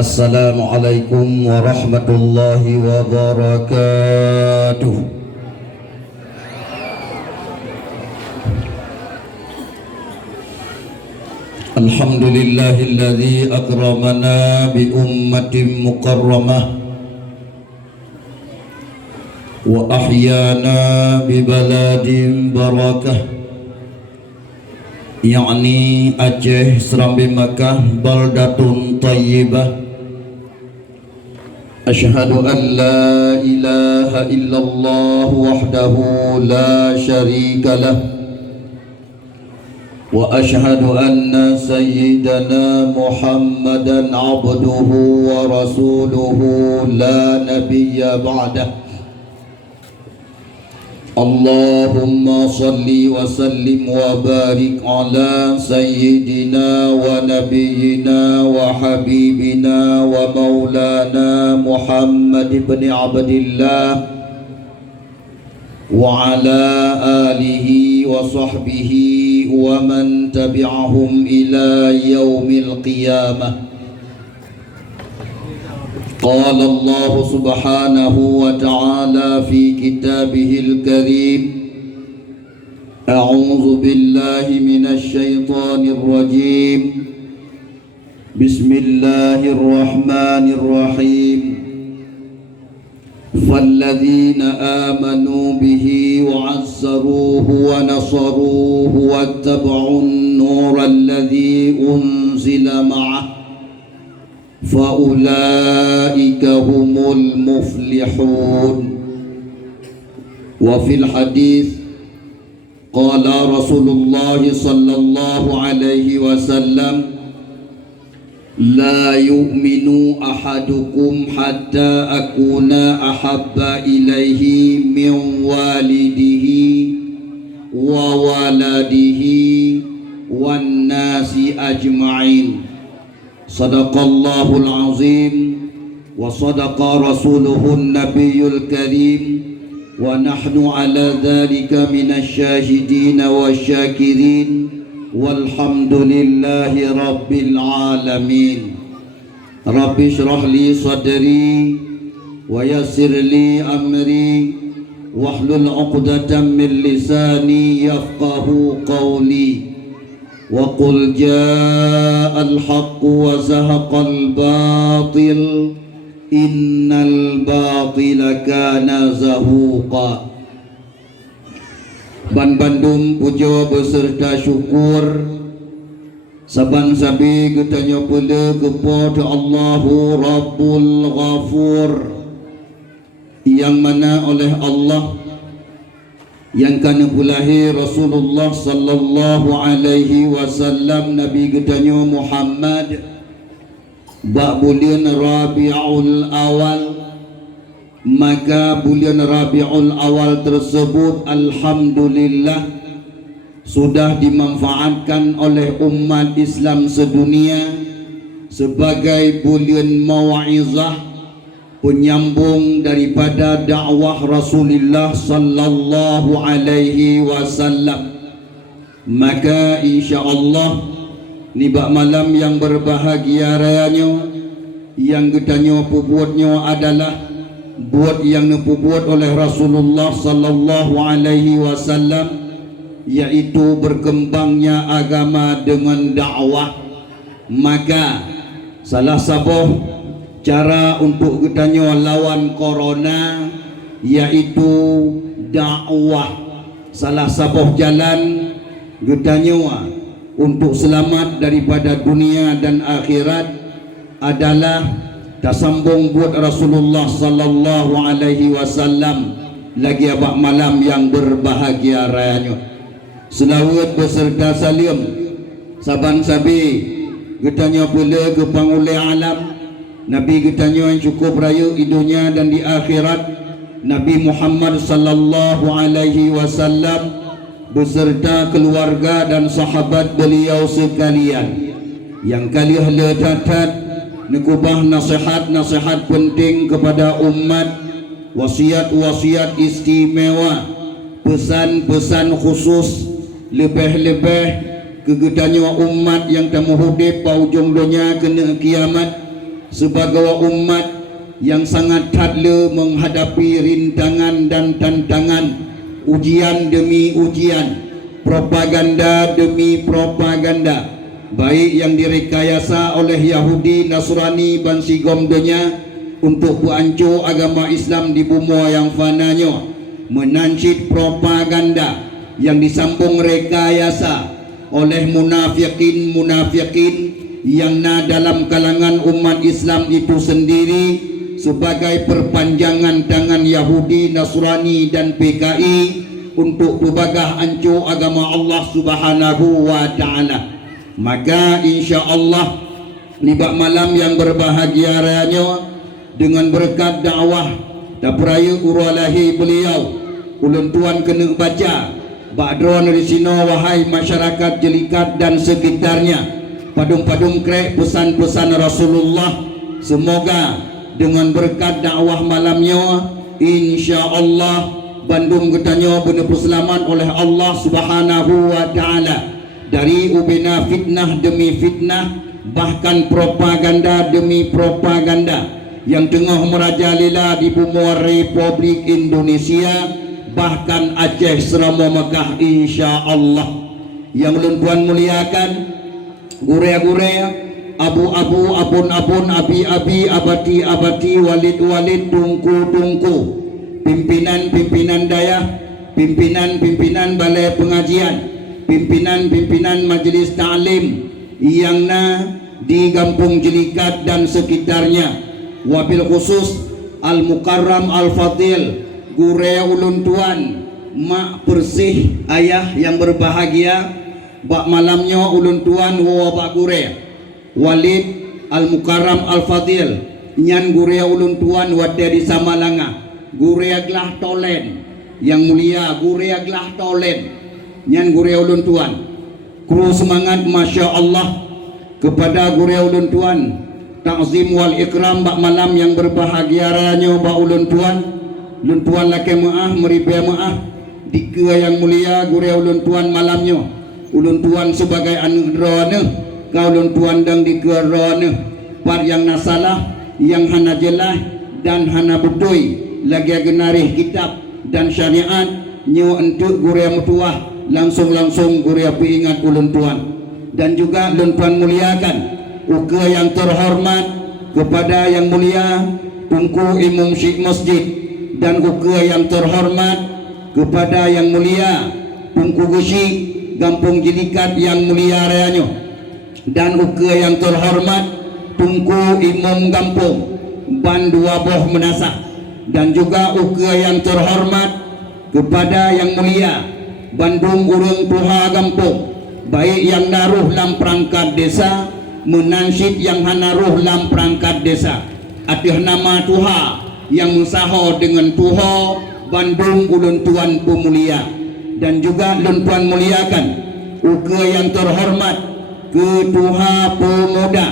Assalamualaikum warahmatullahi wabarakatuh. Alhamdulillahilladzi akramana bi ummatin mukarramah wa ahyana bi baladin barakah, yakni Aceh Serambi Makkah baldatun tayyibah. Asyhadu an la ilaha illallah wahdahu la syarika lah, wa asyhadu anna sayyidana Muhammadan abduhu wa rasuluhu la nabiyya ba'dah. Allahumma salli wa sallim wa barik ala sayyidina wa nabiyyina wa habibina wa maulana Muhammad ibn Abdillah wa ala alihi wa sahbihi wa man tabi'ahum ila yaumil qiyamah. قال الله سبحانه وتعالى في كتابه الكريم: أعوذ بالله من الشيطان الرجيم، بسم الله الرحمن الرحيم. فالذين آمنوا به وعزروه ونصروه واتبعوا النور الذي أنزل معه فأولئك هم المفلحون. وفي الحديث قال رسول الله صلى الله عليه وسلم: لا يؤمن أحدكم حتى أكون أحب إليه من والده وولده والناس أجمعين. Sadaqallahul azim wa sadaqa rasuluhun nabiyul karim wa nahnu ala dhalika minasy syahidin wasyakirin walhamdulillahi rabbil alamin. Rabbi shrah li sadri wa yassir li amri wahlul 'uqdatam min lisani yafqahu qawli. وَقُلْ جَاءَ الْحَقُّ وَزَهَقَ الْبَاطِلُ إِنَّ الْبَاطِلَ كَانَ زَهُوقًا. Ban Bandung puja beserta syukur saban sabi getanya pula kepada Allahu Rabbul Ghafur, yang mana oleh Allah yang kana pulahi Rasulullah sallallahu alaihi wasallam Nabi getanya Muhammad ba bulan Rabiul Awal. Maka bulan Rabiul Awal tersebut alhamdulillah sudah dimanfaatkan oleh umat Islam sedunia sebagai bulan mau'izah, penyambung daripada dakwah Rasulullah sallallahu alaihi wasallam. Maka insyaallah ni bak malam yang berbahagia rayanya, yang getanya pubuatnya adalah buat yang dipubuat oleh Rasulullah sallallahu alaihi wasallam, yaitu berkembangnya agama dengan dakwah. Maka salah satu cara untuk getanya lawan corona yaitu dakwah. Salah satu jalan getanya untuk selamat daripada dunia dan akhirat adalah tersambung buat Rasulullah sallallahu alaihi wasallam. Lagi abak malam yang berbahagia rayanya, selawat beserta salim saban sabi getanya pula ke pangulai alam Nabi getanya yang cukup raya di dunia dan di akhirat, Nabi Muhammad sallallahu alaihi wasallam beserta keluarga dan sahabat beliau sekalian, yang kalian ledatat nekubah nasihat-nasihat penting kepada umat, wasiat-wasiat istimewa, pesan-pesan khusus, lebih-lebih kegetanya umat yang tamu hudib ujung dunia kena kiamat, sebagai umat yang sangat tadla menghadapi rintangan dan tantangan, ujian demi ujian, propaganda demi propaganda, baik yang direkayasa oleh Yahudi, Nasrani, dan sigomdonya untuk hancur agama Islam di bumi yang fananya, menancit propaganda yang disambung rekayasa oleh munafikin yang dalam kalangan umat Islam itu sendiri sebagai perpanjangan tangan Yahudi, Nasrani, dan PKI untuk berbagah hancur agama Allah Subhanahu wa Ta'ala. Maka insya Allah di malam yang berbahagia raya dengan berkat dakwah dan peraya uralahi beliau, ulun tuan kena baca Ba'dron di sini, wahai masyarakat Jelikat dan sekitarnya, padum-padum krek pesan-pesan Rasulullah. Semoga dengan berkat dakwah malamnya, insya Allah Bandung ketanya benar selamat oleh Allah Subhanahu wa Ta'ala dari ubina fitnah demi fitnah, bahkan propaganda demi propaganda yang tengah merajalela di bumi Republik Indonesia, bahkan Aceh serama Mekah insya Allah. Yang tuan muliakan, gure-gure, abu-abu, abun-abun, abi-abi, abati-abati, walid-walid, tungku-tungku, pimpinan-pimpinan daya, pimpinan-pimpinan balai pengajian, pimpinan-pimpinan majelis ta'lim yang di Kampung Jelikat dan sekitarnya, wabil khusus Al-Mukarram Al-Fadil, gure ulun tuan, mak bersih ayah yang berbahagia, bak malamnya ulun tuan wa bak gure Walid Al-Mukarram Al-Fadil, nyan gure ulun tuan wate di Samalanga, gure aglah tolen yang mulia, gure aglah tolen nyan gure ulun tuan. Kru semangat masya Allah kepada gure ulun tuan, takzim wal ikram bak malam yang berbahagia raya bak ulun tuan laki maah meribah maah dika yang mulia gure ulun tuan malamnya, ulun tuan sebagai anak drone, kau ulun tuan dang dika drone par yang nasalah, yang hana jelah dan hana bedoi lagi genarih kitab dan syariat nyu untuk gure mutuah langsung gure api ingat ulun tuan. Dan juga ulun tuan muliakan uke yang terhormat kepada yang mulia Tunku Imam Syekh Masjid, dan uke yang terhormat kepada yang mulia Tunku Gusi Kampung Jelikat yang mulia rayanya, dan uke yang terhormat Tunku Imam Kampung Bandua Boh Menasah, dan juga uke yang terhormat kepada yang mulia Bandung Urung Tuha Kampung, baik yang naruh lam perangkat desa menansyid yang hanaruh lam perangkat desa atih nama Tuha yang musaho dengan Tuha Bandung ulun tuan pemulia. Dan juga ulun tuan muliakan uke yang terhormat Ketua Pemuda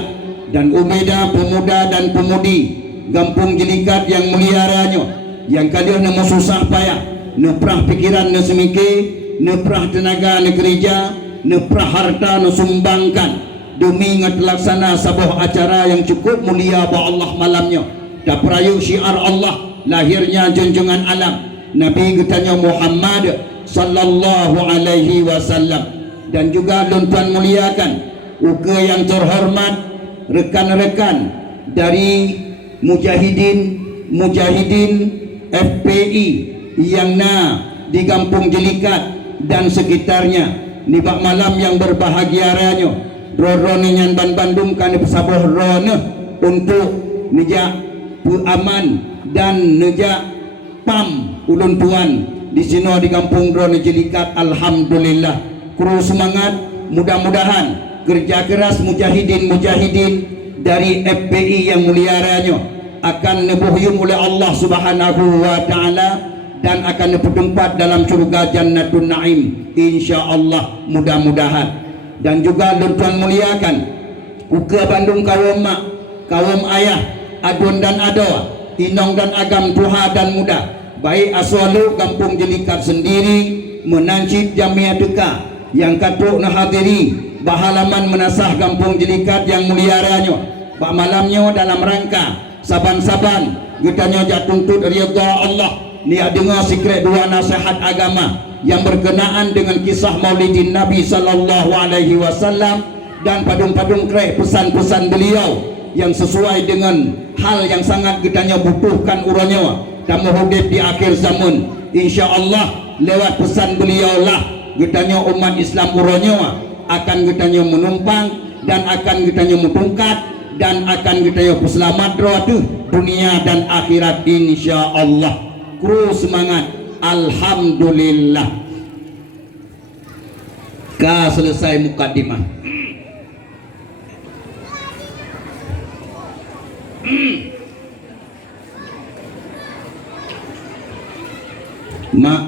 dan Umeda Pemuda dan Pemudi Kampung Jelikat yang mulia ranya, yang kalian nemu susah payah neprah pikiran ne semike, neprah tenaga ne gereja, neprah harta ne sumbangkan demi ngelaksana sebuah acara yang cukup mulia ba Allah malamnya. Da perayu syiar Allah, lahirnya junjungan alam Nabi getanya Muhammad sallallahu alaihi wasallam. Dan juga tuan muliakan uke yang terhormat rekan-rekan dari mujahidin FPI yang di Kampung Jelikat dan sekitarnya di bak malam yang berbahagia raya Rorone nyan Bandung kan pesaboh rone untuk nejak aman dan nejak pam ulun tuan di sini di Kampung Rone Jelikat. Alhamdulillah, kru semangat, mudah-mudahan kerja keras mujahidin dari FPI yang mulia raya akan nebuhyum oleh Allah Subhanahu wa Ta'ala dan akan bertempat dalam surga Jannatun Naim insyaallah, mudah-mudahan. Dan juga tuan muliakan uke Bandung kaum mak, kaum ayah, adun dan ado, inong dan agam, tuha dan muda, baik aswalu Kampung Jelikat sendiri menancit jamiah teka yang katuk na hadiri bahalaman menasah Kampung Jelikat yang mulia raya Pak malamnya dalam rangka saban-saban getanya jak tuntut ridha Allah. Ni dengar sikret dua nasihat agama yang berkenaan dengan kisah Maulidin Nabi sallallahu alaihi wasallam dan padung-padung krek pesan-pesan beliau yang sesuai dengan hal yang sangat getanya butuhkan uranya dan hidup di akhir zaman. Insya-Allah lewat pesan beliau lah getanya umat Islam uranya akan getanya menumpang dan akan getanya mutungkat dan akan getanya selamat roh dunia dan akhirat insya-Allah. Kru semangat, alhamdulillah. Ka selesai mukadimah. Mak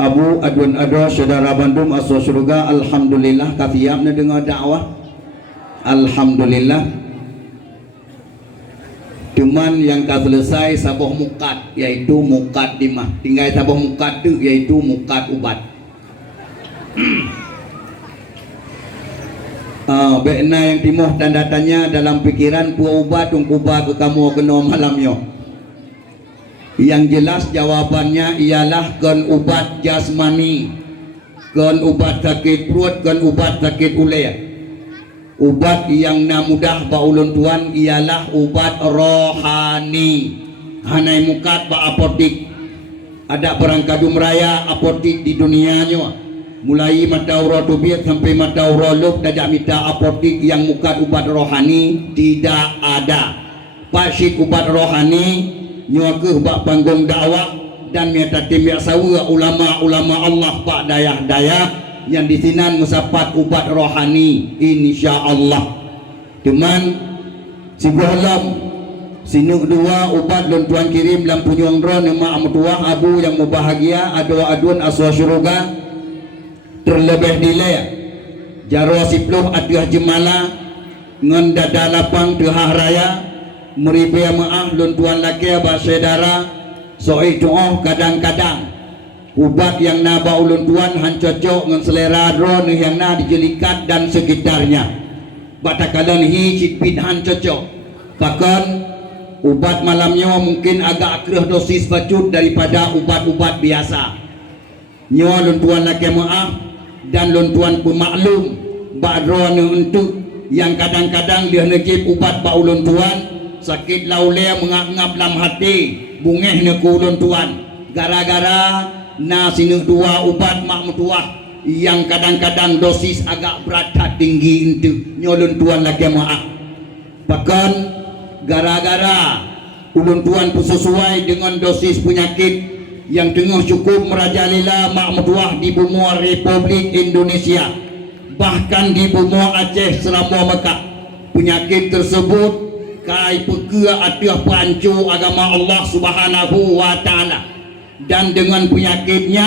Abu Adwan Ado saudara Bandung asal surga, alhamdulillah kafiam na dengar dakwah. Alhamdulillah. Cuman yang tak selesai sabah mukat, yaitu mukadimah. Tinggal sabah mukat tu, yaitu mukat ubat. Bekna yang timuh tanda tanya dalam pikiran puan ubat ubat ke kamu kena malamnya. Yang jelas jawabannya ialah kan ubat jasmani, kan ubat sakit perut, kan ubat sakit ulai. Ubat yang na mudah ba ulun tuan ialah ubat rohani. Hanai mukat ba apotik. Ada perangkadu meraya apotik di dunianya. Mulai mata ura tubiat sampai mata ura lub dajak minta apotik yang mukat ubat rohani tidak ada. Pasik ubat rohani nyuake bak panggung dakwah dan miata timbiak sawa ulama-ulama Allah pak dayah-dayah yang di sinan musapat ubat rohani insya-Allah. Cuman si Gulam sinuk dua ubat dan tuan kirim dalam punyuang ron nama amtuah abu yang berbahagia adua-aduan aswa syuruga terlebih dilai jarwa sipluh atiah jemala ngan dada lapang tehah raya meribia maah dan tuan laki abah saudara soi doa kadang-kadang ubat yang naba ulun tuan han cocok dengan selera drone yang na dijelikat dan sekitarnya. Batakalan hi cipit han cocok. Bahkan ubat malamnya mungkin agak kerah dosis bacut daripada ubat-ubat biasa. Nyo ulun tuan laki maaf dan ulun tuan pun maklum bak drone untuk yang kadang-kadang dia ngejip ubat bak ulun tuan sakit laulea mengap-ngap dalam hati bungeh ne ku ulun tuan gara-gara na sini dua ubat mak mutuah yang kadang-kadang dosis agak berat tinggi untuk nyolun tuan lagi maaf. Bahkan gara-gara ulun tuan sesuai dengan dosis penyakit yang tengah cukup merajalela mak mutuah di benua Republik Indonesia, bahkan di benua Aceh serama Mekah. Penyakit tersebut kai pekea atiah pancu agama Allah Subhanahu wa taala. Dan dengan penyakitnya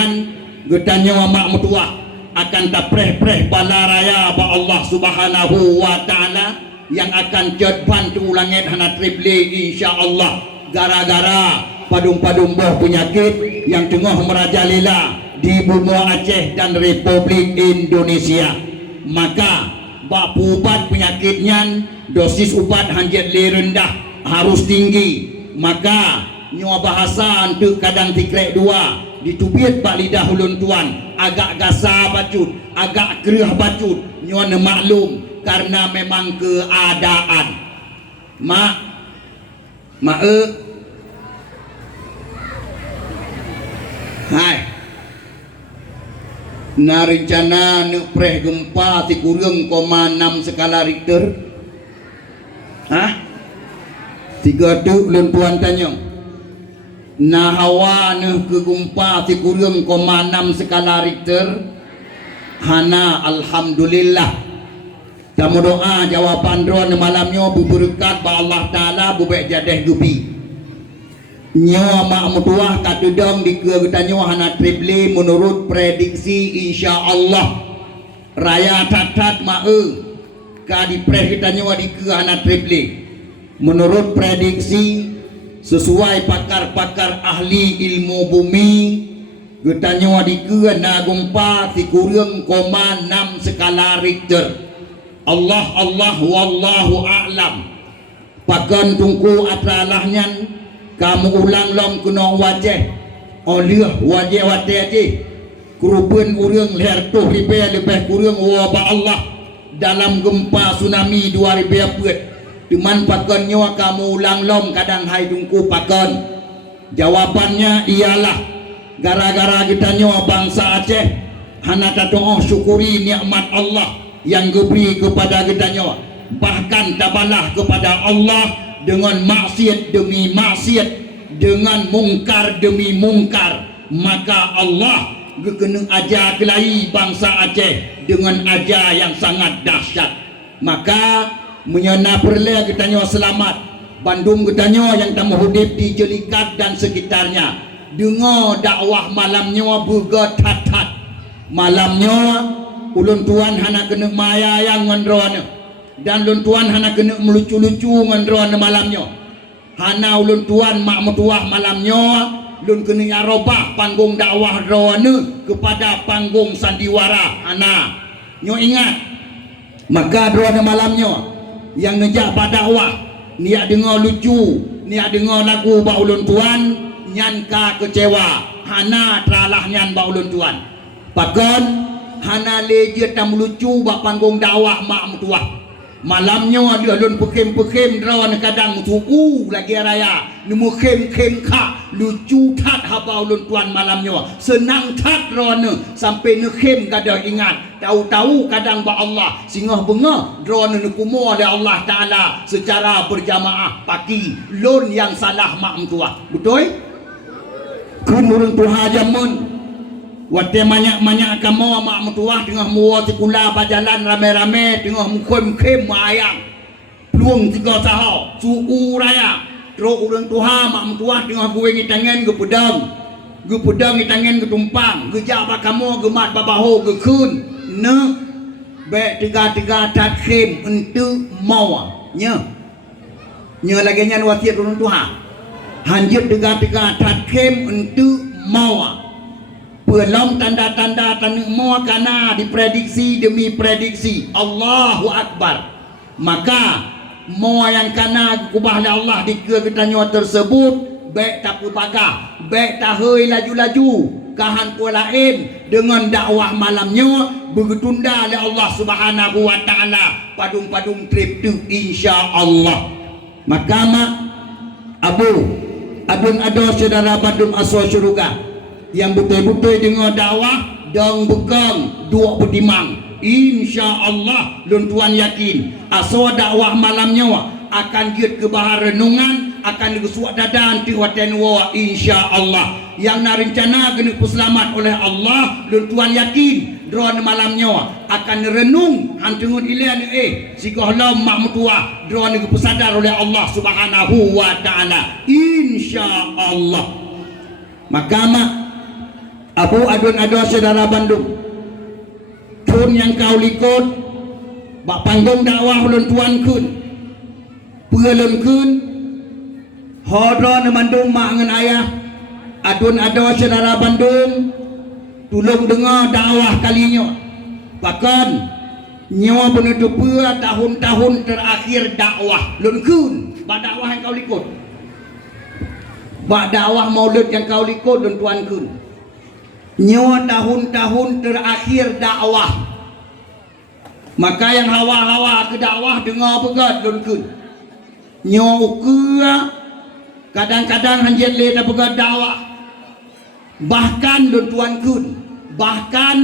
getanya mak mutuah akan tapreh-preh bala raya ba Allah Subhanahu wa taala yang akan jadban tu langit hana triple insya-Allah gara-gara padung-padung boh penyakit yang tengah merajalela di benua Aceh dan Republik Indonesia. Maka bak ubat penyakitnya dosis ubat hanjat le rendah harus tinggi. Maka nyawa bahasa untuk kadang tikrek dua ditubiat bak lidah ulun tuan agak gasa bacut agak kerah bacut nyawa maklum karena memang keadaan mak hai na rencana ne preh gempa ti kurang 6 skala Richter tiga tu ulun tuan tanya na hawa ne ke gempa ti kurang 6 skala Richter hana alhamdulillah. Tamu doa jawapan drone malamnya berberkat ba Allah taala bubek jadeh gubi nyawa mak mutuah katudang di kegetanya hana triple menurut prediksi insya-Allah raya tatat mae ka di predikitanya di ke hana triple menurut prediksi sesuai pakar-pakar ahli ilmu bumi getanya di ke na gempa ti kurang 6 skala Richter Allah wallahu a'lam. Pakan tungku atralahnya kamu ulang lom kena wajah oleh wajah wate aje kurupun urang leher tuh ribe lebih kurang wabah Allah dalam gempa tsunami 2004 cuman pakan nyawa kamu ulang lom kadang hai tungku pakan. Jawabannya ialah gara-gara kita nyawa bangsa Aceh hana tatung syukuri nikmat Allah yang diberi kepada kita nyawa, bahkan tabalah kepada Allah dengan maksiat demi maksiat, dengan mungkar demi mungkar, maka Allah kena ajar kelahi bangsa Aceh dengan ajar yang sangat dahsyat. Maka menyana perle kita nyawa selamat Bandung kita nyawa yang tamu hudip di Jelikat dan sekitarnya dengar dakwah malamnya bergetat-tat malamnya ulun tuan hana kena maya yang ngendrona dan ulun tuan hana kena melucu-lucu ngendrona malamnya hana ulun tuan mak metuah malamnya ulun kena yarobah panggung dakwah drona kepada panggung sandiwara hana nyo ingat maka drona malamnya yang ngejak dakwah niat dengar lucu niat dengar lagu ba ulun tuan nyanka kecewa hana tralah nyan ba ulun tuan pakon hana leje tam lucu ba panggung dakwah mak mutuah malamnya dia ulun pekem-pekem drawan kadang tuku lagi raya nemu kem-kem ka lucu tat haba ulun tuan malamnya senang tat drawan sampai nekem kada ingat tahu-tahu kadang ba Allah singah benga drawan nukumo oleh Allah Taala secara berjamaah pagi lon yang salah mak mutuah betul kun urang tuha jamun wate banyak-banyak kamu mak mutuah tengah muwa sekula berjalan rame-rame tengah mukem-kem ayang peluang tiga sahau suku raya terus urang tuha mak mutuah tengah kuing tangan ke pedang tangan ke tumpang gejak ba kamu gemat babaho ke kun ne be tiga-tiga tat kem untuk mau nya lagi nyan wasiat urang tuha hanjut tiga-tiga tat kem untuk mau belum tanda-tanda tanah mau karena diprediksi demi prediksi Allahu Akbar maka mau yang kana kubah oleh Allah di kegetanyo tersebut baik tak pupagah baik tak hei laju-laju kahan pulain dengan dakwah malamnya bertunda oleh Allah Subhanahu wa taala padung-padung trip tu insya-Allah maka mak abun ada saudara Badung asal syurga yang betul-betul dengar dakwah dan bekang dua bedimang insya-Allah lun tuan yakin asal dakwah malamnya akan giat ke bahar renungan akan dikesuak dadan ti waten wa insya-Allah yang na rencana kena selamat oleh Allah lun tuan yakin drone malamnya akan renung hantungun ilian sikah lam mak mutua drone kepesadar oleh Allah Subhanahu wa taala insya-Allah maka mak Abu adun-adun saudara Bandung tun yang kau likut bak panggung dakwah ulun tuan kun pelun kun hodron Bandung mak ngan ayah adun-adun saudara Bandung tolong dengar dakwah kalinya bahkan nyawa penutup tahun-tahun terakhir dakwah lun kun bak dakwah yang kau likut bak dakwah maulid yang kau likut lun tuan kun nyawa tahun-tahun terakhir dakwah maka yang hawa-hawa ke dakwah dengar pegat lun nyawa ukura kadang-kadang hanjat le tak pegat dakwah bahkan lun tuan kun bahkan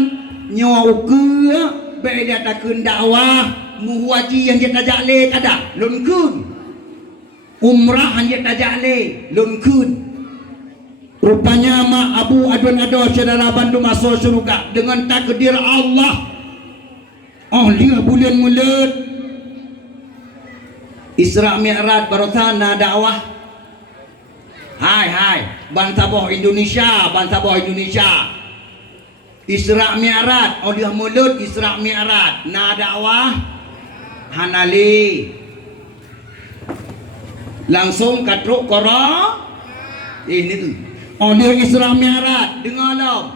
nyawa ukura beda takun dakwah muhaji yang dia tajak le kada lun kun umrah hanjat tajak le lun kun rupanya mak abu adun-adun saudara Bandung masuk syurga dengan takdir Allah dia bulan mulut Isra Mi'raj barotana dakwah hai bangsa boh Indonesia Isra Mi'raj dia mulut Isra Mi'raj na dakwah hanali langsung katruk kora ini tu dia Isra Mi'raj dengarlah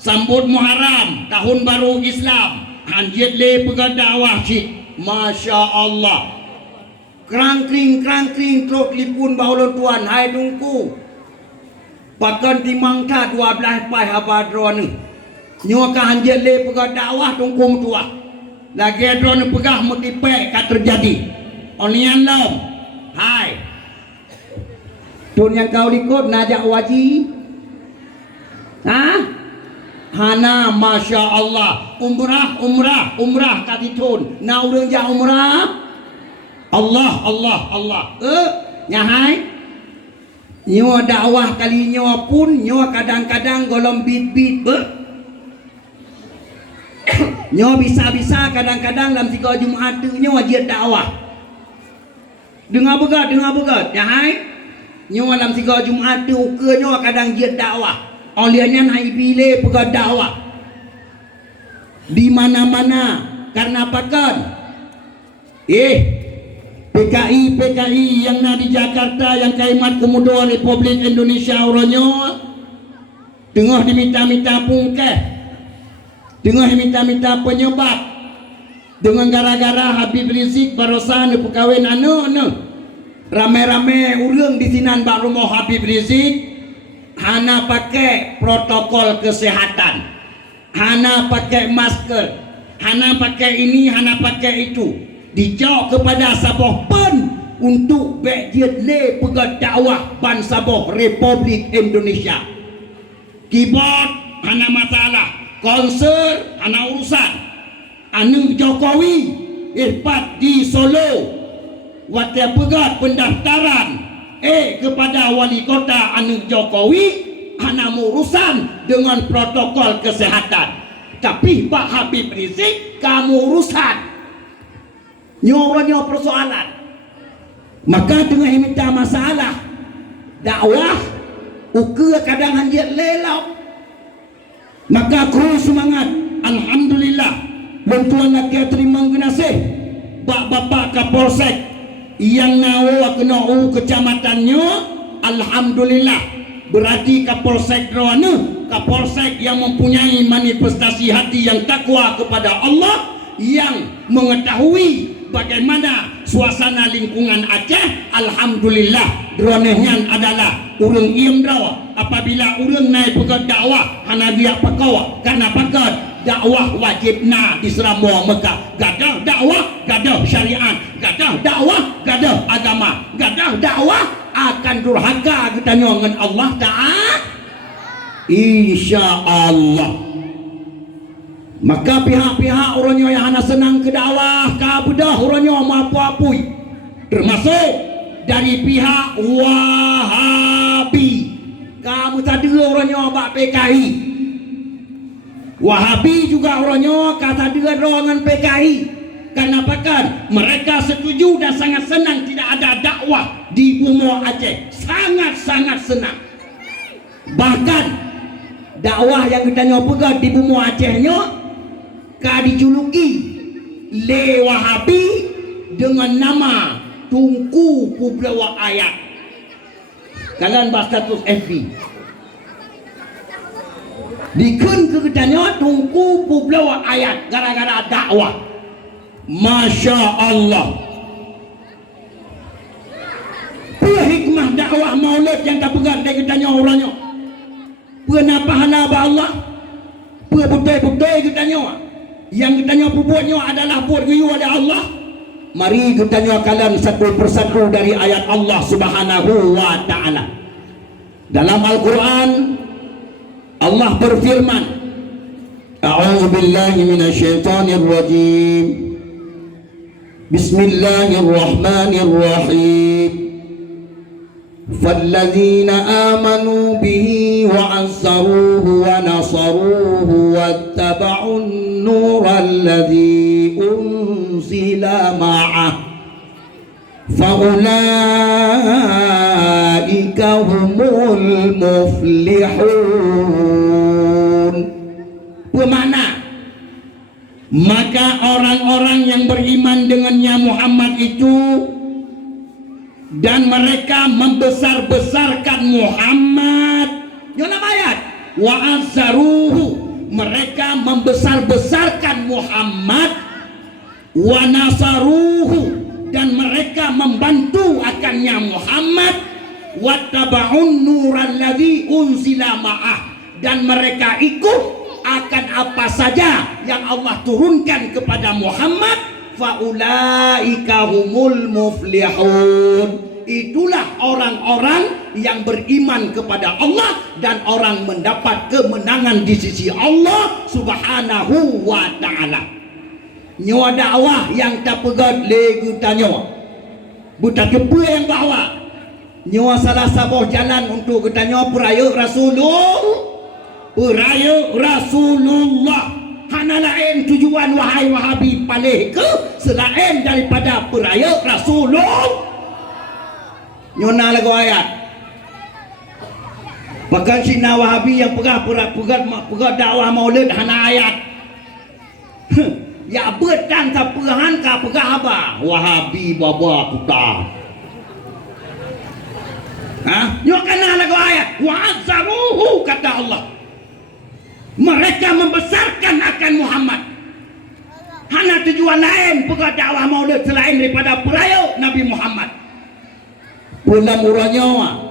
sambut Muharram tahun baru Islam hanjit le pegang dakwah cik Masya Allah. Kerangkring terus telefon bahulan tuan. Hai tungku. Pakan timang ta 12 pai habadro ni. Nyo ka hanjel le pegah dakwah tungku tua. Lagi drone pegah mutipek ka terjadi. Onian lom. Hai. Tun yang kau ikut najak waji. Hana Masya Allah. Umrah kati tun. Na urang ja umrah. Allah. Nyahai. Nyo dakwah kali nyo pun nyo kadang-kadang golong bit-bit nyo bisa-bisa kadang-kadang dalam 3 Jumaat tu nyo wajib dakwah. Dengar begat nyahai. Nyo dalam 3 Jumaat tu ke nyo kadang jid dakwah. Oliannya hai bile pegah dakwah. Di mana-mana karena pakan. PKI yang di Jakarta yang Kaimat Komodo Republik Indonesia oronyo tengah diminta-minta pungkeh, tengah diminta-minta penyebab dengan gara-gara Habib Rizik barusan perkahwin rame-rame urang di sinan bak rumah Habib Rizik hana pakai protokol kesehatan, hana pakai masker, hana pakai ini, hana pakai itu. Dijawab kepada Sabah pen untuk bejit le pegah dakwah ban Sabah Republik Indonesia. Keyboard hana masalah, konser hana urusan. Anu Jokowi irpat di Solo watia pegah pendaftaran kepada wali kota anu Jokowi hana urusan dengan protokol kesehatan. Tapi Pak Habib Rizik kamu urusan. Nyoronyo persoalan. Maka tengah minta masalah dakwah uke kadang hanjat lelau. Maka kru semangat. Alhamdulillah bantuan lagi terima genasih Bapak Kapolsek yang nawa kenau kecamatannya. Alhamdulillah berarti Kapolsek Rawana, Kapolsek yang mempunyai manifestasi hati yang takwa kepada Allah, yang mengetahui bagaimana suasana lingkungan Aceh. Alhamdulillah dronehnya adalah urang iem dakwah. Apabila urang naik pegad dakwah hana dia pakawa karena pegad dakwah wajibna di Serambua Mekah. Gadah dakwah gadah syariat, gadah dakwah gadah agama, gadah dakwah akan durhaka kita dengan Allah Ta'ala insyaallah. Maka pihak-pihak orangnya yang hana senang ke dakwah kabedah orangnya mapu-apui, termasuk dari pihak Wahabi. Kamu tadi orangnya bak PKI. Wahabi juga orangnya kata dia dengan PKI. Kenapa kan? Mereka setuju dan sangat senang tidak ada dakwah di Bumi Aceh. Sangat-sangat senang. Bahkan dakwah yang kita nyoba di Bumi Acehnya ka dijuluki le Wahabi dengan nama Tungku Publewa Ayat. Kalian bahas status FB dikun ke kitanya Tungku Publewa Ayat gara-gara dakwah. Masya Allah. Pua hikmah dakwah maulid yang tak pegang dari kitanya orangnya. Pua napahana ba Allah. Pua bukti-bukti kitanya yang kitanya buatnya adalah buat riu ada Allah. Mari kitanya kalian satu persatu dari ayat Allah Subhanahu wa ta'ala. Dalam Al-Quran Allah berfirman, A'udzu billahi minasyaitonir rajim. Bismillahirrahmanirrahim. فالذين آمنوا به وعزروه ونصروه واتبعوا النور الذي أنزل معه فأولئك هم المفلحون. Bermakna maka orang-orang yang beriman dengannya Muhammad itu dan mereka membesar-besarkan Muhammad. Dalam ayat wa azzaruhu, mereka membesar-besarkan Muhammad wa nasaruhu, dan mereka membantu akannya Muhammad, wattaba'un nural unzila ma'ah, dan mereka ikut akan apa saja yang Allah turunkan kepada Muhammad, faulaika humul muflihun. Itulah orang-orang yang beriman kepada Allah dan orang mendapat kemenangan di sisi Allah Subhanahu wa ta'ala. Nyawa dakwah yang tak pegat legu tanya buta kepa yang bawa nyawa salah sabuh jalan untuk ketanya peraya Rasulullah hana lain tujuan wahai Wahabi palih ke selain daripada peraya Rasulullah. Nyona lagu ayat bahkan Cina Wahabi yang pegat dakwah maulid hana ayat ya betang ka perahan ka pegah apa Wahabi baba puta nyok kena lagu ayat wa'azzaruhu, kata Allah, mereka membesarkan akan Muhammad. Hana tujuan lain pegah dakwah maulid selain daripada peraya Nabi Muhammad. Pulang uranya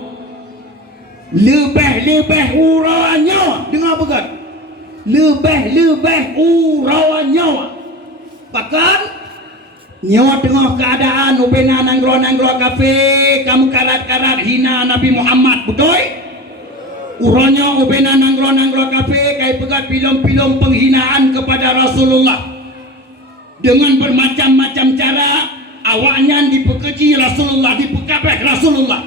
lebih uranya, dengar begat, lebih uranya. Bahkan nyawa tengah keadaan ubena nanggro kafe kamu karat hina Nabi Muhammad, betul? Uranya ubena nanggro kafe kai pegat film-film penghinaan kepada Rasulullah dengan bermacam-macam cara. Awaknya dipekeji Rasulullah, dipekabeh Rasulullah.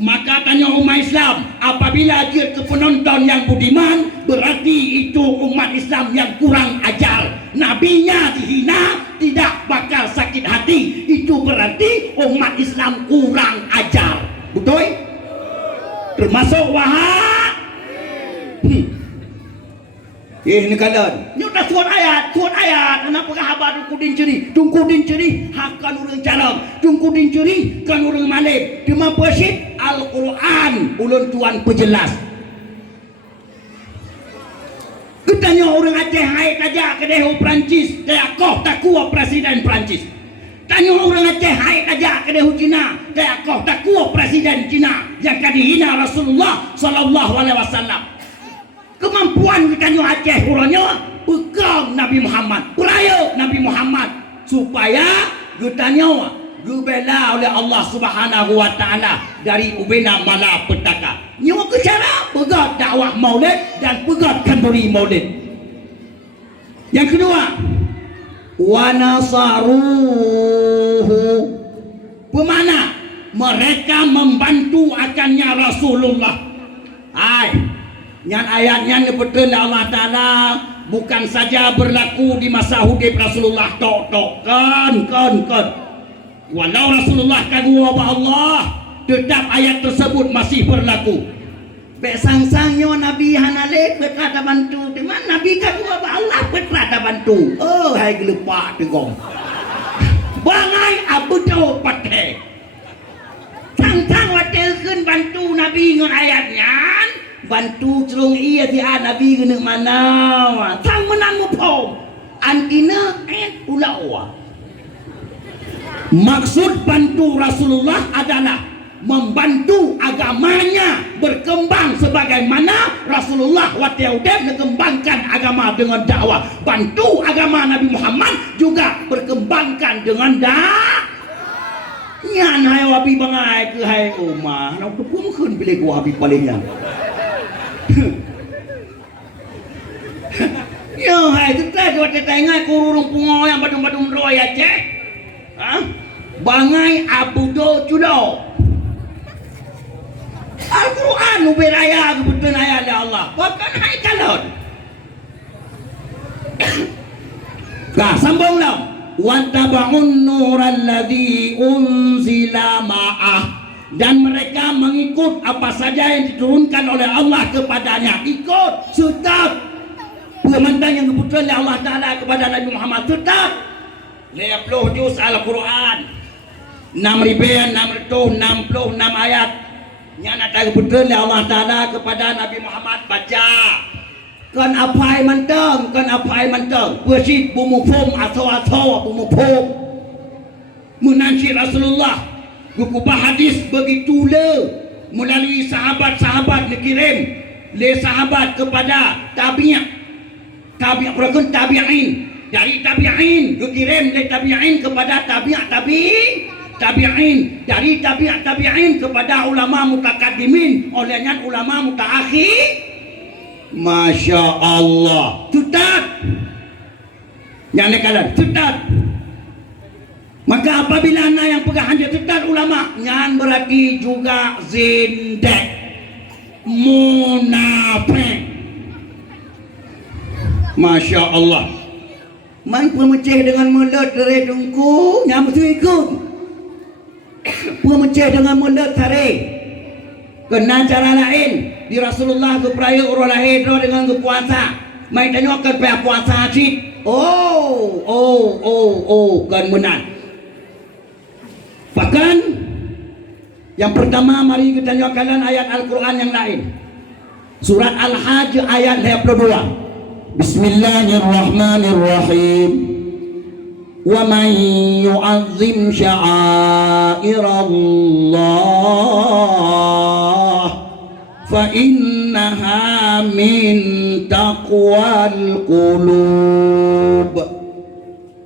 Maka tanya umat Islam, apabila dia ke penonton yang budiman, berarti itu umat Islam yang kurang ajar. Nabinya dihina, tidak bakal sakit hati. Itu berarti umat Islam kurang ajar. Betul? Termasuk ini kalian nyudah suat ayat anak penghabar dungkudin ceri hakan urang carang dungkudin ceri kan urang malib cuma pesit Al-Quran ulun tuan pejelas. Ketanya orang Aceh hai aja kedehu Perancis teakoh takua presiden Perancis. Tanya orang Aceh hai aja kedehu Cina teakoh takua presiden Cina yang kadihina Rasulullah sallallahu alaihi wasallam. Kemampuan kita Aceh uranya pegang Nabi Muhammad, peraya Nabi Muhammad, supaya kita nyawa dibela oleh Allah Subhanahu wa ta'ala dari ubena malapetaka. Nyawa ke cara pegat dakwah maulid dan pegat kenduri maulid. Yang kedua, wa nasaruhu, bermakna mereka membantu akannya Rasulullah. Yang ayatnya nyebutkan Allah Ta'ala bukan saja berlaku di masa hidup Rasulullah kan. Walau Rasulullah kagum apa Allah, tetap ayat tersebut masih berlaku. Besang-sangnya Nabi hanale petrata bantu dengan Nabi kagum apa Allah petrata bantu. Oh hai gelupak tegong. Bangai abu jauh pathe. Tang waterkeun bantu Nabi ngon ayatnya. Bantu celung iya ti Nabi geuneung mana sang menang mupom antina ulawa. Maksud bantu Rasulullah adalah membantu agamanya berkembang sebagaimana Rasulullah wataudah mengembangkan agama dengan dakwah. Bantu agama Nabi Muhammad juga berkembangkan dengan nyan hai wabi bangai ke hai umah nak kepungkeun pilih wabi palingnya. Ya hai kita jawat tengah kurung pungo yang badung-badung roy Aceh. Bangai abudo cudo. Al-Quran uberaya kebetulan ayat Allah. Bahkan hai kalon. Nah, sambung lah. Wattaba'un nuralladzi unzila ma'ah, dan mereka mengikut apa saja yang diturunkan oleh Allah kepadanya. Ikut, tetap pemandang yang kebetulan oleh Allah Ta'ala kepada Nabi Muhammad, tetap 50 juz Al-Quran 6.666 ayat yang ada kebetulan oleh Allah Ta'ala kepada Nabi Muhammad. Baca kan apai manteng bersit bumupum atau bumupum menansi Rasulullah gukubah hadis begitu melalui sahabat-sahabat dikirim le sahabat kepada tabi'in dari tabi'in dikirim le tabi'in kepada tabi'in dari tabi'in kepada ulama mutakaddimin olehnya ulama mutaakhir. Masya Allah, tutat yang dikatakan tutat. Maka apabila anak yang pegang hanya tutat ulama, yang berarti juga zindak, munafik. Masya Allah. Main pemecah dengan mulut dari dengku, nyamuk ikut. Pemecah dengan mulut dari kena cara lain di Rasulullah ke peraya urut lahir dengan ke puasa. Mai tanya akan pergi puasa cik. Kan benar. Bahkan yang pertama mari kita tanya kalian ayat Al-Quran yang lain. Surat Al-Hajj ayat 22. Bismillahirrahmanirrahim. Wa man yu'azzim sya'airallah fa innaha min taqwal qulub.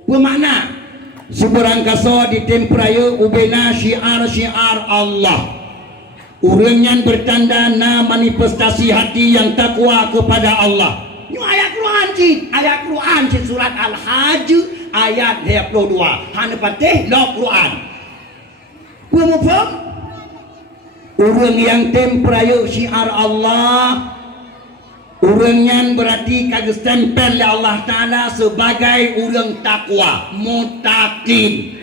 Bermakna seberang kaso di temperaya ubena syiar Allah. Orang yang bertanda na manifestasi hati yang takwa kepada Allah. Ini ayat Quran surat Al-Hajj ayat 22. Hanya patih lo Quran. Kamu faham? Orang yang temperaya syiar Allah, orang yang berarti kagak stempel oleh Allah Ta'ala sebagai orang takwa, mutaqin.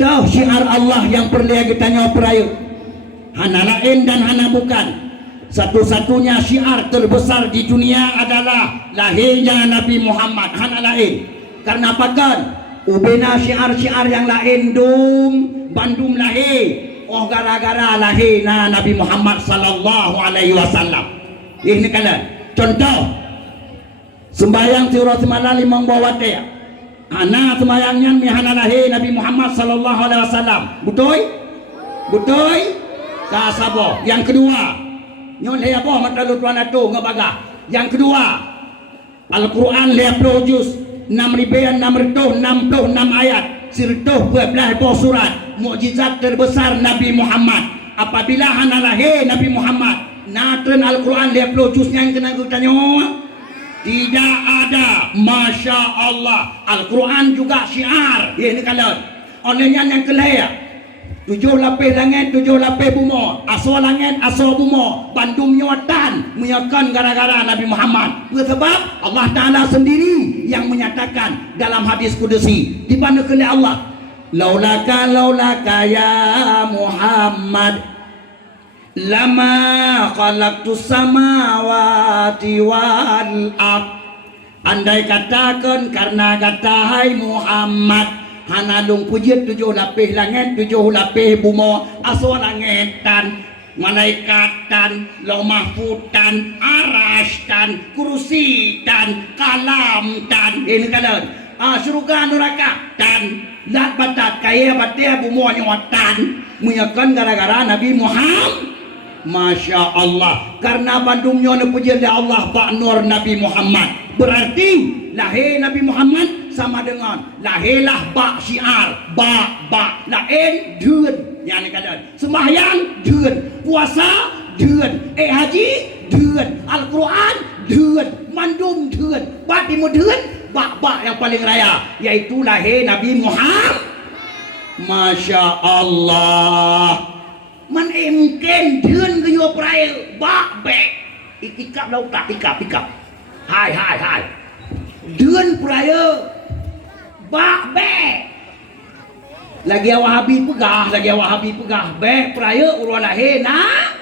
Tahu syiar Allah yang perlu kita tanya peraya. Hana lain dan hana bukan. Satu-satunya syiar terbesar di dunia adalah lahirnya Nabi Muhammad. Hana lain. Karena apa kan? Ubena syiar-syiar yang lain bandum lahir. Gara-gara lahirnya Nabi Muhammad sallallahu alaihi wasallam. Ini kalian. Contoh. Sembahyang surah semalam membawa dia. Anak sembahyangnya mihana lahir Nabi Muhammad sallallahu alaihi wasallam. Betul? Kasabo. Yang kedua, nyon le apa mata lu tuan atu ngabaga. Yang kedua, Al-Quran le 10 juz, 666 ayat. Sirtuh 12 surat mukjizat terbesar Nabi Muhammad. Apabila hana lahir Nabi Muhammad, natren Al-Quran 20 juznya yang kena tanya. Tidak ada. Masya Allah. Al-Quran juga syiar. Ini kalian. Olehnya yang kelihatan 7 lapis langit, 7 lapis bumi. Asal langit, asal bumi. Bandung nyuatan menyakan gara-gara Nabi Muhammad. Sebab Allah Ta'ala sendiri yang menyatakan dalam hadis kudusi. Dipandukan oleh Allah. Laulaka ya Muhammad. Lama khalaqtus samawati wal ard. Andai katakan karena kata hai Muhammad. Hanalung pujit 7 lapis langit, 7 lapis bumi, asal langit dan malaikat dan lauh mahfuz dan arash dan kursi dan kalam dan ini kalian surga neraka dan lat batat kaya batia bumi nyuatan menyakan gara-gara Nabi Muhammad. Masya Allah. Karena bandungnya puji Allah Pak Nur Nabi Muhammad. Berarti lahir Nabi Muhammad sama dengan lahirlah bak syiar, bak lain dun. Yang ni kalian sembahyang dun, puasa dun, haji dun, Al-Quran dun, mandum dun, batimu dun, bak yang paling raya yaitu lahir Nabi Muhammad. Masya Allah. Man mungkin dun ke yo prai bak bek ikap lau tak ikap hai dun praya bak bek lagi Wahabi pegah bek praya urang lahir nah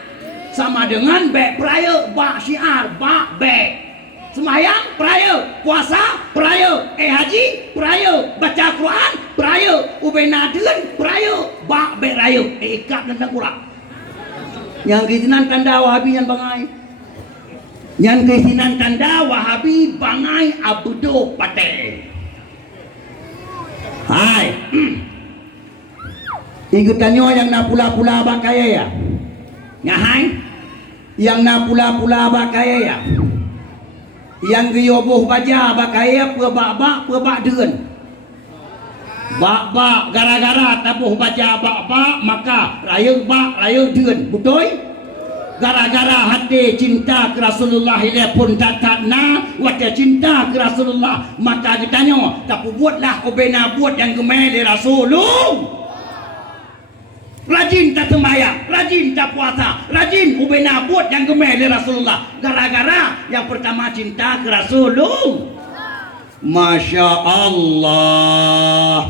sama dengan bek praya bak syiar bak bek sembahyang praya puasa praya haji praya baca Quran praya ubena dun praya bak bek raya ikap dan kurang yang kizinan tanda Wahabi yang bangai Yang kesinan tanda Wahabi bangai abudo pate. Hai. Ikut tanya yang nak pula-pula bakaya ya. Nyahai. Yang nak pula-pula bakaya ya. Yang geyoboh baja bakaya pebak-bak pebak deun. Bak-bak gara-gara tabuh baca bak-bak maka raya bak raya deun. Betul? Gara-gara hati cinta ke Rasulullah ile pun tatna wate cinta ke Rasulullah maka ditanya tapi buatlah obena buat yang gemel Rasulullah. Rajin tak sembahyang, rajin tak puasa, rajin ubena buat yang gemel Rasulullah. Gara-gara yang pertama cinta ke Rasulullah. Masya Allah.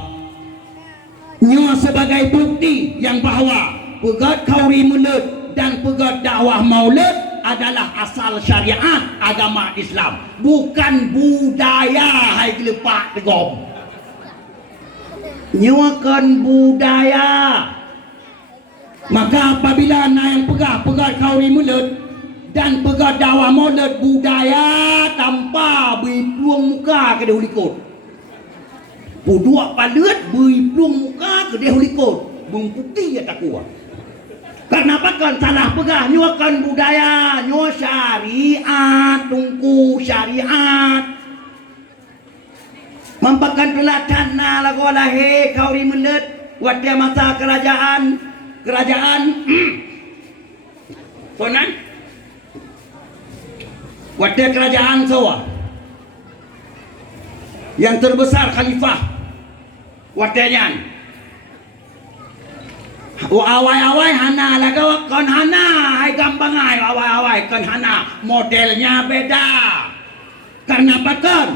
Nyo sebagai bukti yang bahawa pegat kauri mulut dan pegat dakwah maulid adalah asal syariat agama Islam, bukan budaya hai gelepak tegom. Nyawakan budaya. Maka apabila nak yang pegat kauri mulut dan pegat dakwah maulid budaya tanpa berpeluang muka ke dahulu ikut. Buduak palut berpeluang muka ke dahulu ikut. Bungkuti ya tak kuat. Karena apa kan salah pegah nyuakan budaya, nyua syariat, tungku syariat. Mampakan telatan na lagu alahe kauri melet wadah masa kerajaan sonan wadah kerajaan sawa yang terbesar khalifah wadahnya. Awai-awai hana laga kon hana hai gampang hai awai-awai kon hana modelnya beda. Karena apa kan?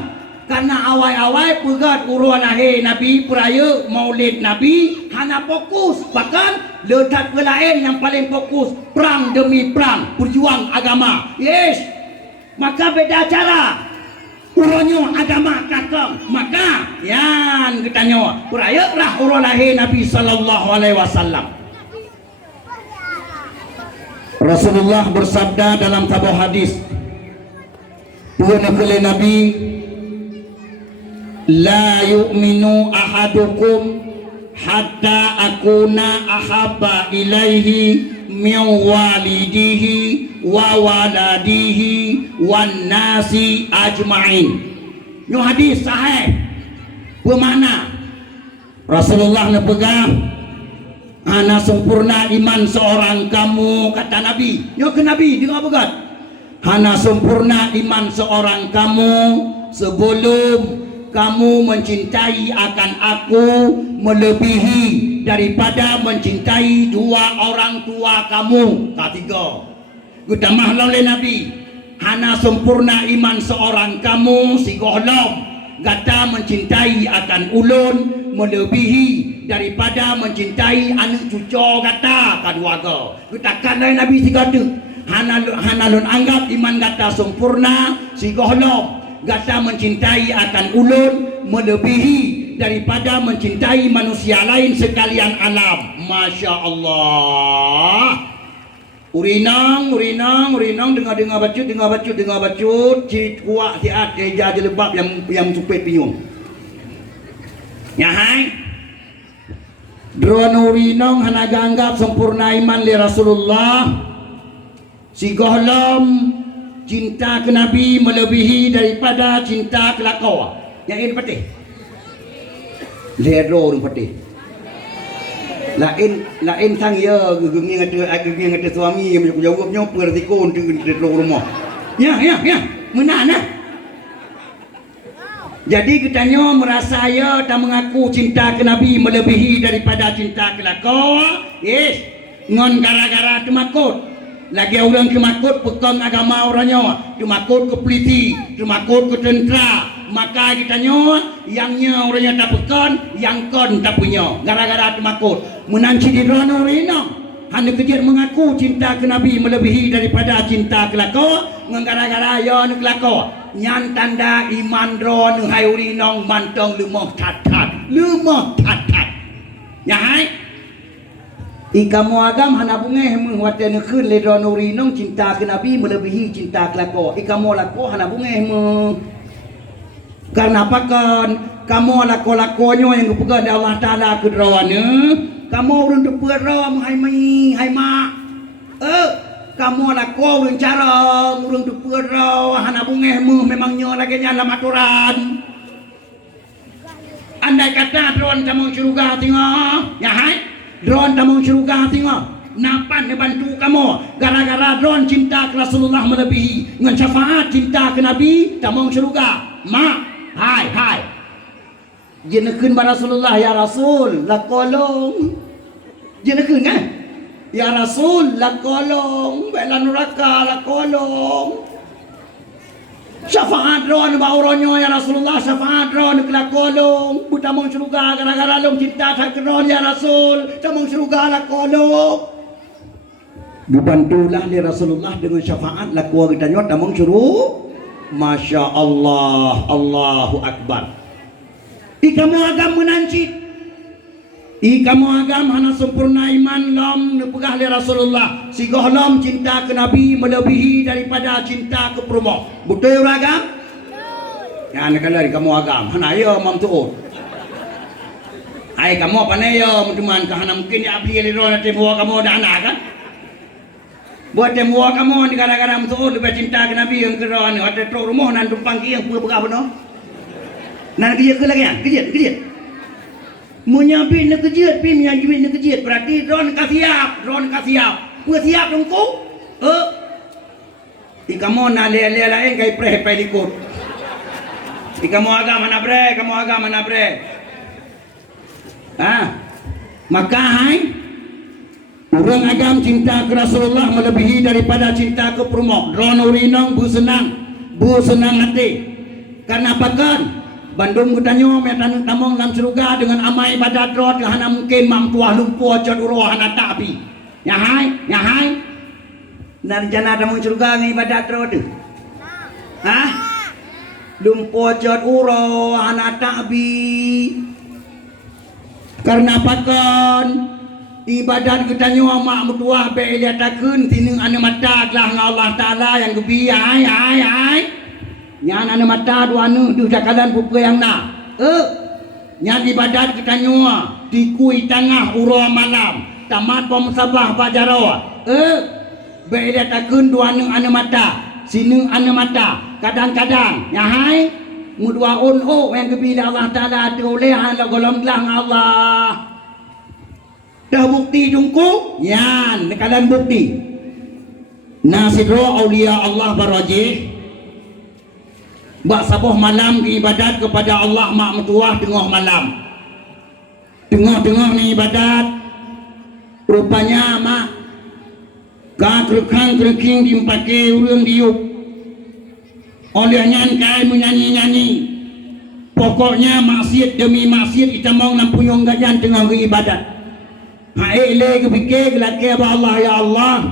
Karena awai-awai pegat uruan lahir Nabi peraya maulid Nabi hana fokus, bahkan letak ke lain yang paling fokus perang demi perang berjuang agama. Yes. Maka beda cara. Uronyo agama kakang maka yang kita nyawa peraya lah urun lahir Nabi sallallahu alaihi wasallam. Rasulullah bersabda dalam sebuah hadis tuan kali Nabi la yu'minu ahadukum hatta akuna ahabba ilaihi min walidihi wa waladihi wan nasi ajma'in. Ini hadis sahih. Bermakna Rasulullah nak pegang ana sempurna iman seorang kamu kata Nabi. Yo ke Nabi dengar begat. Ana sempurna iman seorang kamu sebelum kamu mencintai akan aku melebihi daripada mencintai dua orang tua kamu. Ketiga. Gutamah oleh Nabi. Hana sempurna iman seorang kamu si gohlom gata mencintai akan ulun melebihi daripada mencintai anak cucu kata keluarga. Gutakan oleh Nabi si gata. Hana lun anggap iman gata sempurna si gohlom gata mencintai akan ulun melebihi daripada mencintai manusia lain sekalian alam. Masya Allah. Urinang dengar bacut ciri kuat siat keja jelebab yang supet pinyum. Nyahai drone urinang hana anggap sempurna iman li Rasulullah si gohlom cinta ke Nabi melebihi daripada cinta ke lakau. Yang ini patih lero ni patih lain sang ya gengi ngata suami yang jawabnya pertikon di rumah ya menana. Jadi kitanya merasa ya tak mengaku cinta ke Nabi melebihi daripada cinta ke lakau. Yes ngon gara-gara temakut lagi orang kemakut pegang agama orangnya kemakut ke polisi kemakut ke tentera. Maka kita nyawa yangnya orangnya tak pekan yang kon tak punya gara-gara temakut menanci di drone orang hanya kejar mengaku cinta ke Nabi melebihi daripada cinta ke lakau gara-gara ya nak lakau nyan tanda iman drone hai urinong mantong lemah tatat ya hai Ikamu agam hana bunge mengwate nekun le ronuri nong cinta ke nabi melebihi cinta ke lako. Ikamu lako hana bunge karena apa kan kamu lako-lakonyo yang kepegang dari Allah Taala ke rawana. Kamu urun tu peram hai mai hai ma. Kamu lako urun cara urun tu peram hana bunge memangnya lagi dalam aturan. Andai kata drone kamu syurga tengok, ya hai? Drone kamu syurga tengok. Napan dia bantu kamu gara-gara drone cinta ke Rasulullah melebihi dengan syafaat cinta ke Nabi kamu syurga. Mak, hai. Jenekun pada Rasulullah, ya Rasul, la kolong. Jenekun kan? Ya Rasul, la kolong. Bela neraka, la kolong. Syafaat ron bauronyo ya Rasulullah, syafaat ron kelak kolong buta mong syurga gara-gara long cinta tak ron ya Rasul tamong syurga la kolong dibantulah ni Rasulullah dengan syafaat la keluarga tanyo tamong syurga. Masya Allah, Allahu Akbar. Ikamu agam menancit, ikamu agam hana sempurna iman lom nepegah li Rasulullah. Sigoh lom cinta ke Nabi melebihi daripada cinta ke promo. Betul agam? Ya anak kali kamu agam hana ya mam tuut. Ai kamu apa ne ya teman ka hana mungkin ya abli li ron te bawa kamu ada anak kan? Buat te bawa kamu di gara-gara mam tuut lebih cinta ke Nabi yang keron ada tok rumah nan tumpang ki yang pura beno. Nan kerja ke lagi ya? Kerja. Menyabit nak kejut, pi menyabit nak kejut. Berarti drone kasiap. Pua siap dong kau? Ikamu nak le lain kai preh pelikut. Ikamu agam mana bre? Maka hai orang agam cinta ke Rasulullah melebihi daripada cinta ke promo. Drone urinong bu senang hati. Karena apa kan? Bandung kutanyo metan tamong lam surga dengan amai badat rod hana mungkin mam tuah lumpur jod uroh hana tapi ya hai narjana tamong surga ngai badat rod lumpur jod uroh hana tapi karena pakan ibadat kutanyo mak mutuah be liatakeun tinung anu mata lah Allah Taala yang gebi hai Nyan ane mata dua anu di jakalan buku yang na. Nyan ibadat kita nyua di kui tengah urah malam. Tamat pemusabah pajarawa. Beda takun dua ane mata. Sinu ane mata. Kadang-kadang nyahai mudua unhu yang kebila Allah Taala diulehan la golong lang Allah. Dah bukti jungku? Nyan nekalan bukti. Nasidro aulia Allah barajih. Bak sabuh malam ke ibadat kepada Allah mak metuah tengah malam. Tengah ni ibadat. Rupanya mak kereking dimpake urang diuk. Oleh nyan kai menyanyi-nyanyi. Pokoknya maksiat demi maksiat itamong nampuyong gajan tengah ke ibadat. Hae le ke fikir laki Allah ya Allah.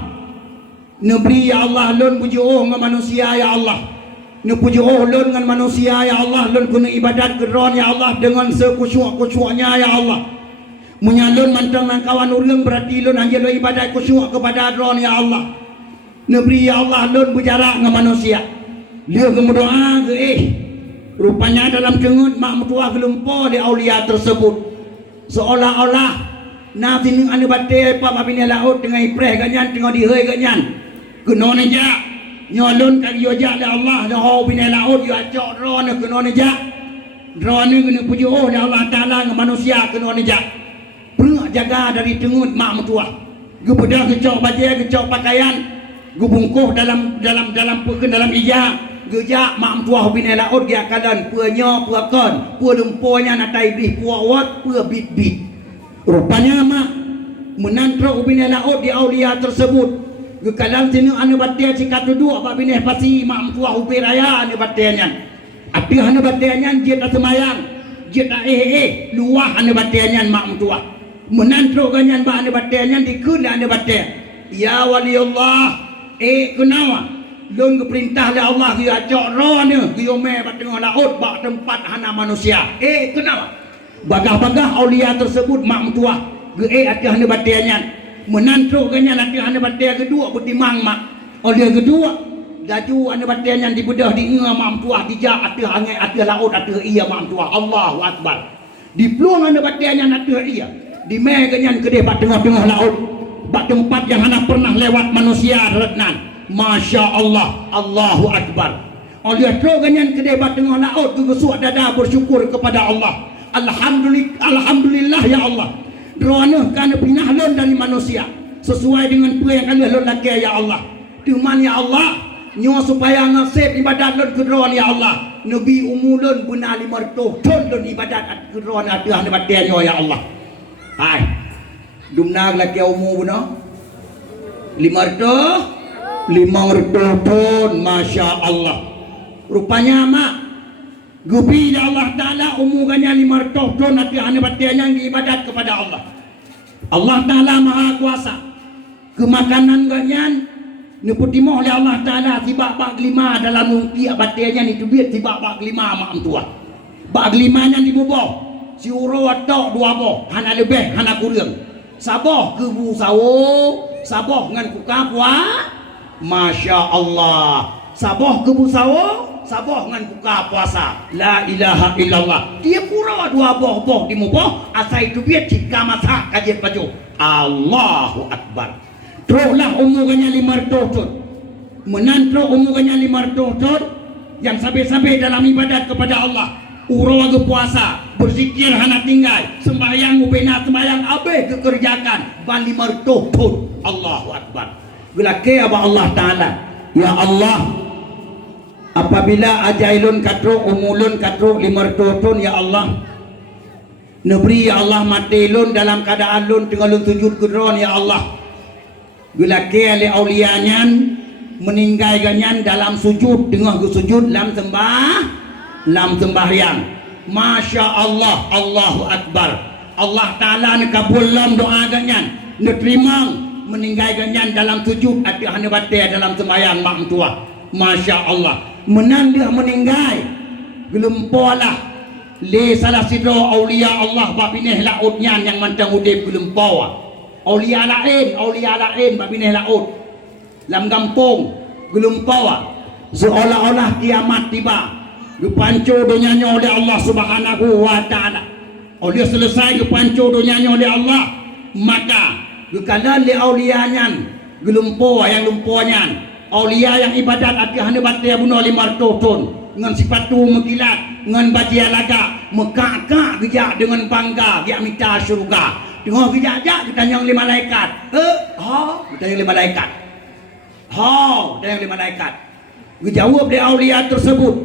Nebri ya Allah lun puji dengan manusia ya Allah. Puji lun dengan manusia ya Allah, lun guna ibadat geron ya Allah dengan sekusyuk-kusyuknya ya Allah. Menyalun mantang nang kawan urang berarti lun hanya lo ibadat kusyuk kepada ron ya Allah. Nebri ya Allah lun berjarak dengan manusia. Dia berdoa ke rupanya dalam cengut mak metuah gelumpo di aulia tersebut. Seolah-olah nanti ning anu batte pa mabine laut dengan ipreh ganyan tengok diheu ganyan. Genon aja nyolun kali yoja le Allah le ho bine laut yo acok drone kenon aja. Drone ni kena puji le Allah Taala dengan manusia kenon aja. Perlu jaga dari tengut mak metuah. Gebedah kecok baju kecok pakaian, gebungkuh dalam ija. Gejak mak metuah bine laut dia kadan puanya puakon, pu lemponya natai bih puawat pu bit-bit. Rupanya mak menantro bine laut di aulia tersebut. Gekalan sini anu batia cikat duduk apa bineh pasi mak metuah ubi raya anu batiannya. Api anu batiannya dia tak semayang. Dia tak luah anu batiannya mak metuah. Menantro ganyan ba anu batiannya dikun anu batia. Ya waliullah kenawa lun keperintah le Allah dia ajak rone dia me batengah laut bak tempat hana manusia. Kenawa bagah-bagah aulia tersebut mak metuah ge ati anu batiannya. menantu kanya nanti anda batia kedua betimang mak oleh kedua laju anda batia yang dibedah di ngah mampuah dijak atih angai atih laut atih iya mampuah Allahu Akbar di peluang anda batia yang atih iya di meganya kedeh bat tengah-tengah laut bat tempat yang anda pernah lewat manusia retnan Masya Allah Allahu Akbar oleh troganyan kedeh bat tengah laut kegesuak dada bersyukur kepada Allah Alhamdulillah ya Allah Rohana kerana pinah lon dari manusia sesuai dengan apa yang kalian lon laki ya Allah. Tuman ya Allah, nyo supaya ngasih ibadat lon kedron ya Allah. Nabi umulun benar 500 ton lon ibadat kedron ada hang batin nyo ya Allah. Hai. Dumna laki umu benar 500 ton Masya Allah. Rupanya mak Gubi ya Allah Ta'ala umugannya 500 ton nanti hanya batin yang diibadat kepada Allah. Allah Ta'ala maha kuasa. Kemakanan ganyan neputimo oleh Allah Ta'ala tibak bak lima dalam mungkiak batinnya itu biar tibak bak lima mak tua. Bak limanya di bawah. Si uro atok dua boh. Hana lebih hana kurang. Saboh kebu sawo. Saboh ngan kukapwa. Masya Allah. Saboh kebu sawo. Saboh ngan buka puasa la ilaha illallah dia pura dua boh di muboh asai tu biar jika masak kajian baju Allahu Akbar teruslah umurannya 500 ton menantro umurannya 500 ton yang sampai-sampai dalam ibadat kepada Allah uro ke puasa berzikir hana tinggal sembahyang ubena sembahyang abeh kekerjakan ban 500 ton Allahu Akbar gelake apa Allah Ta'ala ya Allah apabila ajailun katro umulun katro 500 ton ya Allah nebri ya Allah matilun dalam keadaan lun tengah lun sujud kedron ya Allah gulake ali aulianyan meninggal ganyan dalam sujud tengah sujud lam sembahyang Masya Allah Allahu Akbar Allah Ta'ala nekabul lam doa ganyan neterima meninggal ganyan dalam sujud ati hana batia dalam sembahyang mak tua Masya Allah menandah meninggal gelempolah le salah sidro aulia Allah babineh lautnya yang mantang udip gelempoa aulia lain babineh laut lam gampung gelempoa seolah-olah kiamat tiba gepanco donyanya oleh Allah Subhanahu wa Ta'ala oleh selesai gepanco donyanya oleh Allah maka gekalan le aulianyan gelempoa yang lumpoanyan aulia yang ibadat ati hana batia bunuh 500 ton dengan sifat tu mekilat dengan bajia laga mekak gejak dengan bangga dia minta syurga tengah gejak kita yang 5 malaikat kita yang 5 malaikat kita yang 5 malaikat dijawab oleh aulia tersebut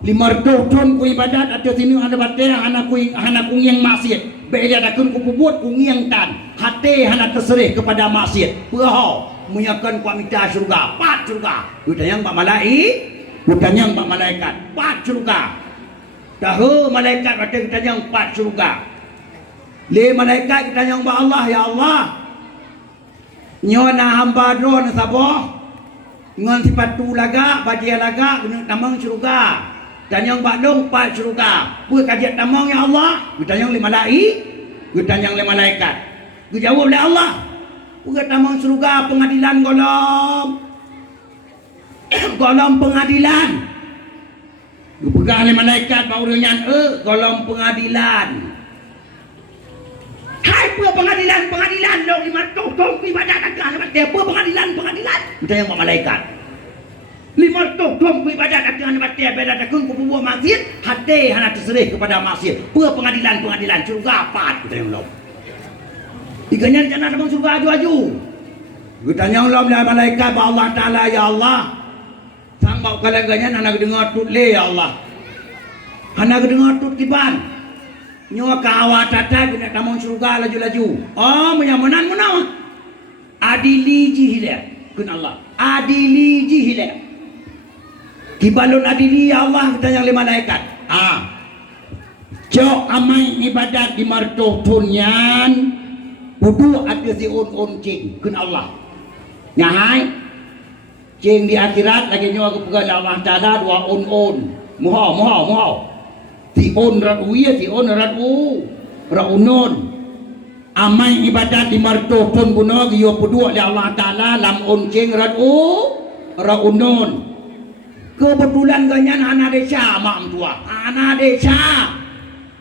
500 ton ku ibadat atau sini hana batia hana yang maksiat baik dia dakun ku buat ku ngiang tan hati hana terserih kepada maksiat menyakan kuamita surga 4 surga utanyang pak malaikat 4 surga tahu malaikat utanyang 4 surga le malaikat utanyang pak Allah ya Allah nyona hamba drone saboh ngon sifat tu laga badia laga guna tamang surga utanyang pak dong 4 surga pu kajian tamang ya Allah utanyang le malaikat dijawab oleh Allah ugat tamang surga pengadilan golong pengadilan dipegang oleh malaikat baurunyan golong pengadilan hai apa pengadilan dong 500 ton ibadat agak apa pengadilan kita yang malaikat 500 ton ibadat agak batia beda takun ku buah maksiat hati hana terserih kepada maksiat apa pengadilan surga apa kita yang belum iganya jangan abang surga aju-aju. Gutanya Allah dan malaikat ba Allah Ta'ala ya Allah. Sang bau kalaganya anak dengar tut le ya Allah. Anak dengar tut kiban. Nyo kawa tata guna tamang surga laju-laju. Menyamanan menang. Adili jihila kun Allah. Adili jihila. Kibalun adili ya Allah gutanya le malaikat. Cok amai ibadat di martoh tunyan budu ada si on cing kun Allah nyahai cing di akhirat lagi nyawa kepegang Allah Ta'ala dua on muhau si on ratu ya si on ratu raunon amai ibadat di marto pun buno yo pedua li Allah Taala lam onceng raunun kebetulan ganyan anak desa mak tua anak desa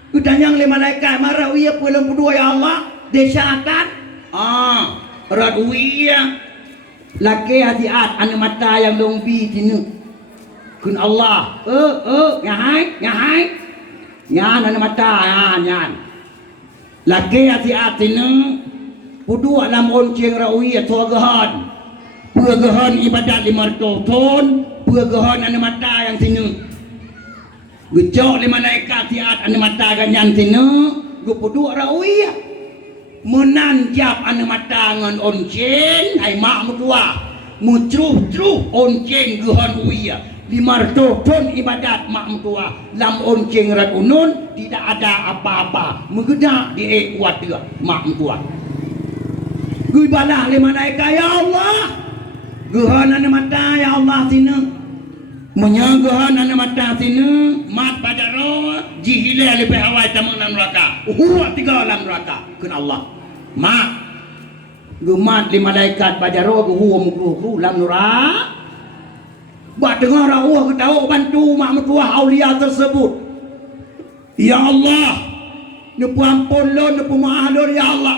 udanyang le malaikat marau ia pulang pedua ya Allah desa akan raduia laki hati-hat anu mata yang longbi tinu kun Allah nyahai nyan anu mata nyan laki hati-hat tinu pudu alam onceng rawi atau gahan pegahan ibadat di martoton pegahan anu mata yang tinu gejok lima malaikat hati-hat anu mata ganyan tinu gupudu rawi menanjap anu mata ngan onceng hai mak mutua mucruh onceng gehan uia di martoton ibadat mak mutua lam onceng ragunun tidak ada apa-apa mengedak di kuat dia mak mutua gui balah lima malaikat ya Allah gehan anu mata ya Allah tina menyagahan anu mata tina mat pada roh jihile lebih awal tamu dalam neraka huwa tiga dalam neraka kun Allah mak gemat li malaikat pada roh huwa mukruh dalam neraka buat dengar Allah ketahu bantu mak mertua aulia tersebut ya Allah nepu ampun lon nepu maaf lon ya Allah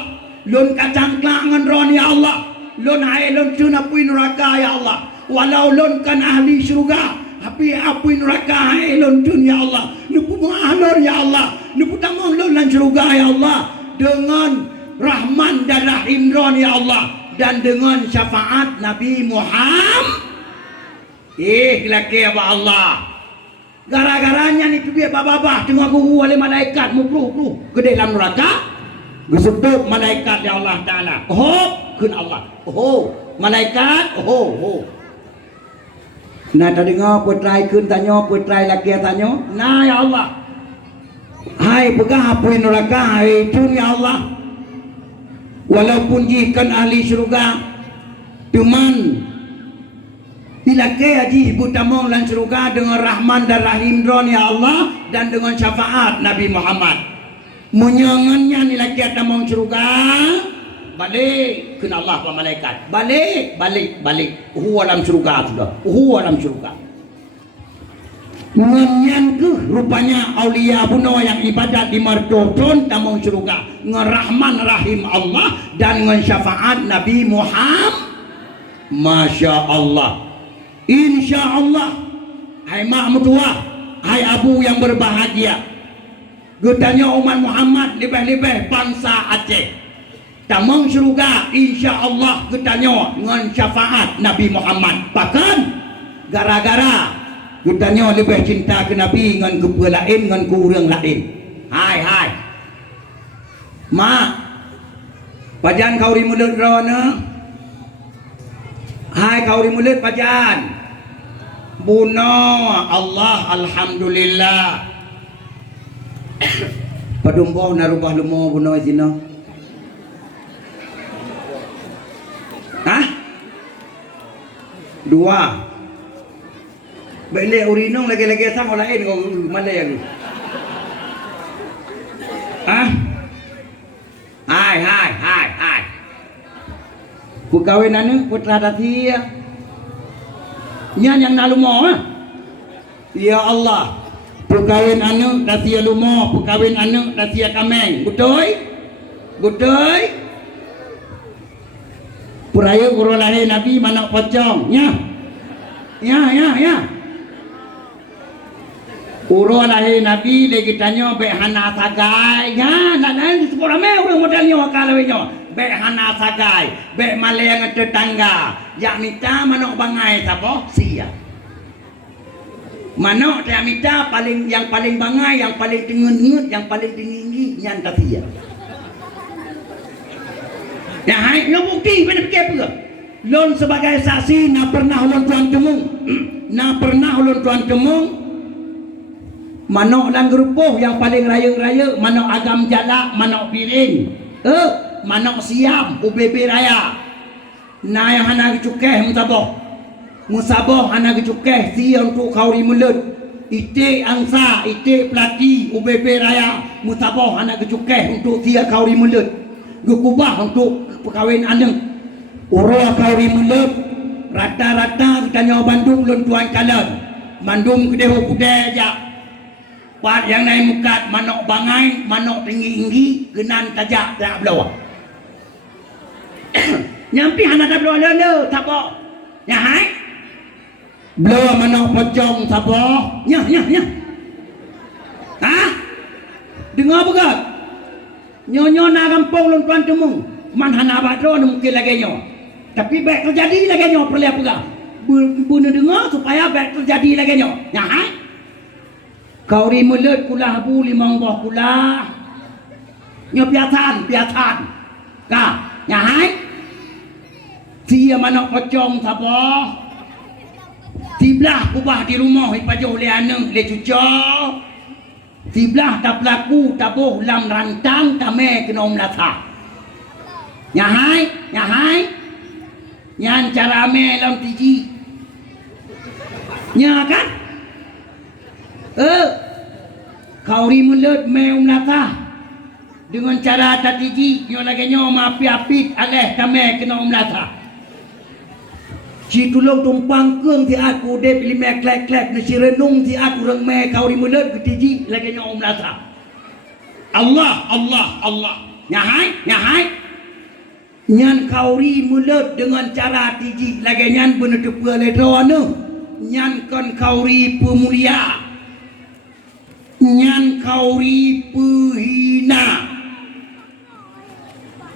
lon kacang kelangan ron ya Allah lon hai lon cuna pui neraka ya Allah walau lon kan ahli syurga tapi apui neraka hai lon cun ya Allah nepu maaf lon ya Allah nepu tamang lon lan syurga ya Allah dengan rahman dan rahim ron ya Allah dan dengan syafaat Nabi Muhammad laki apa Allah gara-garanya ni tu dia babah tengok aku oleh malaikat mukruh gede dalam neraka gesebut malaikat ya Allah Taala kun Allah malaikat nah tadi dengar putrai kun tanya putrai laki tanya nah ya Allah hai pegah apa neraka hai cun ya Allah walaupun jikan ahli syurga cuman dilake haji ibu tamong lan surga dengan rahman dan rahim dron ya Allah dan dengan syafaat Nabi Muhammad menyangannya nilaki tamong surga balik kena Allah wa malaikat balik huwa dalam surga sudah huwa dalam surga ngenyan ke rupanya aulia buno yang ibadat di martoton tamong surga ngerahman rahim Allah dan dengan syafaat Nabi Muhammad Masya Allah insya Allah hai mak mertua hai abu yang berbahagia getanya umat Muhammad lebih-lebih bangsa Aceh tamang syurga insya Allah getanya dengan syafaat Nabi Muhammad bahkan gara-gara getanya lebih cinta ke Nabi dengan kepa lain dengan kurang lain hai mak pajan kau di mulut rona hai kau di mulut pajan buno Allah alhamdulillah padumbo narubah lumo buno zino dua bele urinong lagi-lagi sang olain kau malay hai pukawin anu putra tatia yang nalumo ya Allah perkawin anu tasia lumo perkawin anu tasia kameng betul puraya guru lahir Nabi mana pocong ya uro lahir Nabi lagi tanya be hana sagai ya nak lain sepuluh ramai orang modelnya wakalawinyo be hana sagai be malaya tetangga jak minta manok bangai sapa sia manok dia minta yang paling bangai yang paling tengen yang paling tinggi yang sia ya hai ngebukti pada fikir apa lon sebagai saksi na pernah ulun tuan temung manok lang gerupuh yang paling raya-raya manok agam jalak manok piring manok siam UBB raya na yang hana kecukeh musabah hana kecukeh si untuk kau di mulut ite angsa ite pelati UBB raya musabah hana kecukeh untuk si kau di mulut Gukubah untuk perkahwinan anak. Ura kauri melep rata-rata kita nyawa Bandung lun tuan kalan. Bandung kedai hukudai aja. Pat yang naik mukat manok bangai, manok tinggi-tinggi, genan tajak tak belah. Nyampi hana tak belah le, tak apa. Nyahai. Belah manok pocong tak apa. Nyah. Ha? Dengar begat. Nyo na kampung lun tuan temung. Man hana badro mungkin lagi nyo. Tapi baik terjadi lagi nyo perlu apa? Buna dengar supaya baik terjadi lagi nyo. Nyahai. Kau ri mulut kulah bu limang boh kulah. Nyo piatan. Ka, nyahai. Sia manok pocong sapa? Tiblah kubah di rumah ipajoh le anak le cucu. Tiblah tak pelaku tabuh lam rantang tame kena umlata. Nyahai. Nyan cara ame lam tiji. Nya kan? Kau ri mulut me umlata dengan cara tatiji nyo lagi nyo maapi-apit aleh tame kena umlata. Si tulung tumpang keung ti aku dep lime klek-klek na si renung ti aku reng me kau ri mulut ketiji lagi nyo umlata. Allah. Nyahai. Nyan kau ri mulut dengan cara tiji lagi nyan bener tepua le drawana. Nyan kon kau ri pemulia. Nyan kauri pehina.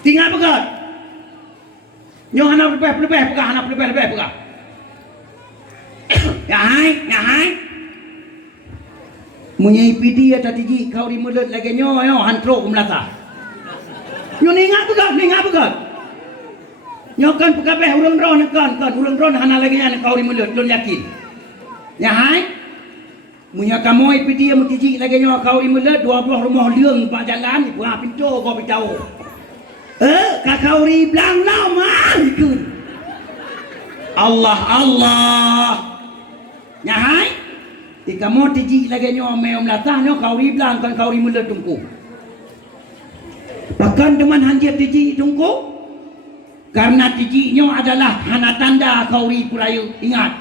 Tinggal pegat. Nyo hana lebih pegat, hana lebih pegat. Nyahai. Munyai pidi ya tatiji kauri mulut lagi nyo hantro melata. Nyo ningat pegat. Nyo kan pekabeh urang ron kan urang ron hana lagi nyan kauri mulut lun yakin. Nyahai. Munya kamu pidi yang mutiji lagi nyawa kau imulat 20 rumah liang pak jalan buah pintu kau beritahu. Kakau ri belang nama ikut. Allah. Nyahai. Jika mau tiji lagi nyawa meom latah nyawa kau ri belang kan kau imulat tungku. Bahkan teman hanjir tiji tungku. Karena tiji nyawa adalah hana tanda kau ri purayu. Ingat.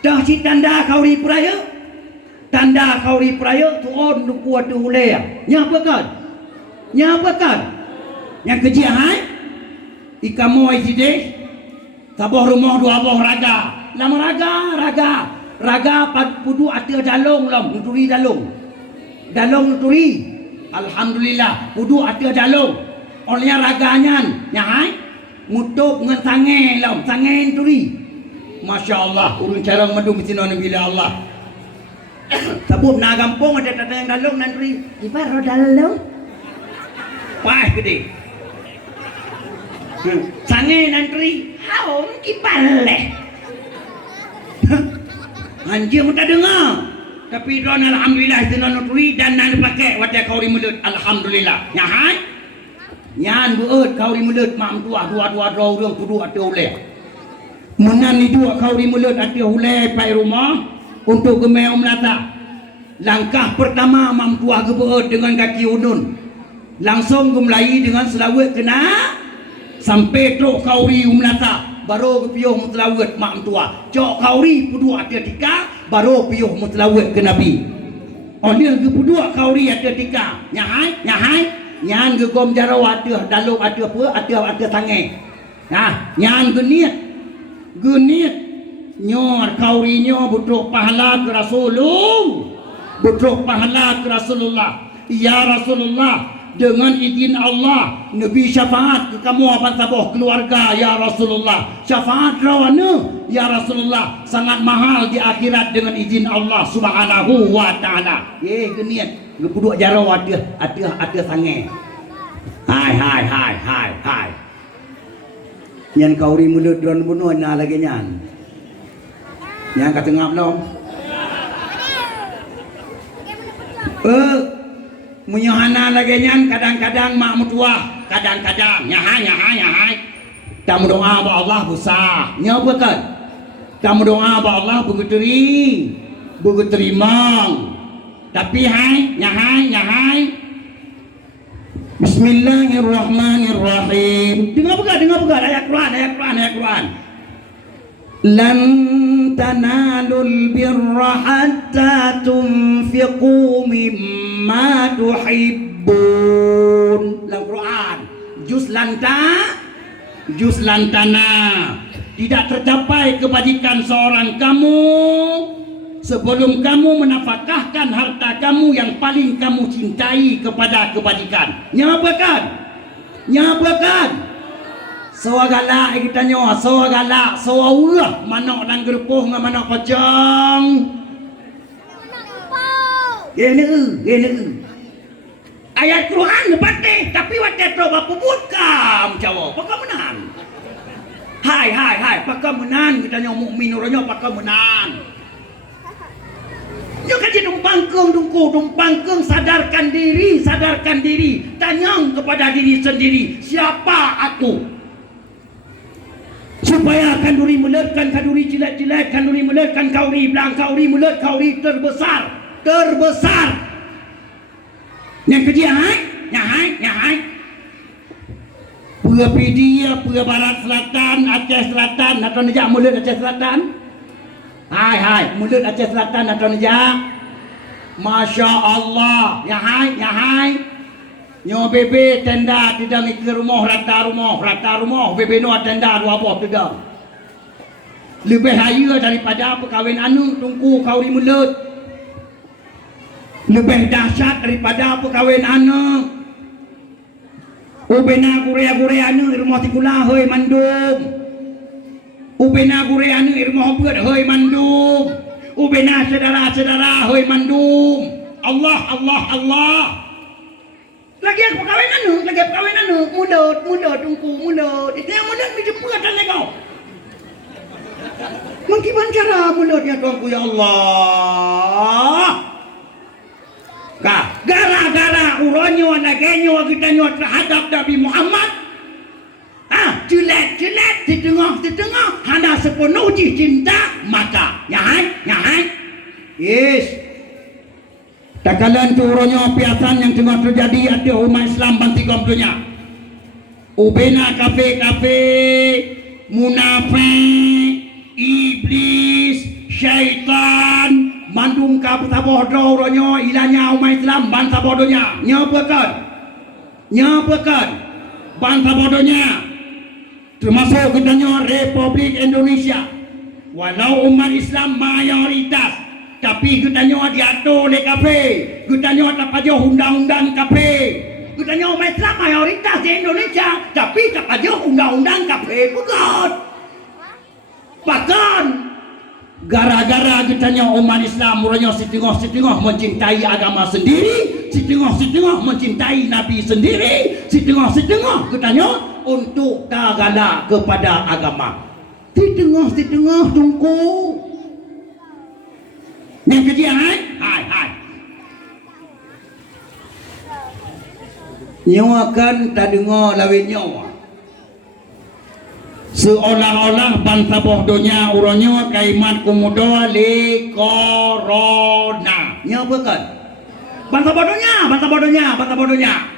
Dah si tanda kau ri purayu. Tanda kau ri praya tu on lu kuat tu hulaya. Nyapa kan? Yang kejian ika moi side saboh rumah dua boh raga. Lama raga pad pudu atir dalong lam nuturi dalong nuturi. Alhamdulillah pudu atir dalong. Oleh raganyan nyahai mutuk dengan sange nuturi. Masya-Allah urun cara mendung sinon bila Allah. Sabut na kampung ada yang dalong nanti ibar dalong wah gede sange nanti haum kipale anjir muta dengar tapi don alhamdulillah sinon nutri dan nan pakai wadah kau di mulut alhamdulillah nyahai nyan buat kau di mulut mam tua dua orang tu dua oleh menan ni dua kau di mulut ati oleh pai rumah untuk gemai melata. Langkah pertama mampuah gebeut dengan kaki unun. Langsung gemlai dengan selawat kena sampai truk kauri melata. Baru piuh mutlawat mak tua. Cok kauri pudu ada tika baru piuh mutlawat ke Nabi. Oleh ke pudu kauri ada tika. Nyahai nyan ke gom jaro ada daluk ada apa ada tangai. Nah nyan geniat nyor kauri nyor butuh pahala ke Rasulullah. Ya Rasulullah, dengan izin Allah Nabi syafaat ke kamu apa saboh keluarga ya Rasulullah. Syafaat rawana ya Rasulullah sangat mahal di akhirat dengan izin Allah Subhanahu wa taala. Geniat buduk jaro ada sange. Hai. Nyan kauri mulut dron bunuh na lagi nyan. Yang kata ngap long. Menyahana lagi nyan kadang-kadang mak mutuah, kadang-kadang nyahai. Kamu doa ba Allah besar. Nya betul. Kamu doa ba Allah begitu terima. Tapi nyahai. Bismillahirrahmanirrahim. Dengar bukan ayat Quran. Lan tanalul birra hatta tunfiqu mimma tuhibbun. Dalam Quran, juz lantana. Tidak tercapai kebajikan seorang kamu sebelum kamu menafkahkan harta kamu yang paling kamu cintai kepada kebajikan. Nyapakan? Soa galak kita nyawa, soa galak, soa urah, manok dan gerpuh dengan manok kocong. Gini. Ayat Quran lepas ni, tapi waktu tu bapa buka menjawab, pakai menan. Hai, pakai menan kita nyawa mukmin orangnya pakai menan. Nyo kaji tumpang keung sadarkan diri. Tanyang kepada diri sendiri, siapa aku? Supaya kanduri meletkan, kanduri jilat-jilat, kanduri meletkan kauri belang, kauri melet, kauri terbesar. Yang kerja hai. Pura Pidia, pura Barat Selatan, Aceh Selatan, atau nejak mulut Aceh Selatan. Hai, mulut Aceh Selatan atau nejak. Masya Allah. Ya hai. Nyo bebe tenda tidak mikir rumah, rata rumah. Bebe no tenda dua apa tidak. Lebih haya daripada perkahwin anu tungku kauri mulut. Lebih dahsyat daripada perkahwin anu. Ubena gure anu rumah tikula heuy mandum. Ubena gure anu rumah beut heuy mandum. Ubena saudara heuy mandum. Allah. Lagi perkahwin anu, mulut tungku mulut. Itu yang mulut mi jeput dan kau. Mengkiban cara mulutnya tuanku ya Allah. Gara-gara uronyo nagenyo kita nyo terhadap Nabi Muhammad. Jelek di tengah hanya sepenuh cinta maka. Nyahai. Yes. Tak kalian tu uronyo piasan yang tengah terjadi ada umat Islam banti kaum dunia. Ubena kafe munafik, iblis, syaitan mandung ka sabodo uronyo ilanya umat Islam bangsa bodohnya. Nyapakan bangsa bodohnya. Termasuk kitanya Republik Indonesia. Walau umat Islam mayoritas, tapi kitanya diatur oleh kafe. Kitanya tak ada undang-undang kafe. Kitanya umat Islam mayoritas di Indonesia, tapi tak ada undang-undang kafe bukan. Bahkan gara-gara kitanya umat Islam muranya setengah mencintai agama sendiri, setengah mencintai Nabi sendiri, setengah kitanya untuk tagala kepada agama. Setengah tunggu. Yang kerja hai. Nyawa kan tak dengar lawin nyawa. Seolah-olah bangsa bodohnya uronyo kaimat kumudo le corona. Nyawa kan? Bangsa bodohnya.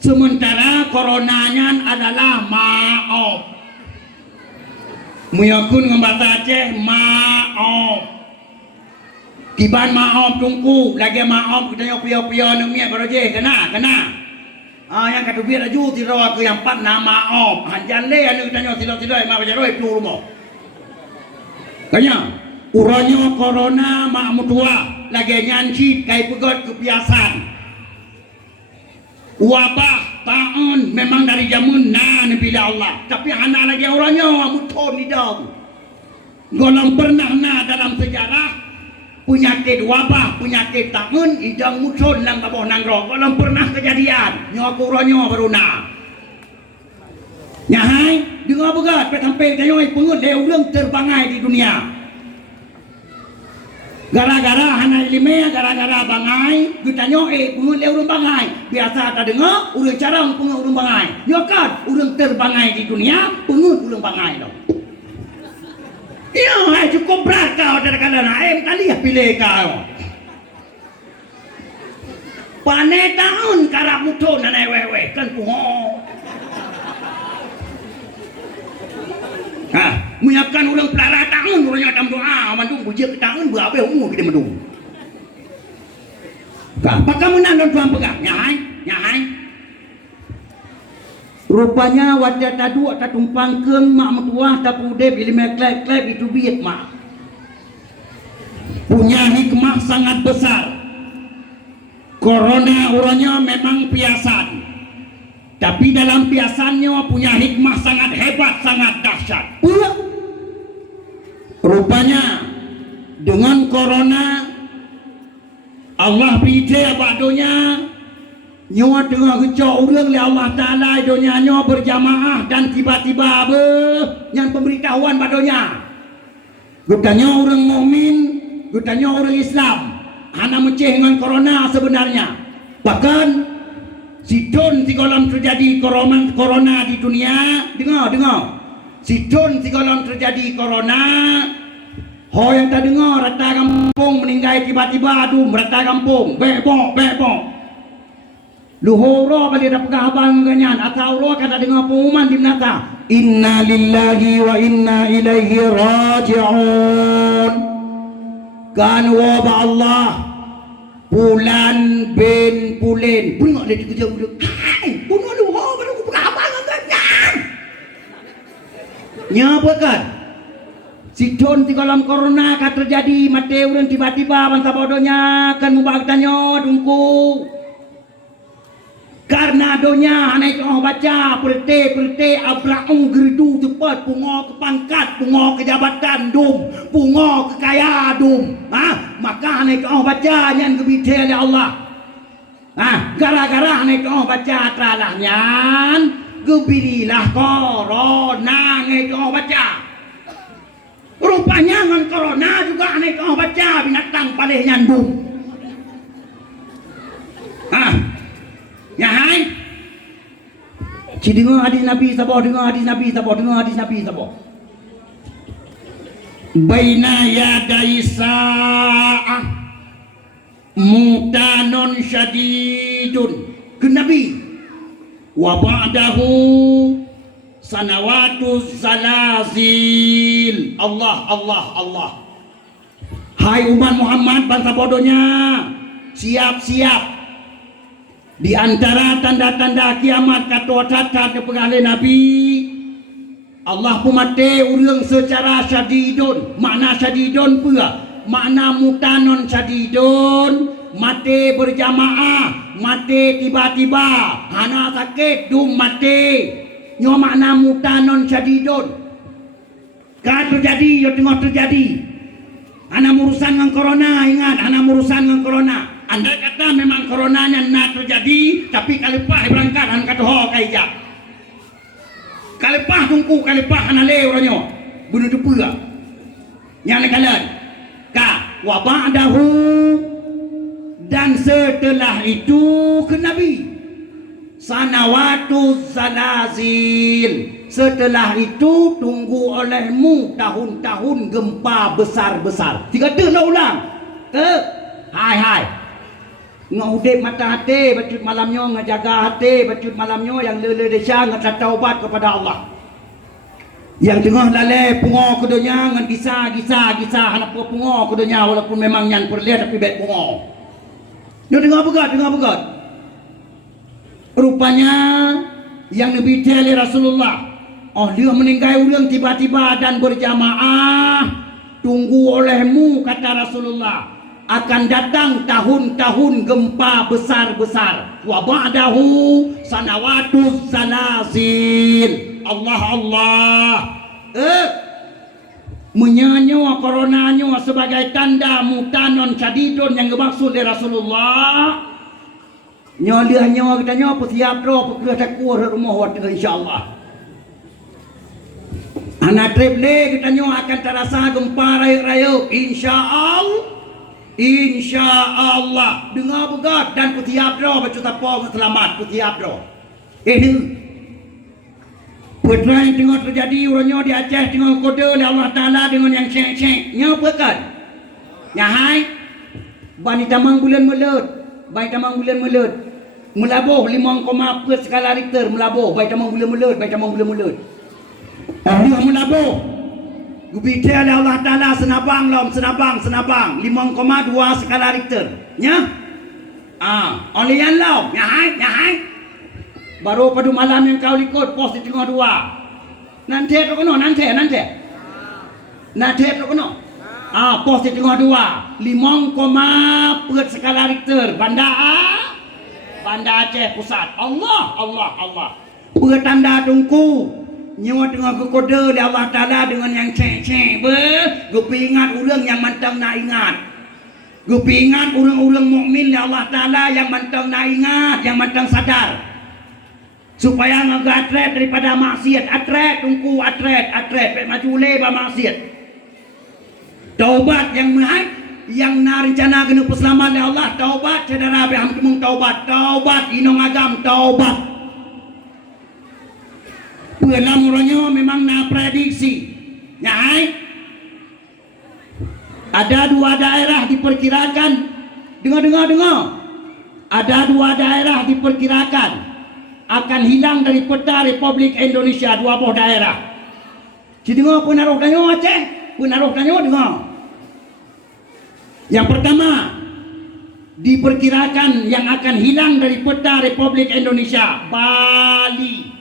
Sementara coronanya adalah maaf. Muyakun dengan bahasa Aceh maaf. Kiban maaf tungku, lagi maaf kita pia nemia baroje kena. Yang kata biar aju tirawa ke yang empat nama maaf. Hanjan le anu kita tidak ma baca roi tu rumah. Kanya uranyo corona mak mutua lagi nyanci kai pegot kebiasaan. Wabah taun memang dari zaman Nabi Allah, tapi anak lagi orangnya muton di dalam. Golong pernah dalam sejarah penyakit wabah, penyakit taun idang muton lang taboh nangrok. Golong pernah kejadian nyawa orangnya beruna. Nyahai dengar begat sampai kayoi pengut dia ulang terbangai di dunia. Gara-gara hana ilmiah, gara-gara bangai, kita nyoe pengut dia urang bangai. Biasa tak dengar, urang carang pengut urang bangai. Nyokat urang terbangai di dunia, pengut urang bangai dong. Iya, cukup berat kau dari kalian. Kali pilih kau. Pane tahun karap mutun anai wewe kan pungo. Menyiapkan ulang pelara tahun urangnya tam doa mandung bujia ke tahun berabe umur kita mandung. Apakah menang dan tuan pegang? Nyai. Rupanya wajah tadu tak tumpang keung mak metuah tak pude bila meklep-klep itu biit mak. Punya hikmah sangat besar. Corona orangnya memang piasan, tapi dalam piasannya punya hikmah sangat hebat, sangat dahsyat. Rupanya dengan corona Allah pijai abadonya nyawa tengah kecok orang oleh Allah Ta'ala donya nyawa berjamaah dan tiba-tiba yang pemberitahuan badonya gutanya orang mukmin, gutanya orang Islam hana menceh dengan corona sebenarnya. Bahkan sidon tigolam terjadi corona di dunia. Dengar sidon tigolam terjadi corona. Ho yang tak dengar rata kampung meninggal tiba-tiba aduh rata kampung bebok luhur balik dah pegang abang ganyan atau Allah kata dengar pengumuman di menata inna lillahi wa inna ilaihi raji'un. Kan wabah Allah bulan bin pulin bunga dia kerja udah bunga lu ho baru aku pegang abang ganyan nyapa kan sidon di kolam corona kan terjadi mati orang tiba-tiba bangsa bodohnya kan mubah tanya dungku karena donya anak itu baca perte abra'u gerdu cepat pungo ke pangkat pungo ke jabatan dum pungo ke kaya dum maka anak itu baca yang kebidai oleh Allah gara-gara anak itu baca teralah nyan kebirilah corona anak itu baca rupanya dengan corona juga anak itu baca binatang paling nyandung ya hai dengar hadis Nabi sabah baina yadai sa'ah mutanon syadidun ke Nabi wa ba'dahu sanawatuz zalazil. Allah hai umat Muhammad bangsa bodohnya siap-siap. Di antara tanda-tanda kiamat kata cacat kepegali Nabi Allah pumate urang secara syadidun. Makna syadidun pula makna mutanon syadidun mati berjamaah mati tiba-tiba hana sakit dum mati nyo makna mutanon syadidun kan terjadi yo tengok terjadi hana urusan dengan corona. Ingat hana urusan dengan corona. Anda kata memang coronanya nak terjadi, tapi kalepah berangkat han kata ho kaijak. Kalepah tungku kalepah ana le orangnya. Bunuh depa. Yang kalian ka wa ba'dahu dan setelah itu ke Nabi sanawatu zalazil. Setelah itu tunggu olehmu tahun-tahun gempa besar-besar. Tiga nak ulang. Hai. Ngudip mata hati, bacut malamnya ngejaga hati, bacut malamnya yang lele desya ngecat taubat kepada Allah. Yang tengah lalai pungo kedunya ngan gisa hanap pungo kedunya walaupun memang yang perlihat tapi baik pungo. Dia dengar begat. Rupanya yang Nabi teli Rasulullah. Dia meninggal orang tiba-tiba dan berjamaah. Tunggu olehmu kata Rasulullah. Akan datang tahun-tahun gempa besar-besar. Wa ba'dahu sanawatuz zalazil. Allah. Menyanyo coronanya sebagai tanda mutanon syadidun yang dimaksud oleh Rasulullah. Nyawa katanya siap roh pekeh takwa rumah waktu insyaallah. Anak triple katanya akan terasa gempa raya-raya InsyaAllah. Dengar begat dan putiap doa baca tapau selamat putiap doa. Ini perang tengah terjadi orangnya di Aceh tengah kode oleh Allah Ta'ala dengan yang cek-cek. Nya begat. Ya hai. Bani tamang bulan melut. baik tamang bulan melut. Melabuh 5,4 skala Richter melabuh baik tamang bulan melut, baik tamang bulan melut. Dia melabuh. Gubite oleh Allah Taala senabang 5,2 skala Richter. Nya? Oleh yang laum, nyahai. Baru pada malam yang kau ikut pos di tengah dua. Nanti tu kena, nanti. Nanti tu kena. Pos di tengah dua. 5,4 skala Richter. Bandar Aceh Pusat. Allah. Pertanda tungku. Nyawa tengah kekode oleh Allah Ta'ala dengan yang cek-cek. Gupi ingat orang yang mantang nak ingat. Gupi ingat orang-orang mukmin oleh Allah Ta'ala yang mantang nak ingat, yang mantang sadar. Supaya ngagak atret daripada maksiat. Atret, tungku atret. Pek maju lebar maksiat. Taubat yang mengaik. Yang nak rencana kena perselamat oleh Allah. Taubat, saudara Abraham temung taubat. Taubat, inong agam, taubat. Pelamurannya memang nak prediksi. Nyai. Ada 2 daerah diperkirakan. Dengar. Ada 2 daerah diperkirakan akan hilang dari peta Republik Indonesia. 2 buah daerah. Jadi dengar penaruh tanya Aceh. Penaruh tanya dengar. Yang pertama, diperkirakan yang akan hilang dari peta Republik Indonesia, Bali.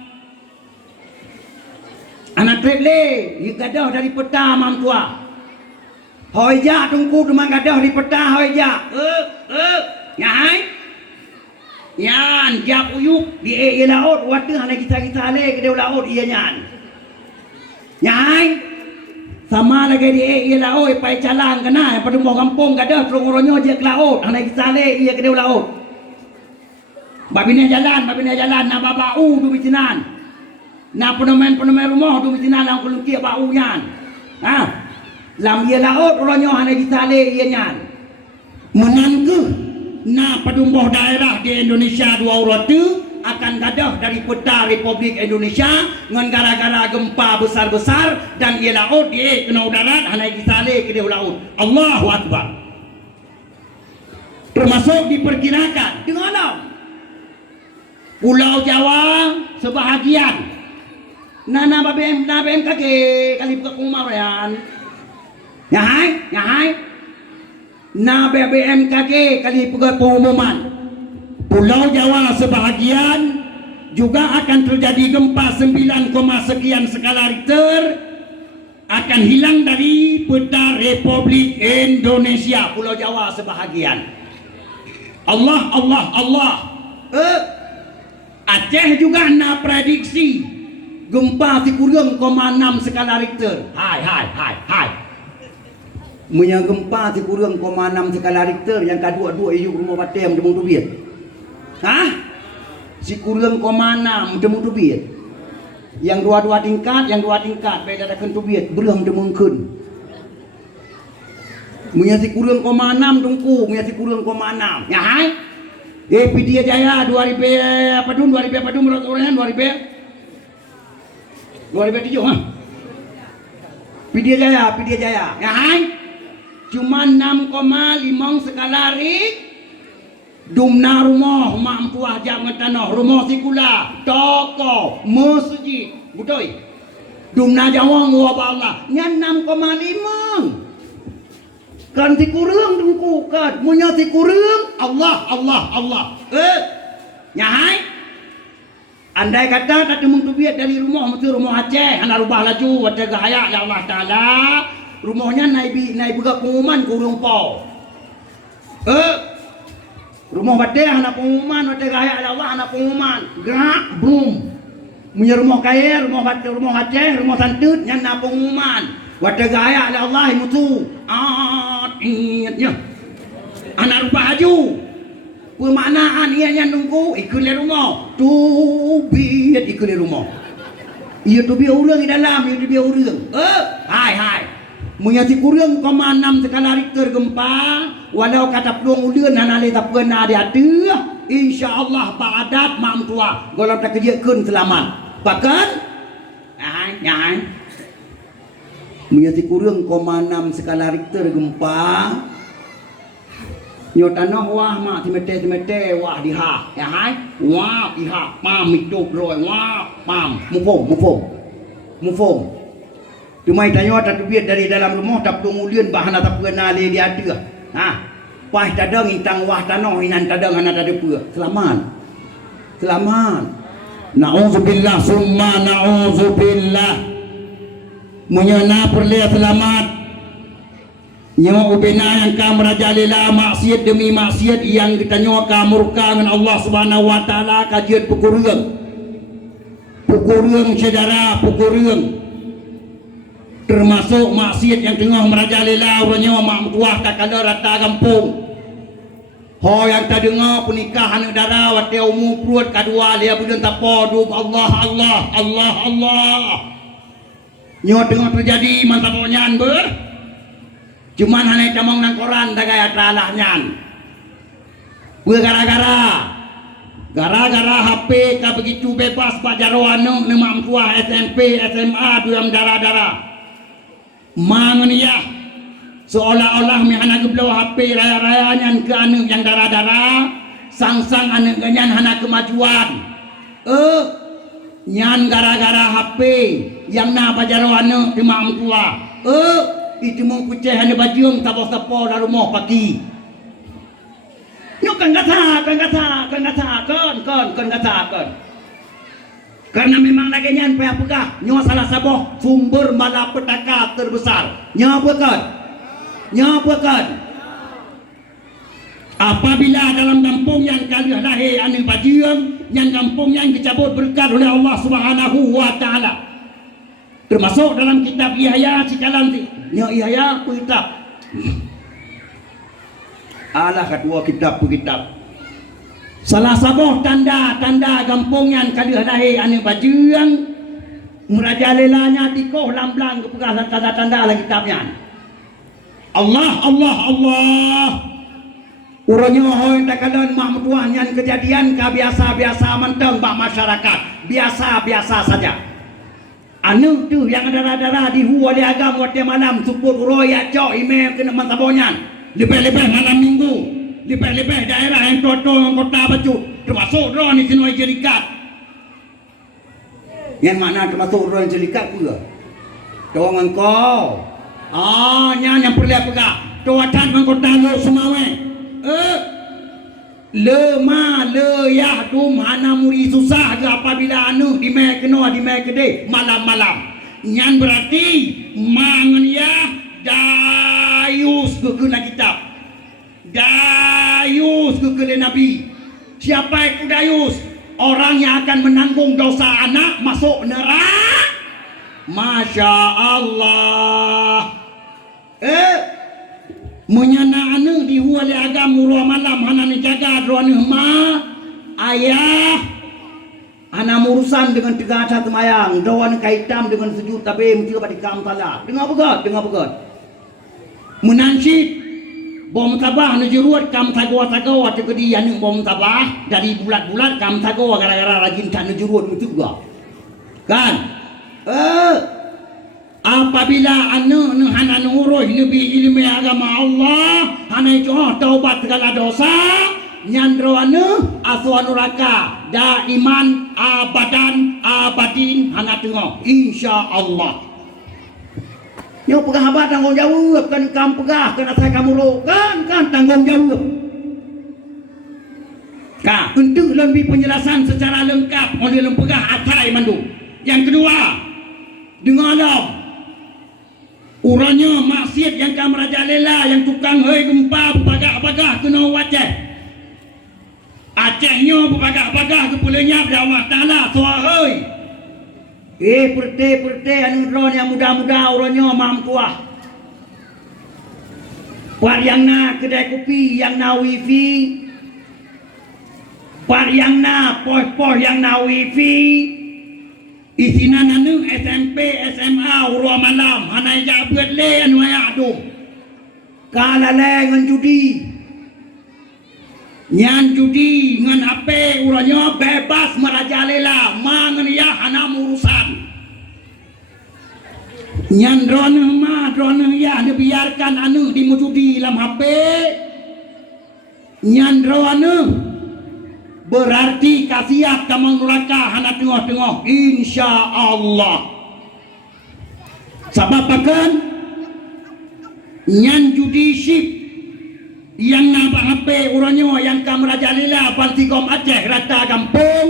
Anak treble, ia gadah dari peta mam tua. Hoja tungku demang gadah di peta hoja. Nyai. Yan, jap uyuk di laut waktu hana kita le ke laut ia nyan. Nyai. Sama lagi di laut pai calang kena pada mau kampung gadah terong-ronyo je ke laut hana kita le ia ke laut. Babine jalan na babau du bicinan. Na penomen rumah tu mesti nak keluki bau nyan. Lam ia laut orangnya hanya ditale ia nyan. Menangke na pedumbuh daerah di Indonesia 2 orang tu akan gadah dari peta Republik Indonesia dengan gara-gara gempa besar-besar dan ia laut dia kena darat hanya ditale ke dia laut. Allahu Akbar. Termasuk diperkirakan dengarlah. Pulau Jawa sebahagian Nana BM kaki kali buka kumar yan. Nyahai. Na BM kaki kali buka pengumuman. Pulau Jawa sebahagian juga akan terjadi gempa 9, sekian skala Richter akan hilang dari peta Republik Indonesia. Pulau Jawa sebahagian. Allah. Aceh juga na prediksi gempa di kurang 6 skala Richter. Hai. Punya gempa di kurang 6 skala Richter yang kedua-dua iu rumah batem demung tubit. Si kurang 6 demung tubit. Yang dua tingkat beda dengan tubit berang demungkeun. Punya si kurang 6 tungku, punya si kurang 6. Ya hai. Pidia Jaya 2000 apa dun 2007 Pidia Jaya. Ya hai. Cuma 6,5 skala Richter. Dumna rumah mak tuah jam tanah, rumah sikula, toko, masjid, betul. Dumna jawang wa Allah. Nya 6,5. Kan ti kurang tungku kan, munya ti kurang Allah. Ya hai. Andai kata tak temung tubiat dari rumah mesti rumah Aceh, anda rubah laju wata gaya ya Allah Taala. Rumahnya naik buka pengumuman kurung pau. Rumah bate anak pengumuman wata gaya ya Allah anak pengumuman. Gerak boom. Punya rumah kaya, rumah bate, rumah Aceh, rumah santut nya na pengumuman. Wata gaya ya Allah mutu. Ingatnya. Anak rubah laju. Pemaknaan ianya nunggu ikut le rumah tubiat ikut le rumah ia tubiat orang di dalam ia tubiat orang hai menyati kurang 6 skala Richter gempa walau kata peluang ulian hanale tak pernah dia ada insyaallah padat mam tua golong tak kerjakan selamat bahkan hai menyati kurang 6 skala Richter gempa Nyo tanah wah mak timete wah diha ya hai wah diha pam hidup roy wah pam mufong cuma tanya tak biar dari dalam rumah tak kemudian bahan tak pernah le dia ada nah pas tadang intang wah tanah inan tadang anak ada apa selamat na'udzubillah summa na'udzubillah menyana perlihat selamat nyawa ubena yang ka merajalela maksiat demi maksiat yang kita nyawa ka murka dengan Allah Subhanahu wa taala kajian pukureung pukureung termasuk maksiat yang tengah merajalela orang nyawa mak tuah tak kada rata kampung ho yang tak dengar pernikahan negara wate umur perut kadua dia bulan tapo dum Allah nyawa tengah terjadi mantap onyan ber cuman hanya camong nang koran tak gaya teralahnya gara-gara HP ka begitu bebas pak jarwana nemam tua SMP SMA duam darah manganiah seolah-olah mi anak geblau HP raya-rayanya ke anu yang darah sang-sang anu ganyan hana kemajuan nyan gara-gara HP yang na pak jarwana nemam tua itu mau kuceh hanya bajung tapo-tapo dari rumah pagi. Nyok kan kata. Karena memang lagi nyan payah pegah. Nyok salah saboh sumber malapetaka terbesar. Nyok bukan. Apabila dalam kampung yang kalian lahir anu bajung, yang kampung yang dicabut berkat oleh Allah Subhanahu wa taala. Termasuk dalam kitab Yahya cikalan Yahya kitab alah kedua kitab salah sabuh tanda kampung yang kalian lahir anu bajung merajalelanya dikoh lamblang kepegah tanda-tanda dalam kitabnya Allah urangnya hoi takalan mak tuahnya kejadian biasa menteng bak masyarakat biasa saja anu tu yang darah-darah di huwa di agam wate malam supur roya cok email kena mantabonyan lebih-lebih malam minggu lebih-lebih daerah yang yang kota baju termasuk roh ni sinoi jerikat yang mana termasuk roh yang jerikat pula doang engkau yang perlihat pegak tuatan mengkota lo semawe lemah leyah dum hana muri susah apabila anu di me gede malam-malam nyan berarti mangan ya dayus ke kitab dayus ke nabi siapa yang dayus orang yang akan menanggung dosa anak masuk neraka Masya Allah menyana anu di huwali agam murah malam hana ni jaga drone ma ayah hana urusan dengan 3 satu mayang dawan kaitam dengan sujud tapi mesti dapat dikam salah dengar begat menansyid bom tabah nu jeruat kam tagawa tegedi anu bom tabah dari bulat-bulat kam tagawa gara-gara rajin tak nu jeruat itu juga kan apabila anu hana nuruh lebih ilmu agama Allah hana joh taubat segala dosa nyandro anu aswa neraka daiman abadin hana tengok insyaallah nyo pegah abad tanggung jawab kan kam pegah kena saya kamu kan tanggung jawab untuk lebih penjelasan secara lengkap oleh lempegah atai mandu yang kedua dengar uranya maksiat yang kam merajalela yang tukang hei gempa bagak-bagak kena wajah Acehnya bagak-bagak kepulanya pada Allah Ta'ala suahai perte anu ron yang muda-muda uranya mampuah par yang na kedai kopi yang na wifi par yang na poh yang na wifi isinan anu SMP SMA urua malam hanai jabet le anu ayadum kala le ngan judi nyan judi ngan HP uranya bebas merajalela mangan ya hana urusan nyan drone ya dibiarkan anu dimujudi dalam HP Nyandrawana berarti kasiat kamang neraka hana tengah-tengah insya Allah. Sebab akan nyan judisip yang nampak hape uranyo yang kam Raja Lila Pantigom Aceh rata kampung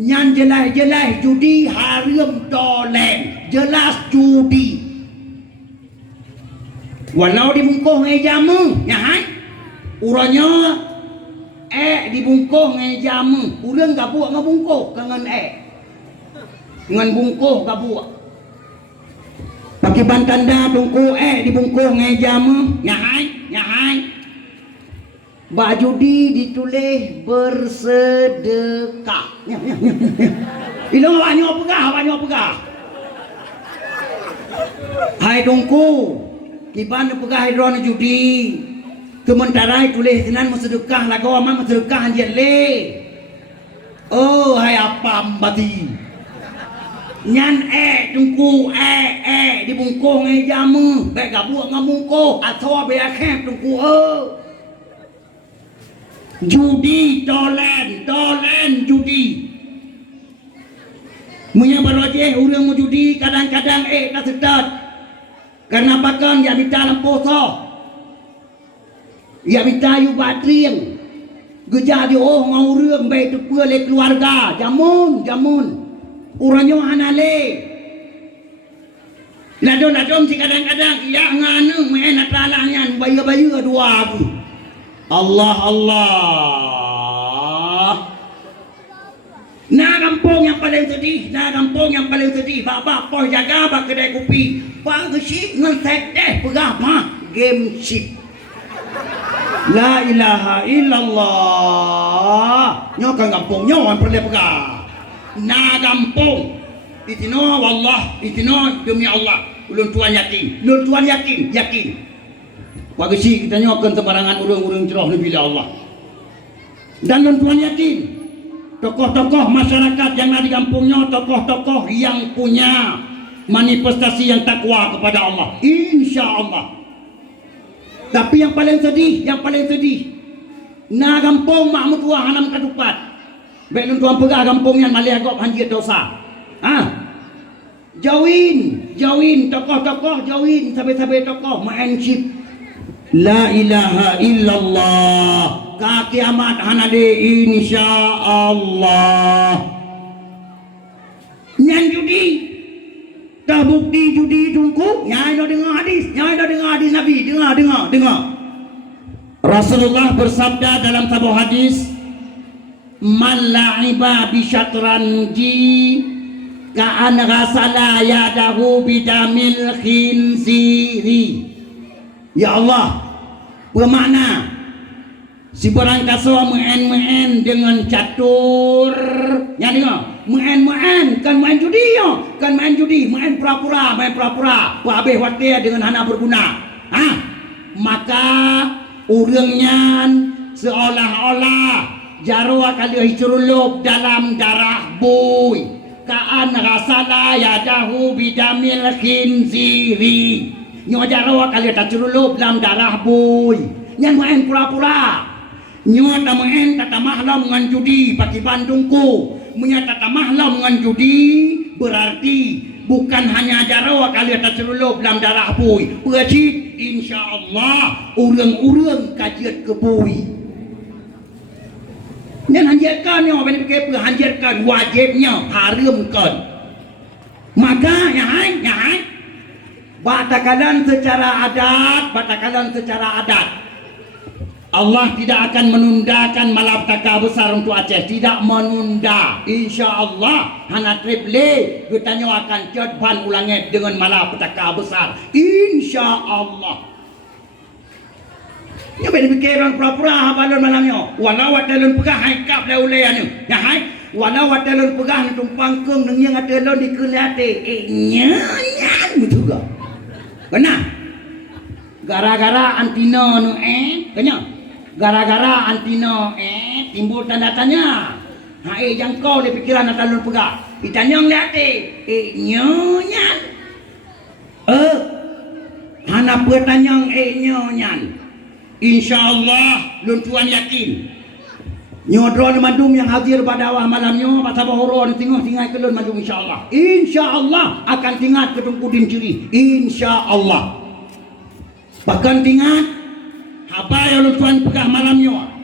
nyan jelas-jelas judi haram tolen jelas judi walau dibungkuh ngai jamu ya hai uranyo dibungkuh ngai jamu urang gabuak ngabungkuh kangen ngan bungkuh gabuak pakai bantanda bungkuh dibungkuh ngai jamu ya hai baju ditulis bersedekah ini banyak pegah hai dongku kiban pegah hidron judi sementara tulis tenan bersedekah lagu aman bersedekah anjir le oh hai apa mbati nyan dongku dibungkuh ngai jamu baik gabuak ngamungkuh atau biar khep dongku judi tolen judi munya barojeh urang mu judi kadang-kadang tak sedot karena pakan ya minta lamposo ya minta yu batrieng geja di ngau urang baik tu le keluarga jamun uranyo hanale ladon si kadang-kadang ya nganu main atalahnya bayu-bayu dua aku Allah nah kampung yang paling sedih bapak poh jaga bak kedai kopi pak gesik ngesek pegah mah game chip la ilaha illallah nyo kan kampung nyo an perle pegah nah kampung itino wallah itino demi Allah ulun tuan yakin Wagisi kita nyokan sembarangan urang-urang cerah bila Allah. Dan tuan yakin tokoh-tokoh masyarakat yang ada di kampungnya tokoh-tokoh yang punya manifestasi yang takwa kepada Allah. Insya Allah. Tapi yang paling sedih na kampung mak mutua hanam katupat. Baik tuan pegah kampung yang maliagop hanjir dosa. Jauhin tokoh-tokoh jauhin sampai tokoh maensip. La ilaha illallah ka kiamat hanade insya Allah nyan judi dah bukti judi tungku nyai dah dengar hadis Nabi dengar Rasulullah bersabda dalam sebuah hadis man la'iba bi syatranji ka'an ghasala yadahu bidamil khinziri. Ya Allah, bermakna si barang kasar muen dengan catur, ya dengar, muen kan main judi muen pura-pura, habis watir dengan hana berguna. Maka urangnya seolah-olah jarwa kali hicurulup dalam darah boy. Kaan rasala yadahu bidamil khinziri. Nyo jarawa kali tak curulup dalam darah boy. Nyan main pura-pura. Nyo tak main tata mahlam ngan judi paki Bandungku. Munya tata mahlam ngan judi berarti bukan hanya jarawa kali tak curulup dalam darah boy. Berarti insya-Allah urang-urang kajian ke boy. Nyan hanjarkan nyo bani pikir hanjarkan wajibnya haramkan. Maka ya hai batakalan secara adat Allah tidak akan menundakan malapetaka besar untuk Aceh, tidak menunda insya-Allah hana triple bertanya akan cedban ulangnya dengan malapetaka besar insya-Allah. Ya bani pikiran pura-pura balon malamnya walau watalun pegah haikap leulean ya hai walau watalun pegah tumpang keung nang yang atelon dikeulate nyanyan betul gak kena gara-gara antina nu kena gara-gara antina timbul tanda tanya jangkau di pikiran atalun pegah ditanyong liate nyanyan hana pertanyang nyanyan InsyaAllah lun tuan yakin nyodron mandum yang hadir pada awal malamnya mata bahoro di tengah tinggal ke lun mandum InsyaAllah akan tinggal ke tungkudin ciri InsyaAllah bahkan tinggal apa yang lun tuan pegah malamnya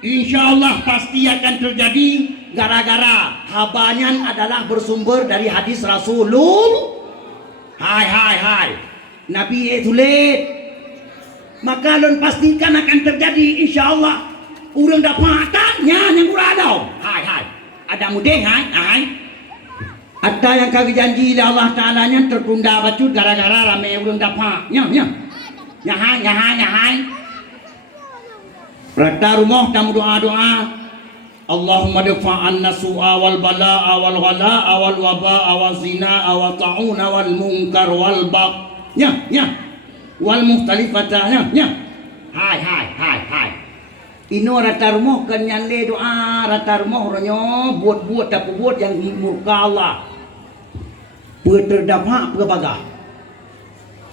InsyaAllah pasti akan terjadi gara-gara habanya adalah bersumber dari hadis Rasulullah. Hai Nabi tulis maka lun pastikan akan terjadi InsyaAllah urang dapatannya yang uradau. Hai ada mudah hai ada yang kagak janji oleh Allah Ta'ala nya tertunda bacut gara-gara rame urang dapatnya hai rata rumah tamu doa Allahumma dafa'anna su'a wal bala'a wal ghala'a wal waba'a wal zina'a wal ta'una wal munkar wal baq wal mukhtalifata hai ino rata rumah kan nyanle doa rata rumah orangnya buat tapi buat yang murka Allah buat terdapat berbagai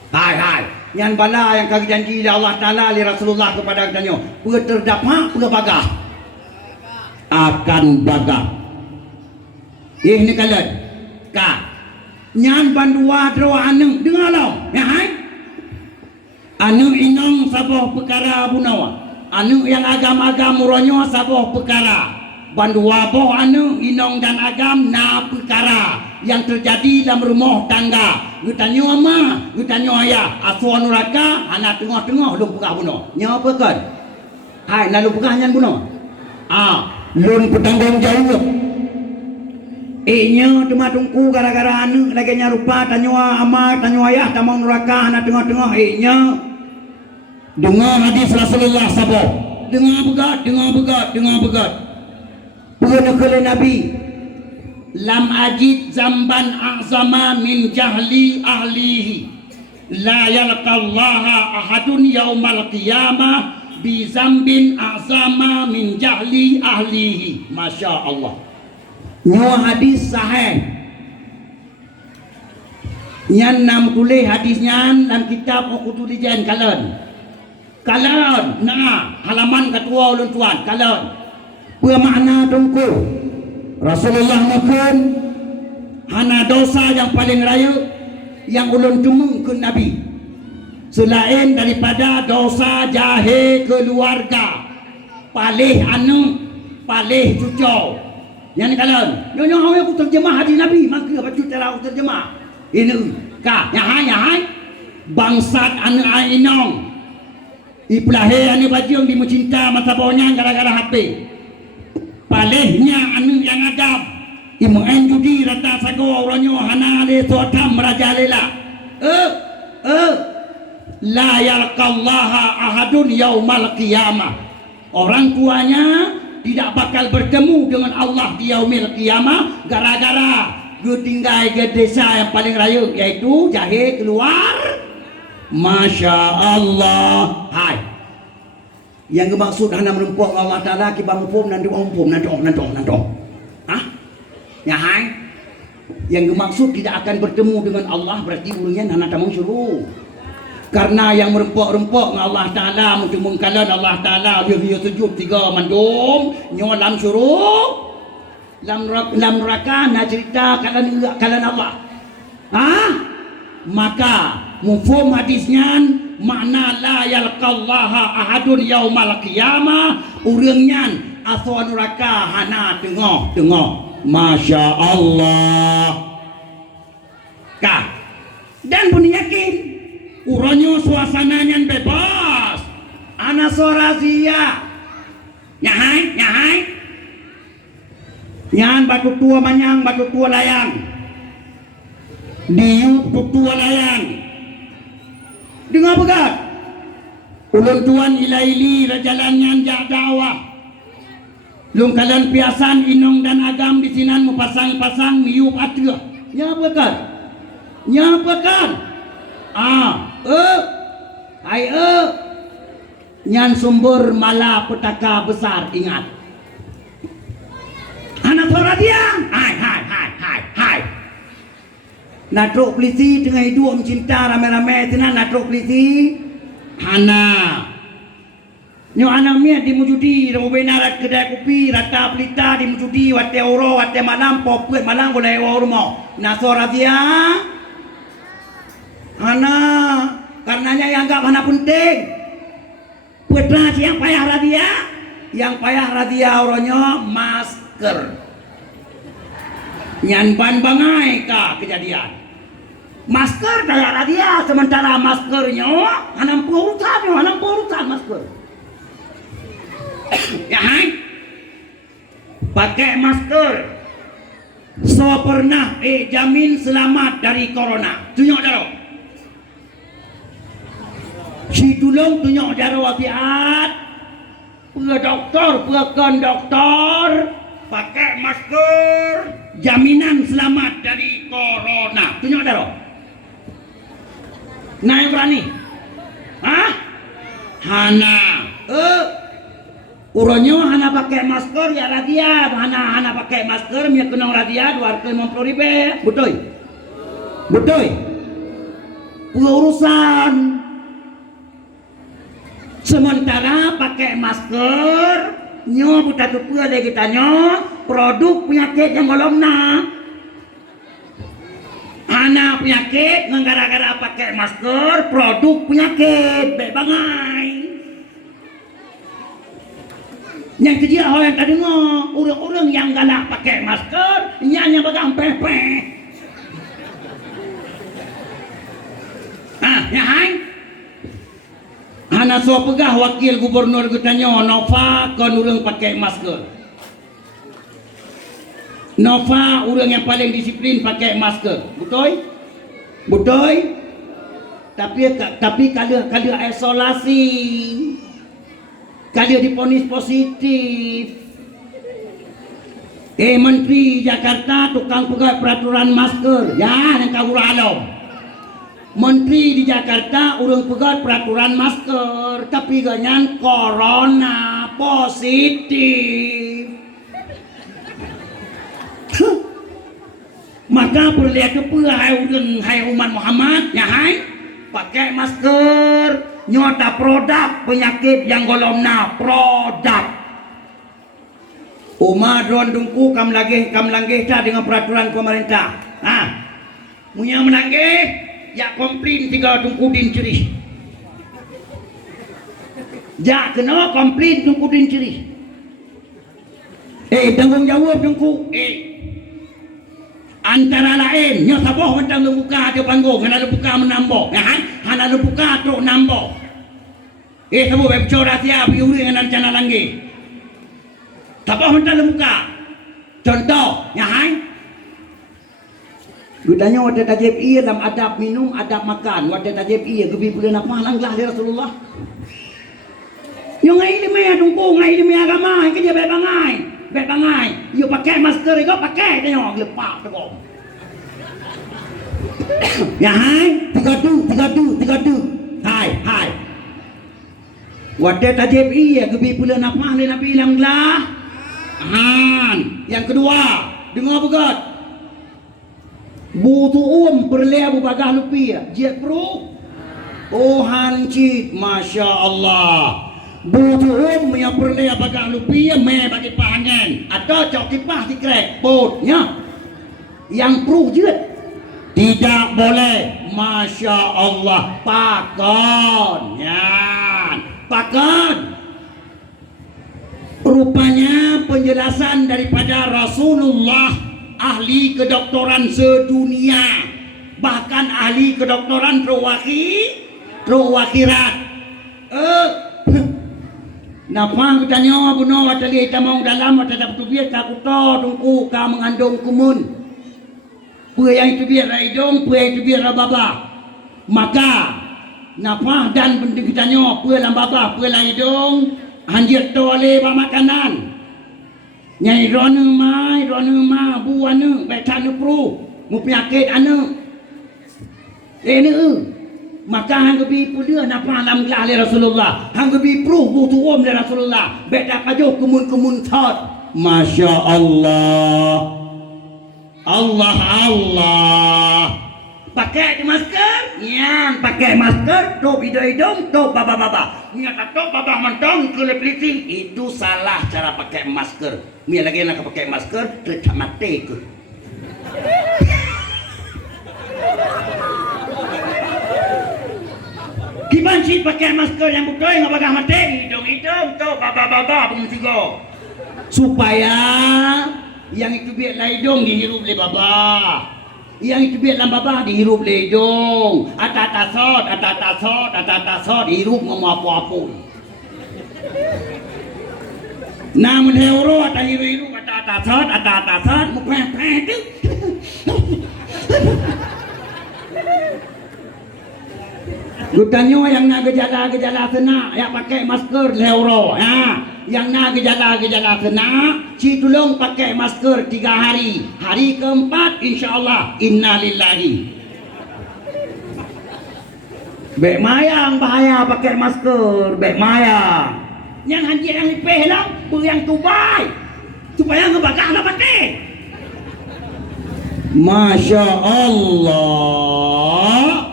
hai yang bala yang kagak janji oleh Allah Ta'ala oleh Rasulullah kepada katanya buat terdapat berbagai akan baga ini kalian nyan bandua doa anu dengar lo hai anu inong sabah perkara bunawa anu yang agam-agam muronyo saboh perkara bandua boh anu inong dan agam na perkara yang terjadi dalam rumah tangga gutanyo ama gutanyo ayah aswa nuraka anak tengah-tengah lu pegah buno nya apa kan hai lalu pegah nyan buno lun petanggung jawab nya cuma tungku gara-gara anu lagi nya rupa tanyo ama tanyo ayah tamang nuraka anak tengah-tengah nya dengar hadis Rasulullah sabah dengar begat pernah kali Nabi lam ajid zamban a'zama min jahli ahlihi la yalqallaha ahadun yaumal qiyamah bi zambin a'zama min jahli ahlihi Masya Allah nyo hadis sahih nyan nam tulis hadisnya dalam kitab Qutulijan Kalon nah halaman ketua ulun tuan kalon bermakna tungku Rasulullah makan hana dosa yang paling raya yang ulun tumung ke Nabi selain daripada dosa jahe keluarga palih anu palih cucau yang kalon nyonya aku terjemah hadis Nabi maka baca cara terjemah ini nyahai bangsat anu ainong Iplahe anu baju yang dimucinta mata bawahnya gara-gara HP palehnya anu yang agam imu'en judi rata sago orangnya hana ale sotam meraja lela la yalqallaha ahadun yaumal qiyamah orang tuanya tidak bakal bertemu dengan Allah di yaumil qiyamah gara-gara dia tinggal ke desa yang paling raya yaitu jahe keluar Masya Allah hai yang bermaksud hanya merempuk Allah Ta'ala kibang upum nanti ya hai yang bermaksud tidak akan bertemu dengan Allah berarti ulungnya hanya tamang suruh karena yang merempuk-rempuk Allah Ta'ala mungkin mengkalan Allah Ta'ala dia sujud tiga mandum nyolam suruh lam neraka nak cerita kalan Allah maka mufhum hadisnya makna la yalqallaha ahadun yaumal qiyamah urangnya aswa neraka hana tengah Masya Allah dan pun yakin urangnya suasananya bebas ana sorazia nyahai nyan batu tua manyang batu tua layang diuk tua layang dengar begat ulun tuan ilaili rajalannya jak dakwah lung kalian piasan inong dan agam di sinan mempasang-pasang miup atga nya begat nyan sumber malapetaka besar ingat anak suara dia hai natrok polisi tengah hidup mencinta rame-rame tenan natrok polisi hana Nyo anamnya di mujudi, di benarat kedai kopi, rata pelita di mujudi, wate oro, wate malam, popet malam boleh rumah. Naso razia. Hana, karenanya yang enggak mana penting. Putra yang payah razia, yang payah razia orangnya masker. Nyan ban bangai ka kejadian. Masker daya razia, sementara maskernya hanam urusan masker. Ya hai, pakai masker. So pernah jamin selamat dari corona. Tunjuk jaro. Si tulung tunjuk jaro apiat. Pekon doktor, pakai masker. Jaminan selamat dari corona. Tunjuk jaro. Nah yang berani. Hah? Hana. Uronyo hana pakai masker ya radia, hana pakai masker mia kenong radia 250.000. Betul. Urusan. Sementara pakai masker nyo buta tupu ada kita nyo produk penyakit yang golongna. Hana penyakit gara-gara pakai masker produk penyakit bebangai. Yang kejia yang tadi orang-orang yang galak pakai masker nyanyi bagang pepe. Ya hai. Hana so pegah wakil gubernur getanyo Nova kon urang pakai masker. Nova urang yang paling disiplin pakai masker. Betul? Tapi kalau isolasi kali diponis positif. Menteri Jakarta tukang pegat peraturan masker. Ya, yang kau alam. Menteri di Jakarta urang pegat peraturan masker, tapi ganyan corona positif. Maka perlihat kepa hai umat Muhammad, ya hai, pakai masker. Nyota produk penyakit yang golongna produk. Umat ron dungku kam lagi ta dengan peraturan pemerintah. Punya menangge ya komplain 3 dungku din ceri. Ja kena komplain dungku din ceri. Tanggung jawab dungku. Antara lain nya saboh mentang buka ada panggung hana buka menambok ya kan hana buka tu nambok saboh bicara sia biuri dengan rencana langgi saboh mentang buka contoh ya kan gudanya wada tajib iya dalam adab minum adab makan wada tajib iya gebi bulan apa langlah dari Rasulullah yang ngai ilmu dungku ngai ilmu agama ke dia bebangai you pakai masker kau pakai tengok lepak tengok ya hai 32 hai wadah tajib iya gebi bulan apa ni Nabi langlah yang kedua dengar begat butuh perlea bagah lupi jet pro hancit Masya Allah butuh yang perlea bagah lupi me bagi pangan atau cok kipah di krek botnya yang pro jet tidak boleh Masya Allah pakon rupanya penjelasan daripada Rasulullah ahli kedokteran sedunia bahkan ahli kedokteran terwakhirat napa katanya buno watali tamang dalam watada betubiat ka kuto tungku ka mengandung kumun pue yang itu biar raidong pue itu biar baba maka napa dan penting katanya pue lam baba pue raidong hanjir tole ba makanan nyai ronu ma buanu betanu pro mu penyakit anu maka hang gebi pulia napa lam gelah le Rasulullah hang gebi pro butuh om le Rasulullah beda kajo kumun thot Masya Allah Pakai masker, yan pakai masker, tutup hidung, tutup baba. Nya tutup baba mentong kulit pelicing, itu salah cara pakai masker. Mia lagi nak pakai masker, tercak mati ke. Gimana sih pakai masker yang betul nggak bakal mati? Hidung, tuh baba, bumsigo. Supaya yang itu biar hidung dihirup oleh baba. Yang itu biar dalam baba dihirup oleh hidung. Atatasot, dihirup ngomong apa-apa. Namun hero atau hirup atatasot, mupeh tu. Gutanyo yang nak gejala-gejala senak, yang pakai masker hero, ya. Yang nak gejala-gejala senak, si tolong pakai masker 3 hari. Hari keempat insya-Allah innalillahi. Bek mayang bahaya pakai masker, bek mayang. Yang haji yang ipeh lah, yang tubai. Supaya ngebagah lah pakai. Masya Allah.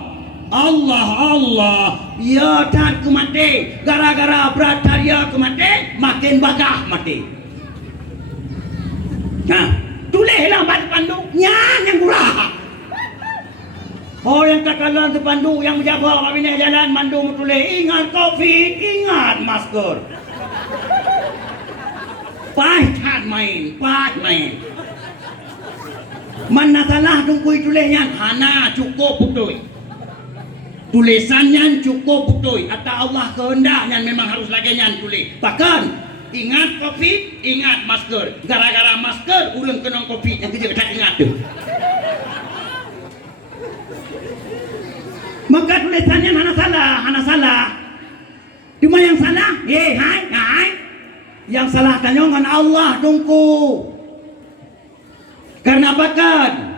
Allah ya tak ke mati gara-gara berat dia ke mati makin bagah mati. Nah tulislah batu pandu yang gurah. Oh yang tak kalah terpandu yang menjaga apabila jalan mandu tulis ingat Covid, ingat masker. Pahit main. Mana salah tunggu tulisnya hana cukup betul. Tulisannya cukup betul atau Allah kehendaknya memang harus lagi nyan tulis. Bahkan ingat Covid, ingat masker. Gara-gara masker urang kena Covid yang kita tak ingat tu. Maka tulisannya hana salah. Cuma yang salah, hai. Yang salah tanya dengan Allah tunggu. Karena bahkan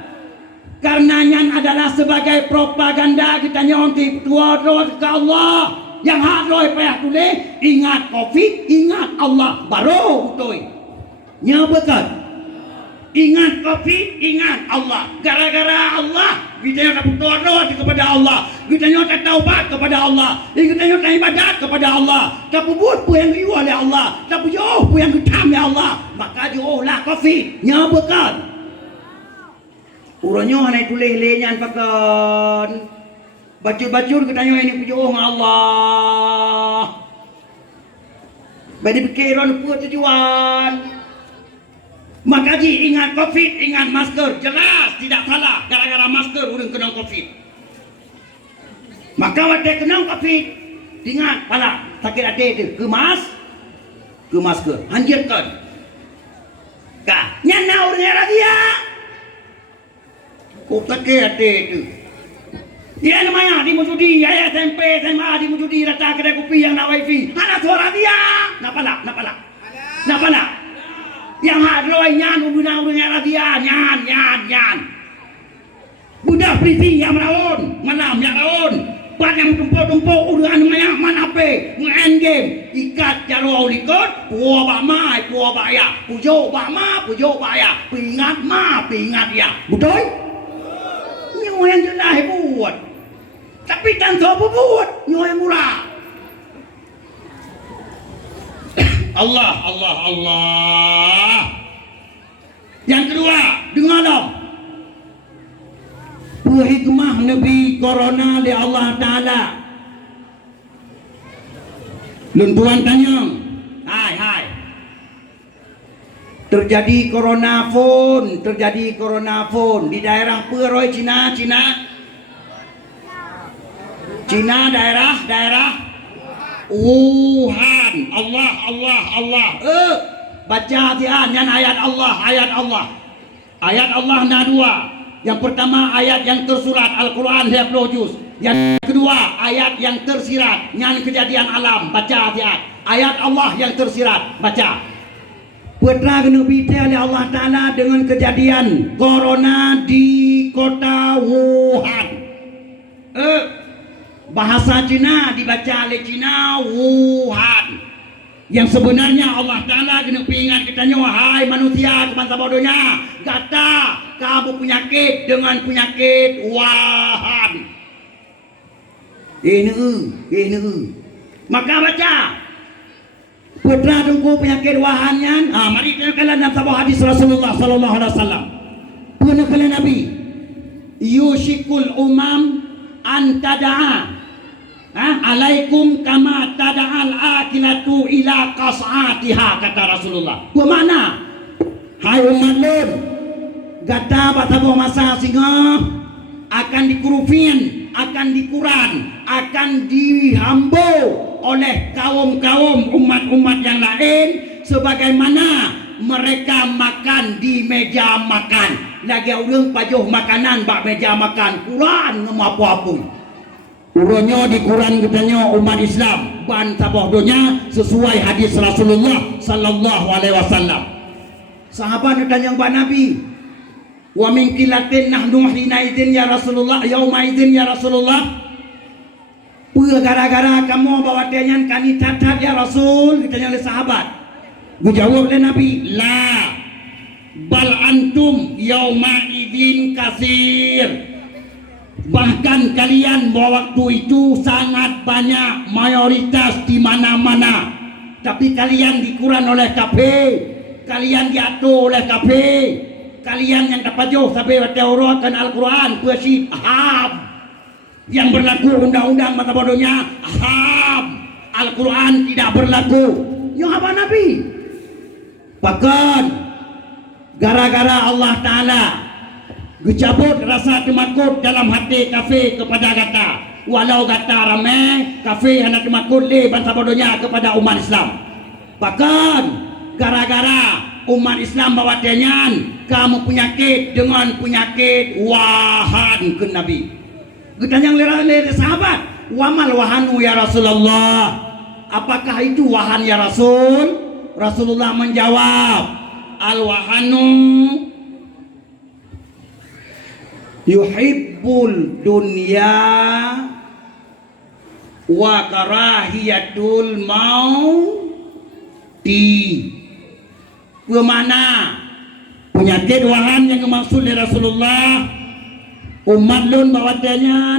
karenanya adalah sebagai propaganda kita nyonti dua ke Allah yang harus payah tulis ingat Covid, ingat Allah baru betul nyabakan ingat Covid, ingat Allah gara-gara Allah kita nyata berdoa kepada Allah kita nyata taubat kepada Allah kita nyata ibadat kepada Allah tak buat apa yang diuah oleh Allah tak jauh apa yang ditam oleh Allah maka jauhlah Covid nyabakan. Urangnya hanya tulis lenyan pakan bacur kita tanya ini pujuk Allah. Bagi pikiran apa tujuan? Maka ingat Covid, ingat masker, jelas tidak salah gara-gara masker urang kena Covid. Maka waktu kena Covid, ingat pala sakit hati itu ke masker, hanjirkan. Kah, nyana urang dia. Kau sakit hati itu. Dia namanya di mujudi, ayah SMP, SMA di mujudi datang kedai kopi yang nak wifi. Mana suara dia? Napa nak? Yang hadroi nyan ubuna dia nyan. Budak prisi yang merawon, malam yang rawon. Buat yang tumpuk-tumpuk uruan namanya mana pe, main game. Ikat jaro likot, puo bama, puo baya. Pujo bama, pujo baya. Pingat ya. Betul? Nyoy yang jelas buat tapi tanpa buat nyoy yang murah. Allah. Yang kedua dengar dong hikmah Nabi Corona oleh Allah Ta'ala. Luntuan tanya hai terjadi corona phone di daerah Peroi Cina daerah Wuhan. Allah baca hatian yang ayat Allah na dua. Yang pertama ayat yang tersurat Al-Quran 20 juz. Yang kedua ayat yang tersirat yang kejadian alam baca hatian. Ayat Allah yang tersirat baca. Putra Nabi oleh Allah Ta'ala dengan kejadian corona di kota Wuhan. Bahasa Cina dibaca oleh Cina Wuhan. Yang sebenarnya Allah Ta'ala kena ingat kita wahai manusia bangsa bodohnya. Kata kamu penyakit dengan penyakit wahan. Ini. Maka baca. Putra tunggu penyakit wahannya. Mari kita kalian dalam sebuah hadis Rasulullah sallallahu alaihi wasallam. Pernah kalian Nabi. Yushikul umam an tada'a. Alaikum kama tada'al akilatu ila qas'atiha, kata Rasulullah. Bermakna, hai umat lun, gata bata buah masa singa akan dikurufin, akan dikuran, akan dihambau oleh kaum-kaum umat-umat yang lain sebagaimana mereka makan di meja makan. Lagi orang pajuh makanan bak meja makan, Quran ngemapu-apu. Uronyo di Quran katanya umat Islam ban sabohdonya sesuai hadis Rasulullah sallallahu alaihi wasallam. Sahabat bertanya kepada Nabi, wa min qilatin nahnu hina idzin ya Rasulullah, yauma idzin ya Rasulullah. Gara-gara kamu bawa tenyan kami cacat ya Rasul, katanya oleh sahabat. Dijawab oleh Nabi, la bal antum yauma idzin kasir. Bahkan kalian bahwa waktu itu sangat banyak, mayoritas di mana-mana. Tapi kalian dikuran oleh kafir, kalian diatur oleh kafir, kalian yang tapajuh sampai Taurat dan Al-Quran bersih aham. Yang berlaku undang-undang mata bodohnya aham. Al-Quran tidak berlaku. Ya apa Nabi? Bahkan gara-gara Allah Ta'ala gecabut rasa temakut dalam hati kafir kepada kata, walau kata ramai kafir hendak temakut le bangsa bodohnya kepada umat Islam. Bahkan gara-gara umat Islam bawa tenyan kamu penyakit dengan penyakit wahan ke Nabi. Getanya lera sahabat, wamal wahanu ya Rasulullah, apakah itu wahan ya Rasul? Rasulullah menjawab, al wahanu yuhibbul dunya wa karahiyatul mauti. Bermakna penyakit wahan yang dimaksud oleh Rasulullah, umat lun bawatanya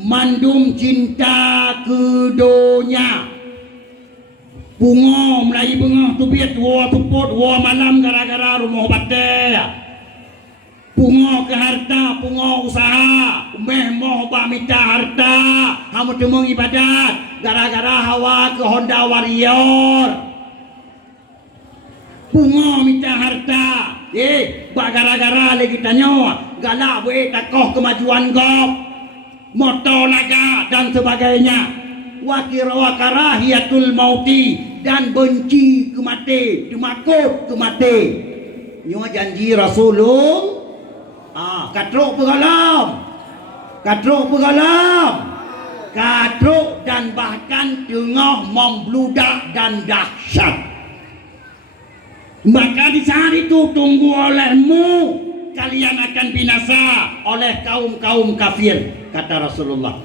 mandum cinta ke dunia. Bunga mulai bunga tubiat wa tuput wa malam gara-gara rumah batai. Pungo ke harta, pungo usaha, moh ba minta harta, kamu temung ibadat, gara-gara hawa ke Honda Warrior. Pungo minta harta, gara-gara lagi tanya, galak boleh takoh kemajuan gop, motor laga dan sebagainya. Wakarahiyatul mauti, dan benci ke mati, dimakut ke mati. Ini janji Rasulullah. Katruk dan bahkan tengah membludak dan dahsyat. Maka di saat itu tunggu olehmu, kalian akan binasa oleh kaum-kaum kafir, kata Rasulullah.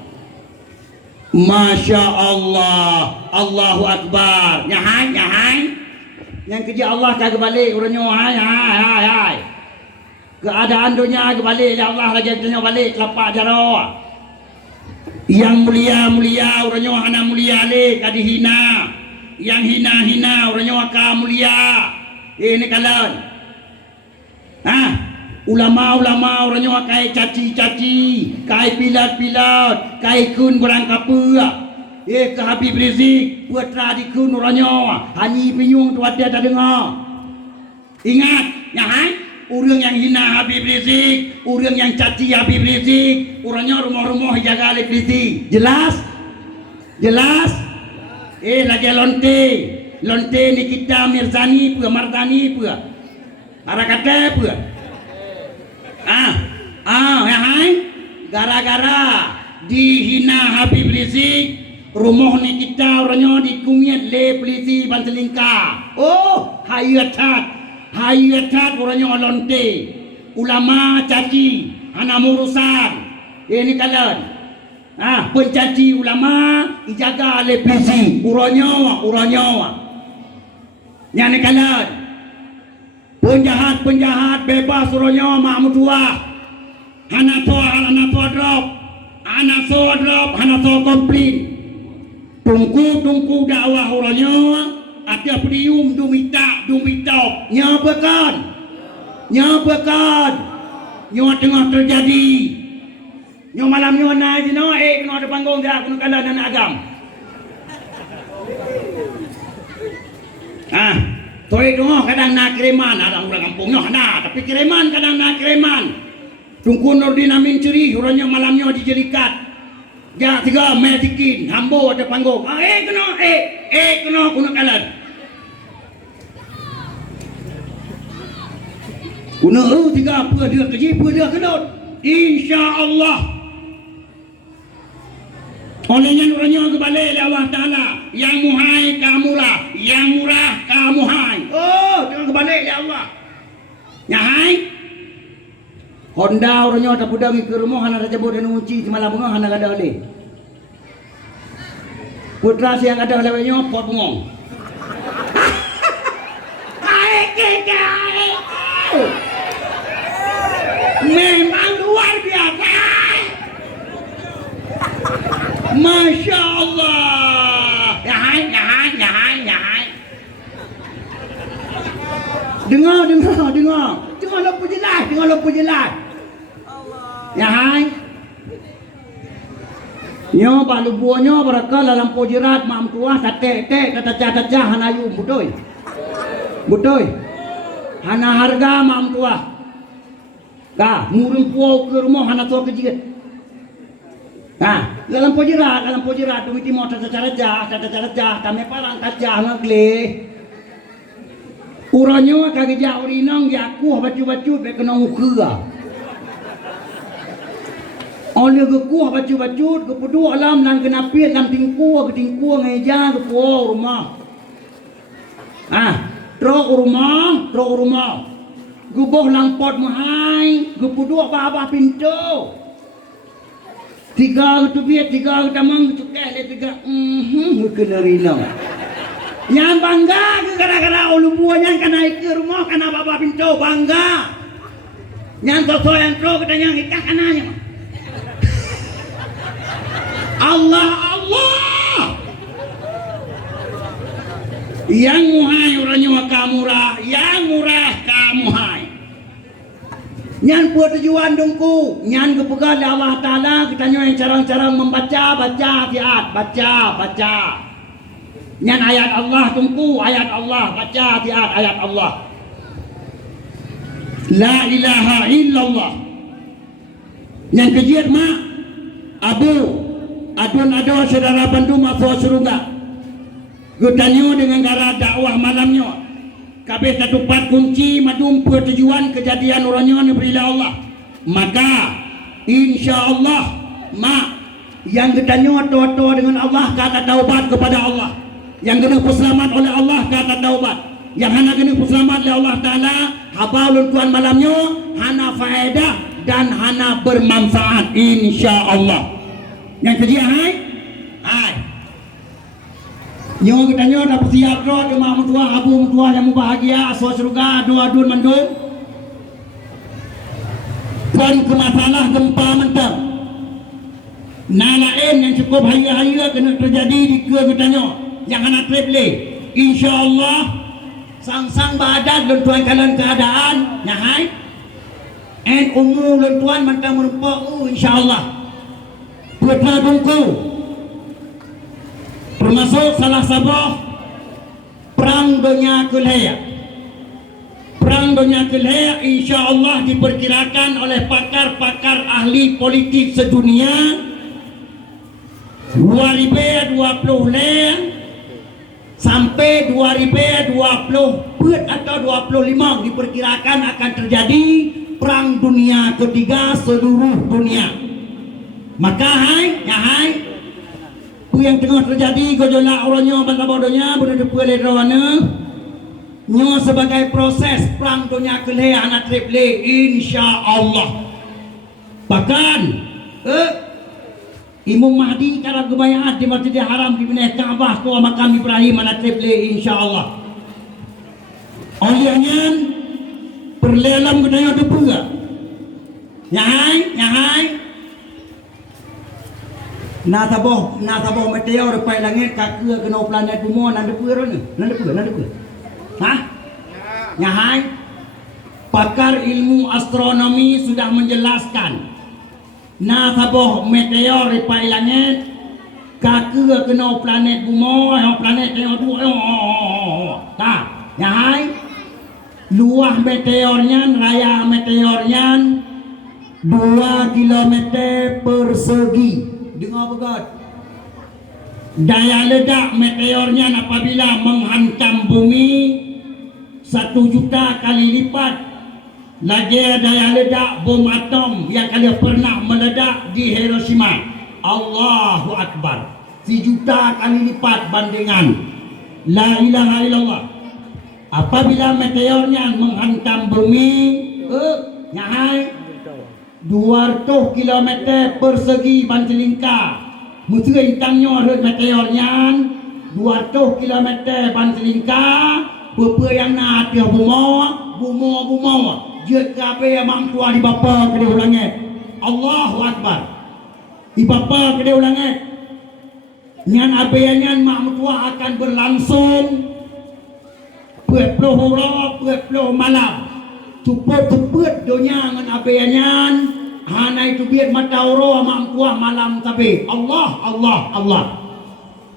Masya Allah, Allahu Akbar. Nyahai yang kerja Allah tak kembali urunyo hai. Keadaan dunia kembali ya Allah lagi dunia balik kelapa jaro. Yang mulia urunyo hana mulia le kadi hina. Yang hina urunyo ka mulia. Ini kalian. Ulama urunyo kai caci, kai pilat, kai kun berang kapua. Ke Habib Rizik putra dikun urunyo. Hani pinyung tu ada tak dengar. Ingat, nyahai orang yang hina Habib Rizik, orang yang caci Habib Rizik, orangnya rumah-rumah jaga Habib Rizik. Jelas? Lagi lonte ni kita Mirzani pula, Mardani pula. Ara kata pula. Gara-gara dihina Habib Rizik, rumah ni kita orangnya dikumiat le polisi Bantelingka. Oh, hayat orangnya lonte, ulama caci, anak urusan. Ini kalian, pencaci ulama dijaga oleh polisi, uranya. Yang ni kalian, Penjahat bebas suruhnya mak mutua. Hana to drop. Hana to komplain. Tungku dakwah uranya. Ada prium dumita. Nyapakan. Nyo tengah terjadi. Nyo malam nyo naik no kena ada panggung dia kena kala dan agam. Toi dong kadang nak kereman ada orang kampungnya ada tapi kereman kadang nak kereman. Tungku Nurdin Amin curi orangnya malamnya dijelikat. Ya tiga metikin hambo ada panggung. Kena kalan. Kuna tiga apa dia keji apa dia kedot. Insya-Allah. Olehnya orangnya kembali oleh Allah Ta'ala. Yang muhai kamurah, yang murah kamuhai. Oh, jangan kembali oleh Allah. Nyahai. Honda orangnya tak pudang ke rumah hana raja bodoh nunci di malam bunga hana ada oleh. Putra siang ada olehnya pot bungong. Memang luar biasa. Masya Allah. Ya hai. Dengar. Dengar lampu jelas. Ya hai. Nyo balu buahnya beraka lampu jerat mak tua tek kata hanayu budoy. Hana harga mak tua. Ka murung puau ke rumah hana tua kejigit. Dalam pojerat dumiti mo tata jah kami parang kacah ngagle. Uranya kage jah urinang yaku baju be kena ukura. Oleh ke kuah baju ke pedu alam nang kena piet lam tingku ngeja ke puau rumah. Trok rumah. Guboh lampot mahai, gupudu apa pintu. Tiga tamang cukeh le tiga kena rinang. Yang bangga gara-gara ulu buahnya kena ke rumah kena bapa pintu bangga. Yang toto yang tro katanya ikah kananya. Allah. Yang muhai orangnya kamurah, yang murah kamuhai. Nyan buat tujuan dongku, nyan kepegal Allah Ta'ala kita yang carang-carang membaca baca. Nyan ayat Allah dongku, ayat Allah baca ayat Allah. La ilaha illallah. Nyan kejiat mak adun ada saudara Bandung masuk surga. Gutanyo dengan gara dakwah malamnya. Kabeh terdapat kunci madum pertujuan kejadian orangnya diberi Allah. Maka insya-Allah mak yang ketanya doa dengan Allah kata taubat kepada Allah. Yang kena selamat oleh Allah kata taubat. Yang hana kena selamat oleh Allah Ta'ala habaulun tuan malamnya hana faedah dan hana bermanfaat insya-Allah. Yang kerja hai. Nyo katanya dapat siap roh di mak mutua abu mutua yang bahagia asal surga doa-doa mendung. Pon ke masalah gempa mentang. Nalain yang cukup hari-hari kena terjadi di katanya yang anak triple. Insya-Allah sang badan lentuan kalian keadaan nyahai. En umur lentuan mentang merupakan insya-Allah. Putra bungku termasuk salah sebuah perang dunia kelihatan insya-Allah diperkirakan oleh pakar-pakar ahli politik sedunia 2020 sampai 2020 atau 25 diperkirakan akan terjadi perang dunia ketiga seluruh dunia. Maka hai yang tengah terjadi gejolak orangnya bangsa bodohnya benar dipulih rawana nyo sebagai proses perang dunia kelih anak triple insya-Allah. Bahkan Imam Mahdi cara kebayaan di Masjidil Haram di Madinah Ka'bah tua makam Ibrahim anak triple insya-Allah. Olehnya perlelam kedaya depa ke nyahai na taboh meteor pai langit kakua kena planet bumi nan depa ron nan depa ha nyahai pakar ilmu astronomi sudah menjelaskan na taboh meteor pai langit kakua kena planet bumi planet yang dua ta nyahai luah meteornya raya meteornya 2 kilometer persegi. Dengar begat. Daya ledak meteornya apabila menghantam bumi 1 juta kali lipat lagi daya ledak bom atom yang kalian pernah meledak di Hiroshima. Allahu Akbar. 1 juta kali lipat bandingan. La ilaha illallah. Apabila meteornya menghantam bumi, nyahai 200 km persegi bancelingka. Musuh intangnya ada meteornya 200 km bancelingka. Apa yang nak dia bumo. Jut kape yang mamtua di bapa ke dia ulangnya. Allahu Akbar. Di bapa ke dia ulangnya. Nyan abeyanyan mamtua akan berlangsung 20 malam. Tupet dunia dengan abeyanyan hana itu biar mata oro mampuah malam tapi Allah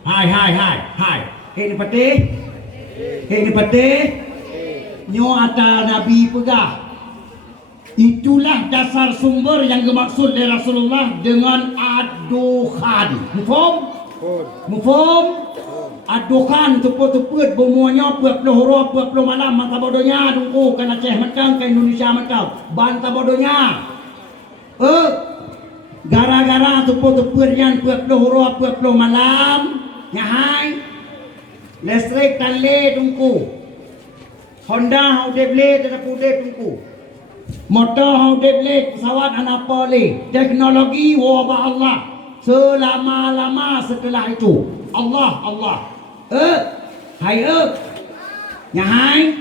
hai ini pati nyo ata nabi pegah itulah dasar sumber yang dimaksud oleh Rasulullah dengan ad-dukhan mufhum adukan teput bomonya 20 malam mata bodohnya tunggu kan Aceh mentang ke Indonesia mentang banta bodohnya gara-gara teput yang 20 malam nyahai listrik tali tunggu Honda hau deble tetapu tunggu motor hau deble pesawat anak poli teknologi wabah Allah selama-lama setelah itu Allah hai nyahai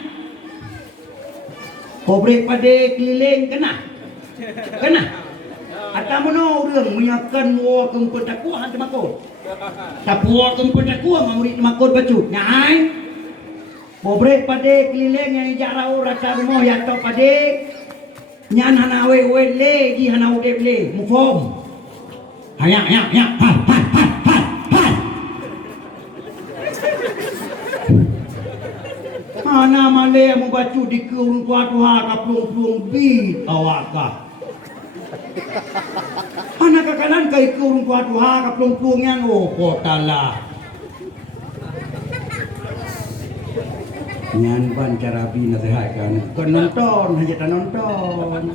kobrek pada keliling kena atau mana orang menyakan wa kempet aku hantu makot tapua kempet aku murid makot bacu nyahai kobrek pada keliling yang jarau rasa rumah ya tok pada nyan hana we le di hana udep le mufom ya Ana male membaca di kurung tua ka plung bit awaka. Ana kakalan kai kurung tua ka plung yang kotala. Nyan ban cara bi nasihat kan. Kon nonton hanya tak nonton.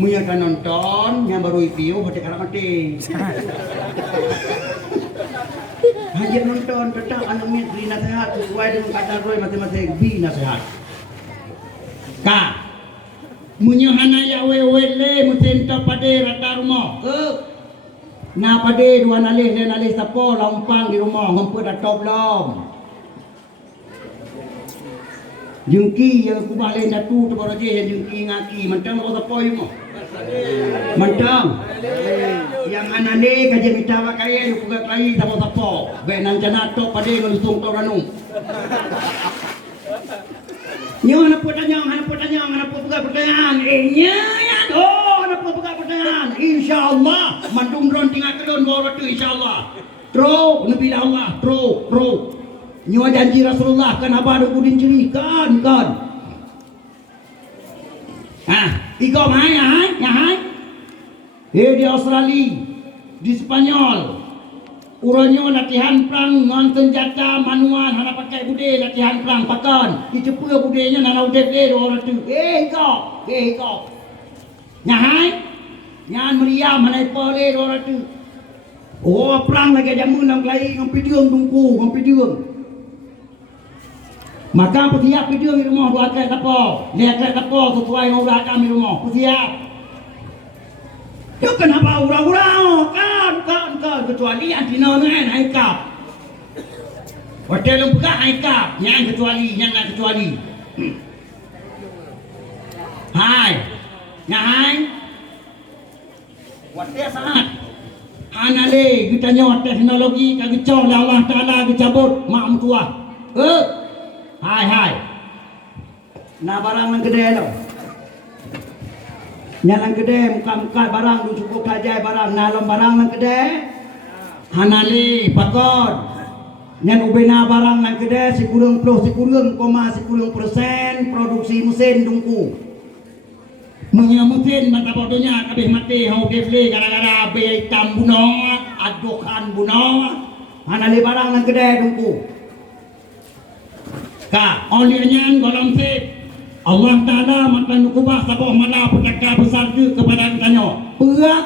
Muya kan nonton yang baru review hote kana mati. Hanya nonton tetap anak min beri nasihat sesuai dengan kadar roy masing-masing beri nasihat. Ka munyo hanaya we mutinta pade rata rumah. Na pade dua nalih sapo lompang di rumah ngempet atop lom. Jengki yang kubah lain datu tu baru je yang jengki ngaki mentang apa sapo yo mo. Mentang yang anane kaje minta wakaya yu puga kai sapo be nang jana tok pade ngelusung tok ranung nyo ana puga pertanyaan ana puga pertanyaan insyaallah mandung ron tinggal kelon bawa tu insyaallah tro nabi Allah tro nyo janji Rasulullah kan apa ada kudin ceri kan iko hai di Australia, di Spanyol, uranyo latihan perang ngon senjata manual, hana pakai bude latihan perang pakan, dicepua budenya nana udep orang tu, kau, nyahai, nyan meriam hana pole orang tu, perang lagi jamun nang kelai ngompi diung tungku, ngompi diung. Maka putiap diung di rumah buat kereta tapo, lihat kereta tapo sesuai dengan urat kami rumah, putiap. Yo kenapa urang-urang kan kecuali antina ngan haikap. Hotel buka haikap, yang kecuali. Hai. Ya hai. Wadah saat. Hanale kita nyawa teknologi kagak col Allah Taala dicabut mak tua. Hai. Nah barang yang gede lo. Nyalang gede muka barang lu cukup kajai barang nalom barang yang gede. Hanale pakot. Nyan ubena barang yang gede sikurung persen produksi mesin dungku. Menyamutin mata bodohnya kabeh mati hau defle gara-gara be hitam buno adukan buno hanale barang nang gede dungku ka olehnya golong sip Allah Taala matan kubah saboh mala petaka besar ke kepada kanyo perak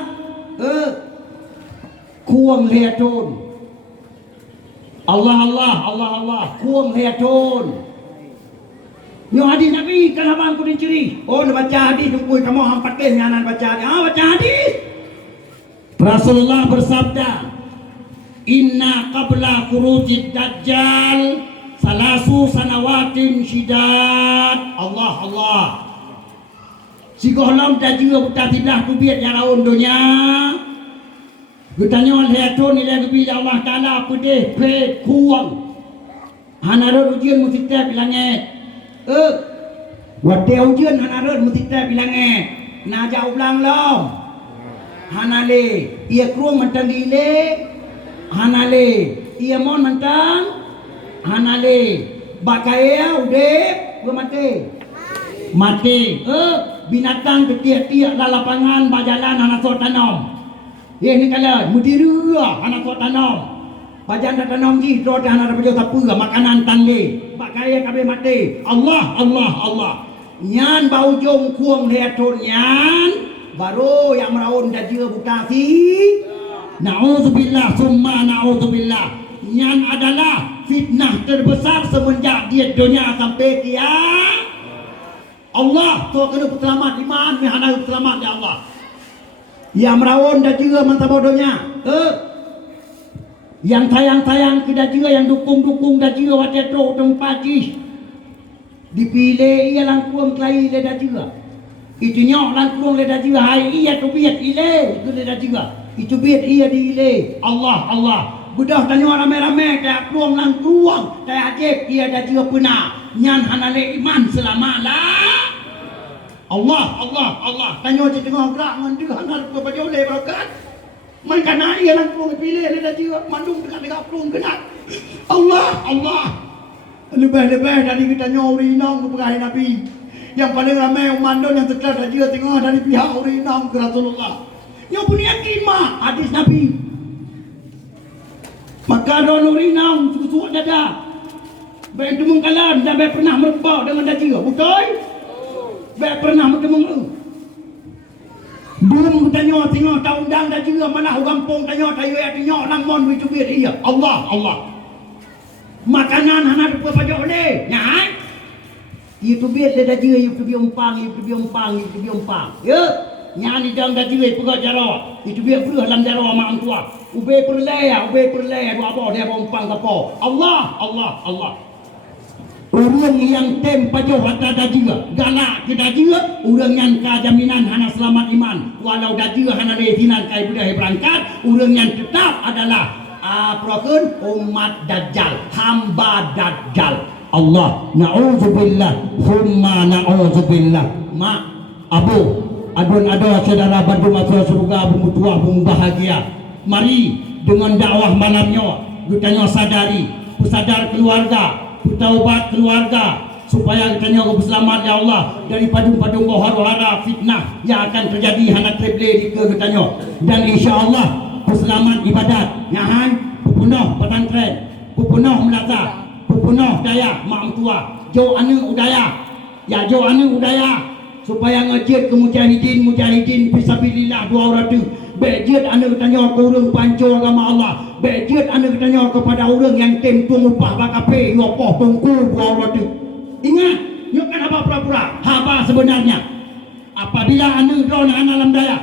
kuang leatun Allah kuang leatun. Yo hadis Nabi kenapa aku dicuri? Oh, baca hadis tunggu kamu hampat ke nyanan baca hadis. Baca hadis. Rasulullah bersabda, "Inna qabla khurujid dajjal salasu sanawatin syidad." Allah. Si gohlom dajjal buta tidak kubiat ya laun dunia. Gutanya lihatun ila kubi Allah Taala pedih pe kuang. Hanaro ujian musitah bilangnya Wadai ujian hanarun mutita bilangnya na jauh belang lo hanale ia kruang mentang dile hanale ia mon mentang hanale bakaya udah mati binatang ketiak-tiak lalapangan bajalan anak so tanam ni kalian mudirua anak so tanam pajan dah tanam ji do dah nak baju tapu makanan tangge bakaya kabeh mati Allah nyan bau jong kuang leaton nyan baru yang meraun dah dia butasi naudzubillah summa naudzubillah nyan adalah fitnah terbesar semenjak dia dunia sampai kiamat Allah tu kena selamat iman ni hana selamat ya Allah yang meraun dah dia mantap bodohnya yang tayang-tayang kita juga yang dukung-dukung dah juga wadah tu tempat dipilih ia langkuang kelai le dah juga itu nyok langkuang le dah juga hai ia tu biat ile itu le dah juga itu biat ia di ile Allah budah tanya rame-rame kayak peluang langkuang kayak ajib ia dah juga pernah nyan hanale iman selamalah Allah tanya je tengah gerak ngan dia hanal ke baju le barakat man kana ia langkuang pilih le dah juga mandung dekat peluang kena Allah lebih-lebih dari kita nyori nong ke pegawai Nabi yang paling ramai umandon yang terkelas dia tengok dari pihak urinong ke Rasulullah yang punya terima hadis Nabi maka don urinong suku-suku dada baik demung kalan dan baik pernah merebak dengan dajia betul baik pernah demung belum tanya tengok tahun undang dajia mana kampung tanya tayu ya tengok nang mon wicu biar iya Allah makanan hana depa pajak boleh nyai itu biar le dajia itu bi umpang ya nyani dang dajia pegak jaro itu biar perlu dalam jaro mak tua ube perlaya dua apa dia umpang gapo Allah orang yang tem pajak harta dajia galak ke dajia orang yang ka jaminan hana selamat iman walau dajia hana retinan kai budaya berangkat orang yang tetap adalah apakun umat dajjal hamba dajjal Allah na'udzubillah summa na'udzubillah abu adun ada saudara bantu masuk surga bumbu tua bumbu bahagia mari dengan dakwah malamnya kita sadari sadar keluarga bertaubat keluarga supaya kita nyawa berselamat ya Allah dari padung-padung hara fitnah yang akan terjadi hana treble di ketanya dan insyaallah berselamat ibadat nyahan pupunuh pesantren pupunuh melata pupunuh daya mak tua jauh anu udaya supaya ngajit ke mujahidin fisabilillah 200 bejit anu tanya ke urang panco agama Allah bejit anu tanya kepada orang yang tempung upah bakape yopoh tungku 200 ingat nyok kan apa pura-pura apa sebenarnya apabila anu drone alam daya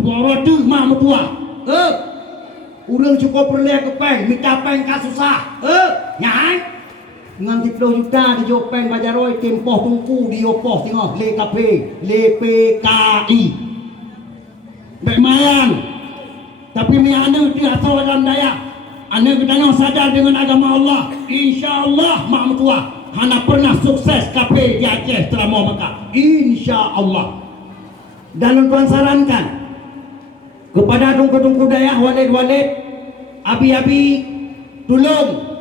200 mak tua urang cukup perleh ke peng minta peng ka susah nyai ngan 10 juta di Jopen Bajaroi tempoh tungku di Yopoh tengah le kape le PKI bermayang tapi mi anu ti asal dalam daya anu kita sadar dengan agama Allah insyaallah mak tua hana pernah sukses kape di Aceh selama Mekah insyaallah dan tuan sarankan kepada tungku-tungku daya walid-walid abi-abi tolong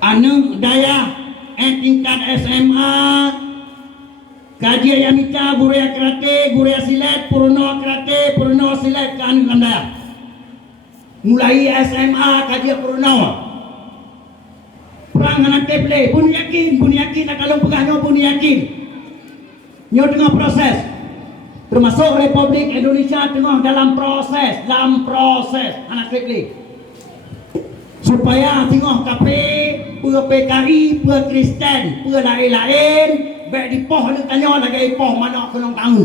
anu daya tingkat SMA kajian yang minta guru yang karate, guru yang silat, purno karate, purno silat ke anu daya mulai SMA kajian purno perang anak teble pun yakin nak kalau pegahnya pun yakin nyo tengah proses termasuk Republik Indonesia tengah dalam proses anak teble supaya tengok kape pua PKI pua Kristen pua lain-lain baik di poh nak tanya lagi poh mana kena tahu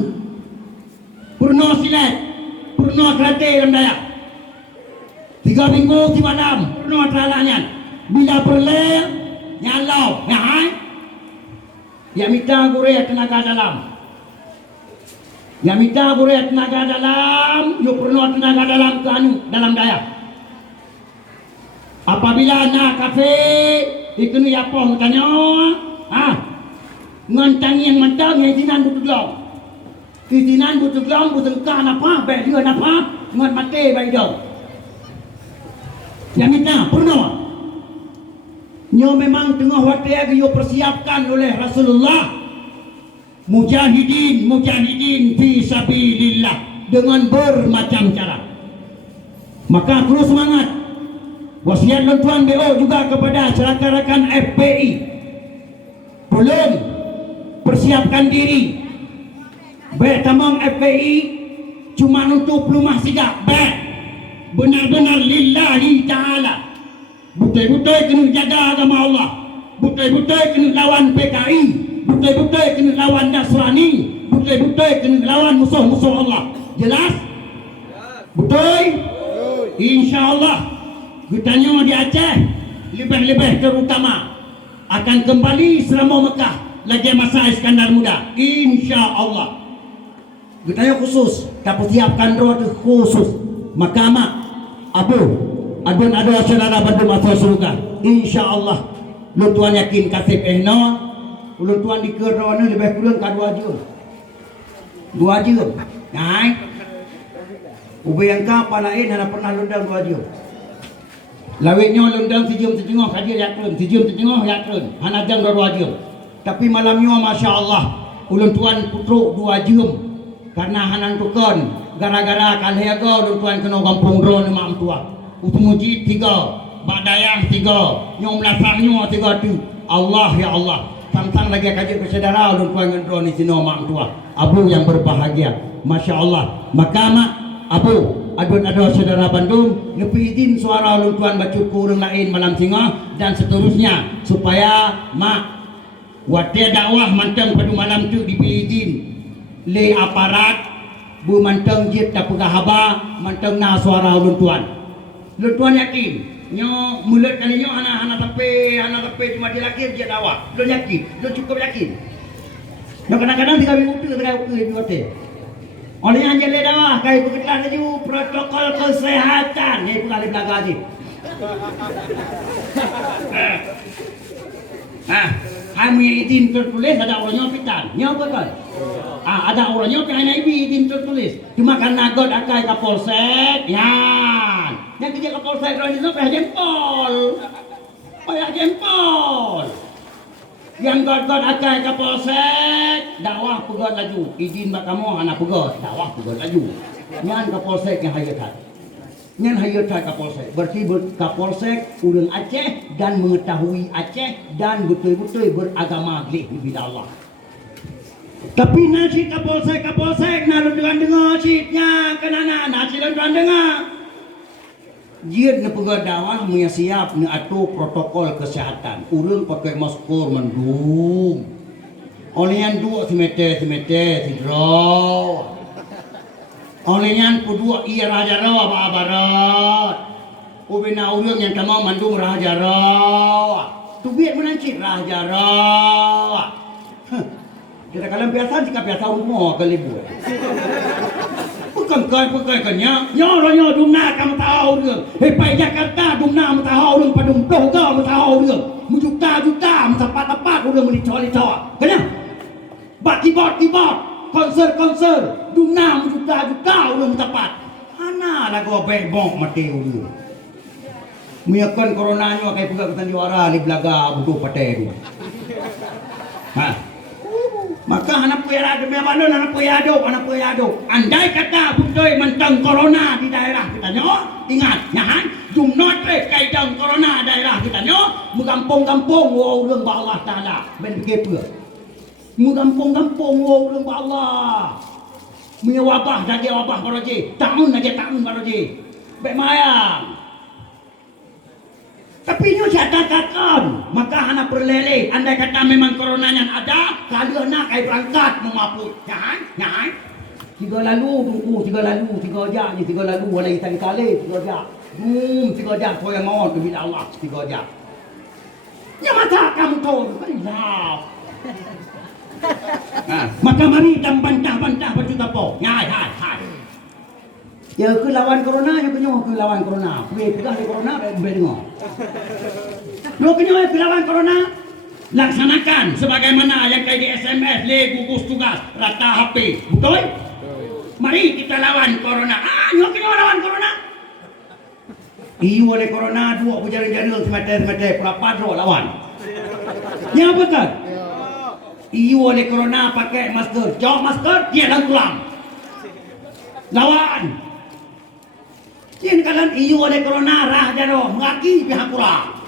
purno silat purno karate dalam daya 3 minggu 3 malam purno teralanya bila perle nyalau nyai yang minta guru tenaga dalam yang minta guru tenaga dalam yo purno tenaga dalam ke anu dalam daya apabila nak kafe ikunu ya poh tanya ngontang yang mentang yang tinan butuglong tinan butuglong butengkah apa baik dia apa ngon mate baik dia yang minta purno nyo memang tengah wadah yo persiapkan oleh Rasulullah mujahidin fi sabilillah dengan bermacam cara maka terus semangat wasiat tuan BO juga kepada rakan-rakan FPI belum persiapkan diri baik tamang FPI cuma untuk pelumah sigap baik benar-benar lillahi ta'ala betul-betul kena jaga agama Allah betul-betul kena lawan PKI betul-betul kena lawan Nasrani betul-betul kena lawan musuh-musuh Allah jelas? betul? InsyaAllah Gutanya di Aceh lebih-lebih terutama akan kembali selama Mekah lagi masa Iskandar Muda insya-Allah. Gutanya khusus dapat siapkan doa khusus makama abu adun ada saudara bantu masa surga insya-Allah. Lu tuan yakin kasih lu tuan dikerana lebih kurang ka 2 jam ngai ubay ka palain hana pernah lundang 2 jam. Lawitnya lundang sejam setengah kaji yakun hana jam 2 jam. Tapi malamnya Masya Allah ulun tuan putruk 2 jam karena hanan tukon gara-gara kalhiaga ulun tuan kena kampung drone mak tua utumuji 3 badayang 3 nyom lasangnya 3 tu Allah ya Allah tantang lagi kaji bersaudara ulun tuan drone di sini mak tua abu yang berbahagia Masya Allah maka mak abu adun ada saudara Bandung nepi izin suara ulun tuan bacut kurang lain malam singa dan seterusnya supaya mak wadah dakwah mantang pada malam tu dipilih izin le aparat bu mantang jit tak pegah haba mantang na suara ulun tuan yakin nyo mulut kali nyo anak tepi cuma dilakir dia dakwah lu yakin lu cukup yakin nyo kadang-kadang 3 minggu tu 3 minggu tu oleh yang jadi dakwah kai berketan laju protokol kesehatan ni pun kali belakang ni hai punya izin tertulis ada orangnya pitan nyo apa kan ada orangnya kena izin tertulis cuma karena god akai kapolsek yang kerja kapolsek orang itu payah jempol yang god akai kapolsek dakwah pegot laju izin bak kamu anak pegot dakwah pegot laju nyan kapolsek yang hayat nyan hayat kapolsek berarti kapolsek urang Aceh dan mengetahui Aceh dan betul-betul beragama gelih bila Allah. Tapi nasi kapolsek nak dengar sitnya kenana nasi dengar jid na pegat dakwah punya siap na atur protokol kesehatan urang pakai masker mendung olian 2 meter hidro olian kedua iya raja rawa barat ubina urang yang tamang mandung raja rawa Tu biar menancit raja rawak. Kita kalau biasa jika biasa rumah kali buat. Bukan kanya. Nyo dumna kamu tahu dia. Hepai Jakarta dumna kamu tahu dia. Padum toga kamu tahu dia. Juta mu tepat udah melicol-licol. Kanya. Bak keyboard. Konser. Dumna mu juta udah tepat. Mana lagu bebong mati dia. Miakan coronanya kayak pegak ketan juara li belaga butuh paten. Maka anak puyada demi balon anak puyado. Andai kata budaya mentang corona di daerah kita ingat nyahan jumnot kaitang corona daerah kita mugampung-gampung wow urang ba Allah taala ben begitu. Mugampung-gampung wow urang ba Allah. Punya wabah baroji, tahun baroji. Baik mayang. Tapi nyo saya katakan, maka anak berlele. Andai kata memang coronanya ada, kalau nak kai berangkat memaput. Nyahan. Tiga lalu, tiga lalu, walai tadi kali, tiga jam, kau yang mau tu bila Allah, 3 jam. Ya mata kamu tahu, kan lah. Maka mari dan bantah berjuta po. Hai. Ya ke lawan corona, ya ke lawan corona. Kuih pegah di corona, dengar. Lo kenyo ke lawan corona, laksanakan sebagaimana yang kayak di SMS, gugus tugas, rata HP. Betul? Mari kita lawan corona. Nyo kenyo lawan corona. Iyo oleh corona, dua pujaran-jaran semata-mata perapat lawan. Ya betul? Iyo oleh corona pakai masker, jauh masker, dia dan tulang. Lawan. Ini kalian iyo oleh corona rah jaro ngaki pihak kurang.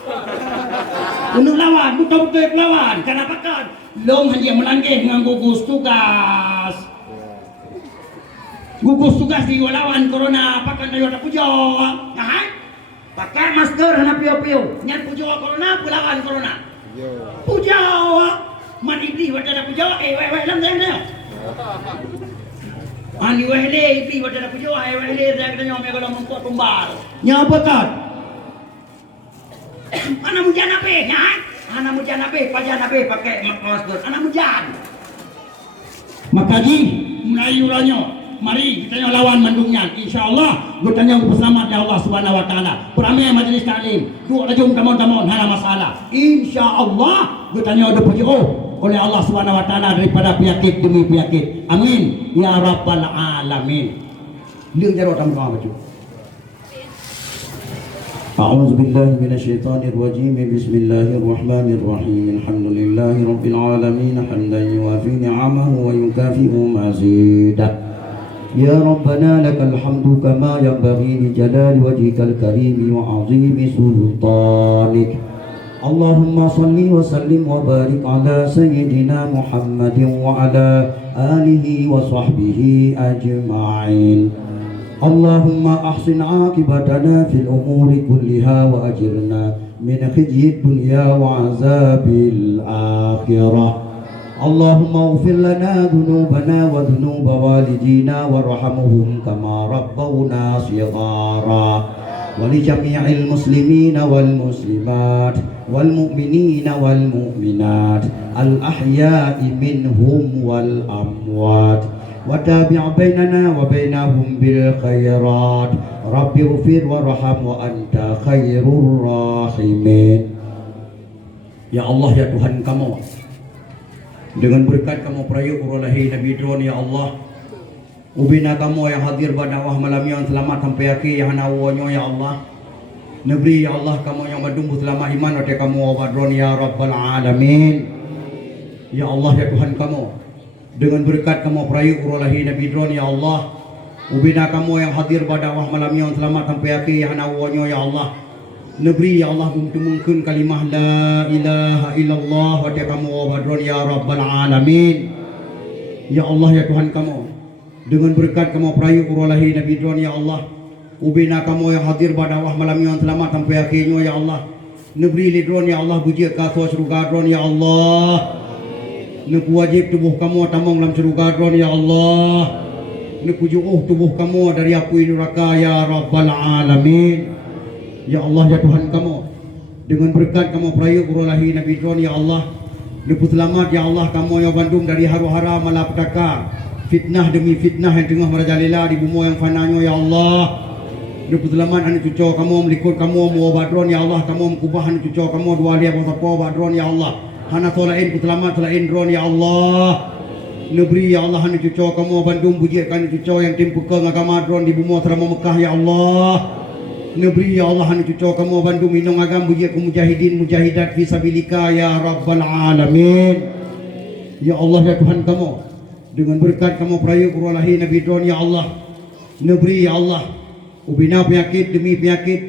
Untuk lawan, betul-betul lawan. Kenapa kan? Long hanya melangkah dengan gugus tugas. Gugus tugas di lawan corona. Pakai dayu tak pujo. Pakai masker hana piu-piu. Nyan pujo corona, lawan corona. Pujo. Man iblis wajah pujo. Lam saya. Ani wehle ipi wada na pujo ay wehle dak na nyome ko lang mong tumbal. Nya betat. Ana mujan ape nya? Ana mujan ape pakai masker. Ana mujan. Makaji melayu mari kita lawan mandungnya. Insyaallah gutanya bersama ya Allah Subhanahu wa taala. Peramai majelis taklim. Dua rajum tamon hana masalah. Insyaallah gutanya udah puji oleh Allah Subhanahu wa taala daripada penyakit demi penyakit. Amin ya rabbal alamin. Lihat jaro tam kau baca. A'udzu billahi minasyaitonir rajim. Bismillahirrahmanirrahim. Alhamdulillahi rabbil alamin hamdan yuwafi ni'amahu wa yukafi'u mazidah. Ya rabbana lakal hamdu kama yanbaghi li jalali wajhikal karim wa 'azimi sultanik. Allahumma salli wa sallim wa barik ala sayyidina Muhammadin wa ala alihi wa sahbihi ajma'in. Allahumma ahsin aqibatana fil umuri kulliha wa ajirna min khizyid dunya wa azabil akhirah. Allahumma ighfir lana dhunubana wa dhunuba walidina warhamhum kama rabbawna shighara. ولجميع المسلمين والمسلمات والمؤمنين والمؤمنات الأحياء منهم والأموات وتابع بيننا وبينهم بالخيرات رب اغفر وارحم وأنت خير الراحمين. Ya Allah ya Tuhan kamu, dengan berkat kamu perayuk urulahi Nabi Dron ya Allah, ubina kamu yang hadir pada dakwah malam yang selamat sampai akhir yang nawonyo ya Allah. Negeri ya Allah kamu yang berdumbuh selama iman oleh kamu wadron ya Rabbal Alamin. Ya Allah ya Tuhan kamu, dengan berkat kamu perayuk urulahi Nabi Dron ya Allah, ubina kamu yang hadir pada dakwah malam yang selamat sampai akhir yang nawonyo ya Allah. Negeri ya Allah mungkin kalimah la ilaha illallah oleh kamu wadron ya Rabbal Alamin. Ya Allah ya Tuhan kamu, dengan berkat kamu perayuk urulahi Nabi Dron ya Allah, ubina kamu yang hadir pada dakwah malam yang selamat sampai akhirnya ya Allah. Negeri Lidron ya Allah bujik ka surga Dron ya Allah. Neku wajib tubuh kamu tamong dalam surga Dron ya Allah. Neku juuh tubuh kamu dari api neraka ya Rabbal Alamin. Ya Allah ya Tuhan kamu, dengan berkat kamu peraya urulahi Nabi Dron ya Allah. Lepas selamat ya Allah kamu yang Bandung dari haru-hara malapetaka, fitnah demi fitnah yang tengah merajalela di bumi yang fananya ya Allah. Lepas selamat anu cucu kamu melikut kamu mu Badron ya Allah, kamu mengubah anu cucu kamu dua dia apa Badron ya Allah. Hana solain ku selamat solain Dron ya Allah. Negeri ya Allah anu cucu kamu Bandung bujikan cucu yang tim pekeng agama Dron di bumi serama Mekah ya Allah. Negeri ya Allah anu cucu kamu Bandung minung agam bujik ku mujahidin mujahidat fisabilika ya Rabbal Alamin. Ya Allah ya Tuhan kamu, dengan berkat kamu peraya urulahi Nabi Dron ya Allah. Negeri ya Allah, ubina penyakit demi penyakit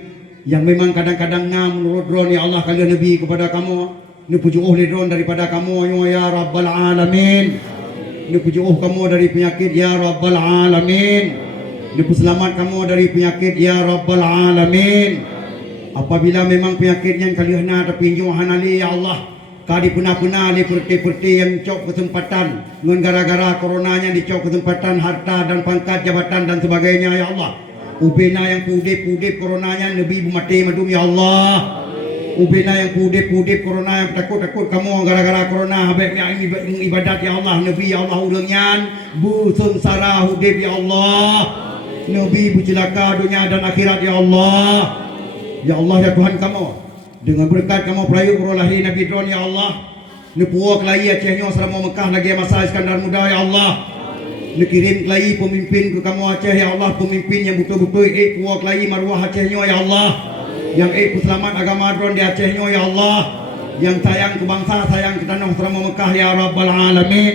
yang memang kadang-kadang ngam menurut Dron ya Allah kalian Nabi kepada kamu. Nepujuh Dron daripada kamu ya Rabbal Alamin. Nepujuh kamu dari penyakit ya Rabbal Alamin. Selamat kamu dari penyakit ya Rabbal Alamin. Apabila memang penyakitnya kalian tapi hanali ya Allah, kadi puna-puna li perti-perti yang cok kesempatan ngan gara-gara coronanya dicok kesempatan harta dan pangkat jabatan dan sebagainya ya Allah. Ubena yang pudip-pudip coronanya Nabi mati madum ya Allah. Ubena yang pudip-pudip corona yang takut-takut kamu gara-gara corona habis yang ibadat ya Allah. Nabi ya Allah udangnya bu sengsara hudib ya Allah. Nabi bucilaka dunia dan akhirat ya Allah. Ya Allah ya Tuhan kamu, dengan berkat kamu peraya urulahi Nabi Dron ya Allah. Nepuak lagi Acehnya selama Mekah lagi masa Iskandar Muda ya Allah. Nekirim lagi pemimpin ke kamu Aceh ya Allah, pemimpin yang betul-betul puak lagi maruah Acehnya ya Allah. Yang selamat agama Dron di Acehnya ya Allah. Yang sayang ke bangsa, sayang ke tanah selama Mekah ya Rabbal Alamin.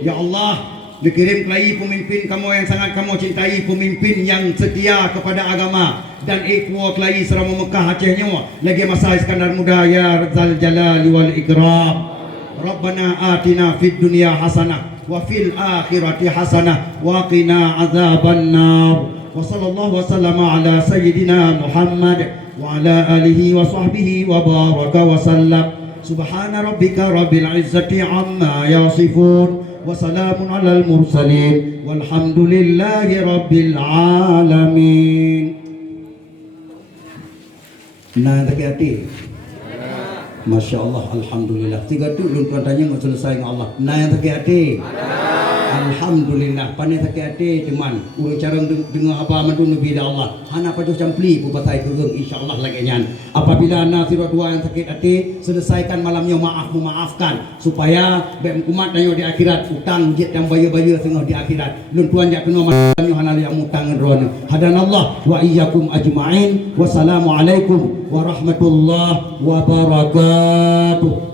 Ya Allah, dikirim lagi pemimpin kamu yang sangat kamu cintai, pemimpin yang setia kepada agama dan kuat lagi selama Mekah Acehnya lagi masa Iskandar Muda ya Zal Jalali wal Ikram. Rabbana atina fid dunya hasanah wa fil akhirati hasanah wa qina azabannar. Wa sallallahu wasallama ala sayyidina Muhammad wa ala alihi wa sahbihi wa baraka wa sallam. Subhana rabbika rabbil izzati amma yasifun wa salamun alal mursalin walhamdulillahi rabbil alamin. Nah, hati-hati. Masya Allah, alhamdulillah. Tiga tu belum tuan tanya nggak selesai dengan Allah. Nah, yang hati-hati. Alhamdulillah. Pandai hati-hati teman. Urang carang dengar apa mandu Nabi dah Allah. Hana pajuh campli bu batai turun insya-Allah lagi nyan. Apabila nasirat dua yang sakit hati, selesaikan malamnya memaafkan supaya bem kumat danyo di akhirat utang jet yang bayu-bayu tengah di akhirat. Lun tuan jak kena malamnya hanal yang utang drone. Hadanallah wa iyyakum ajma'in. Wassalamualaikum warahmatullahi wabarakatuh.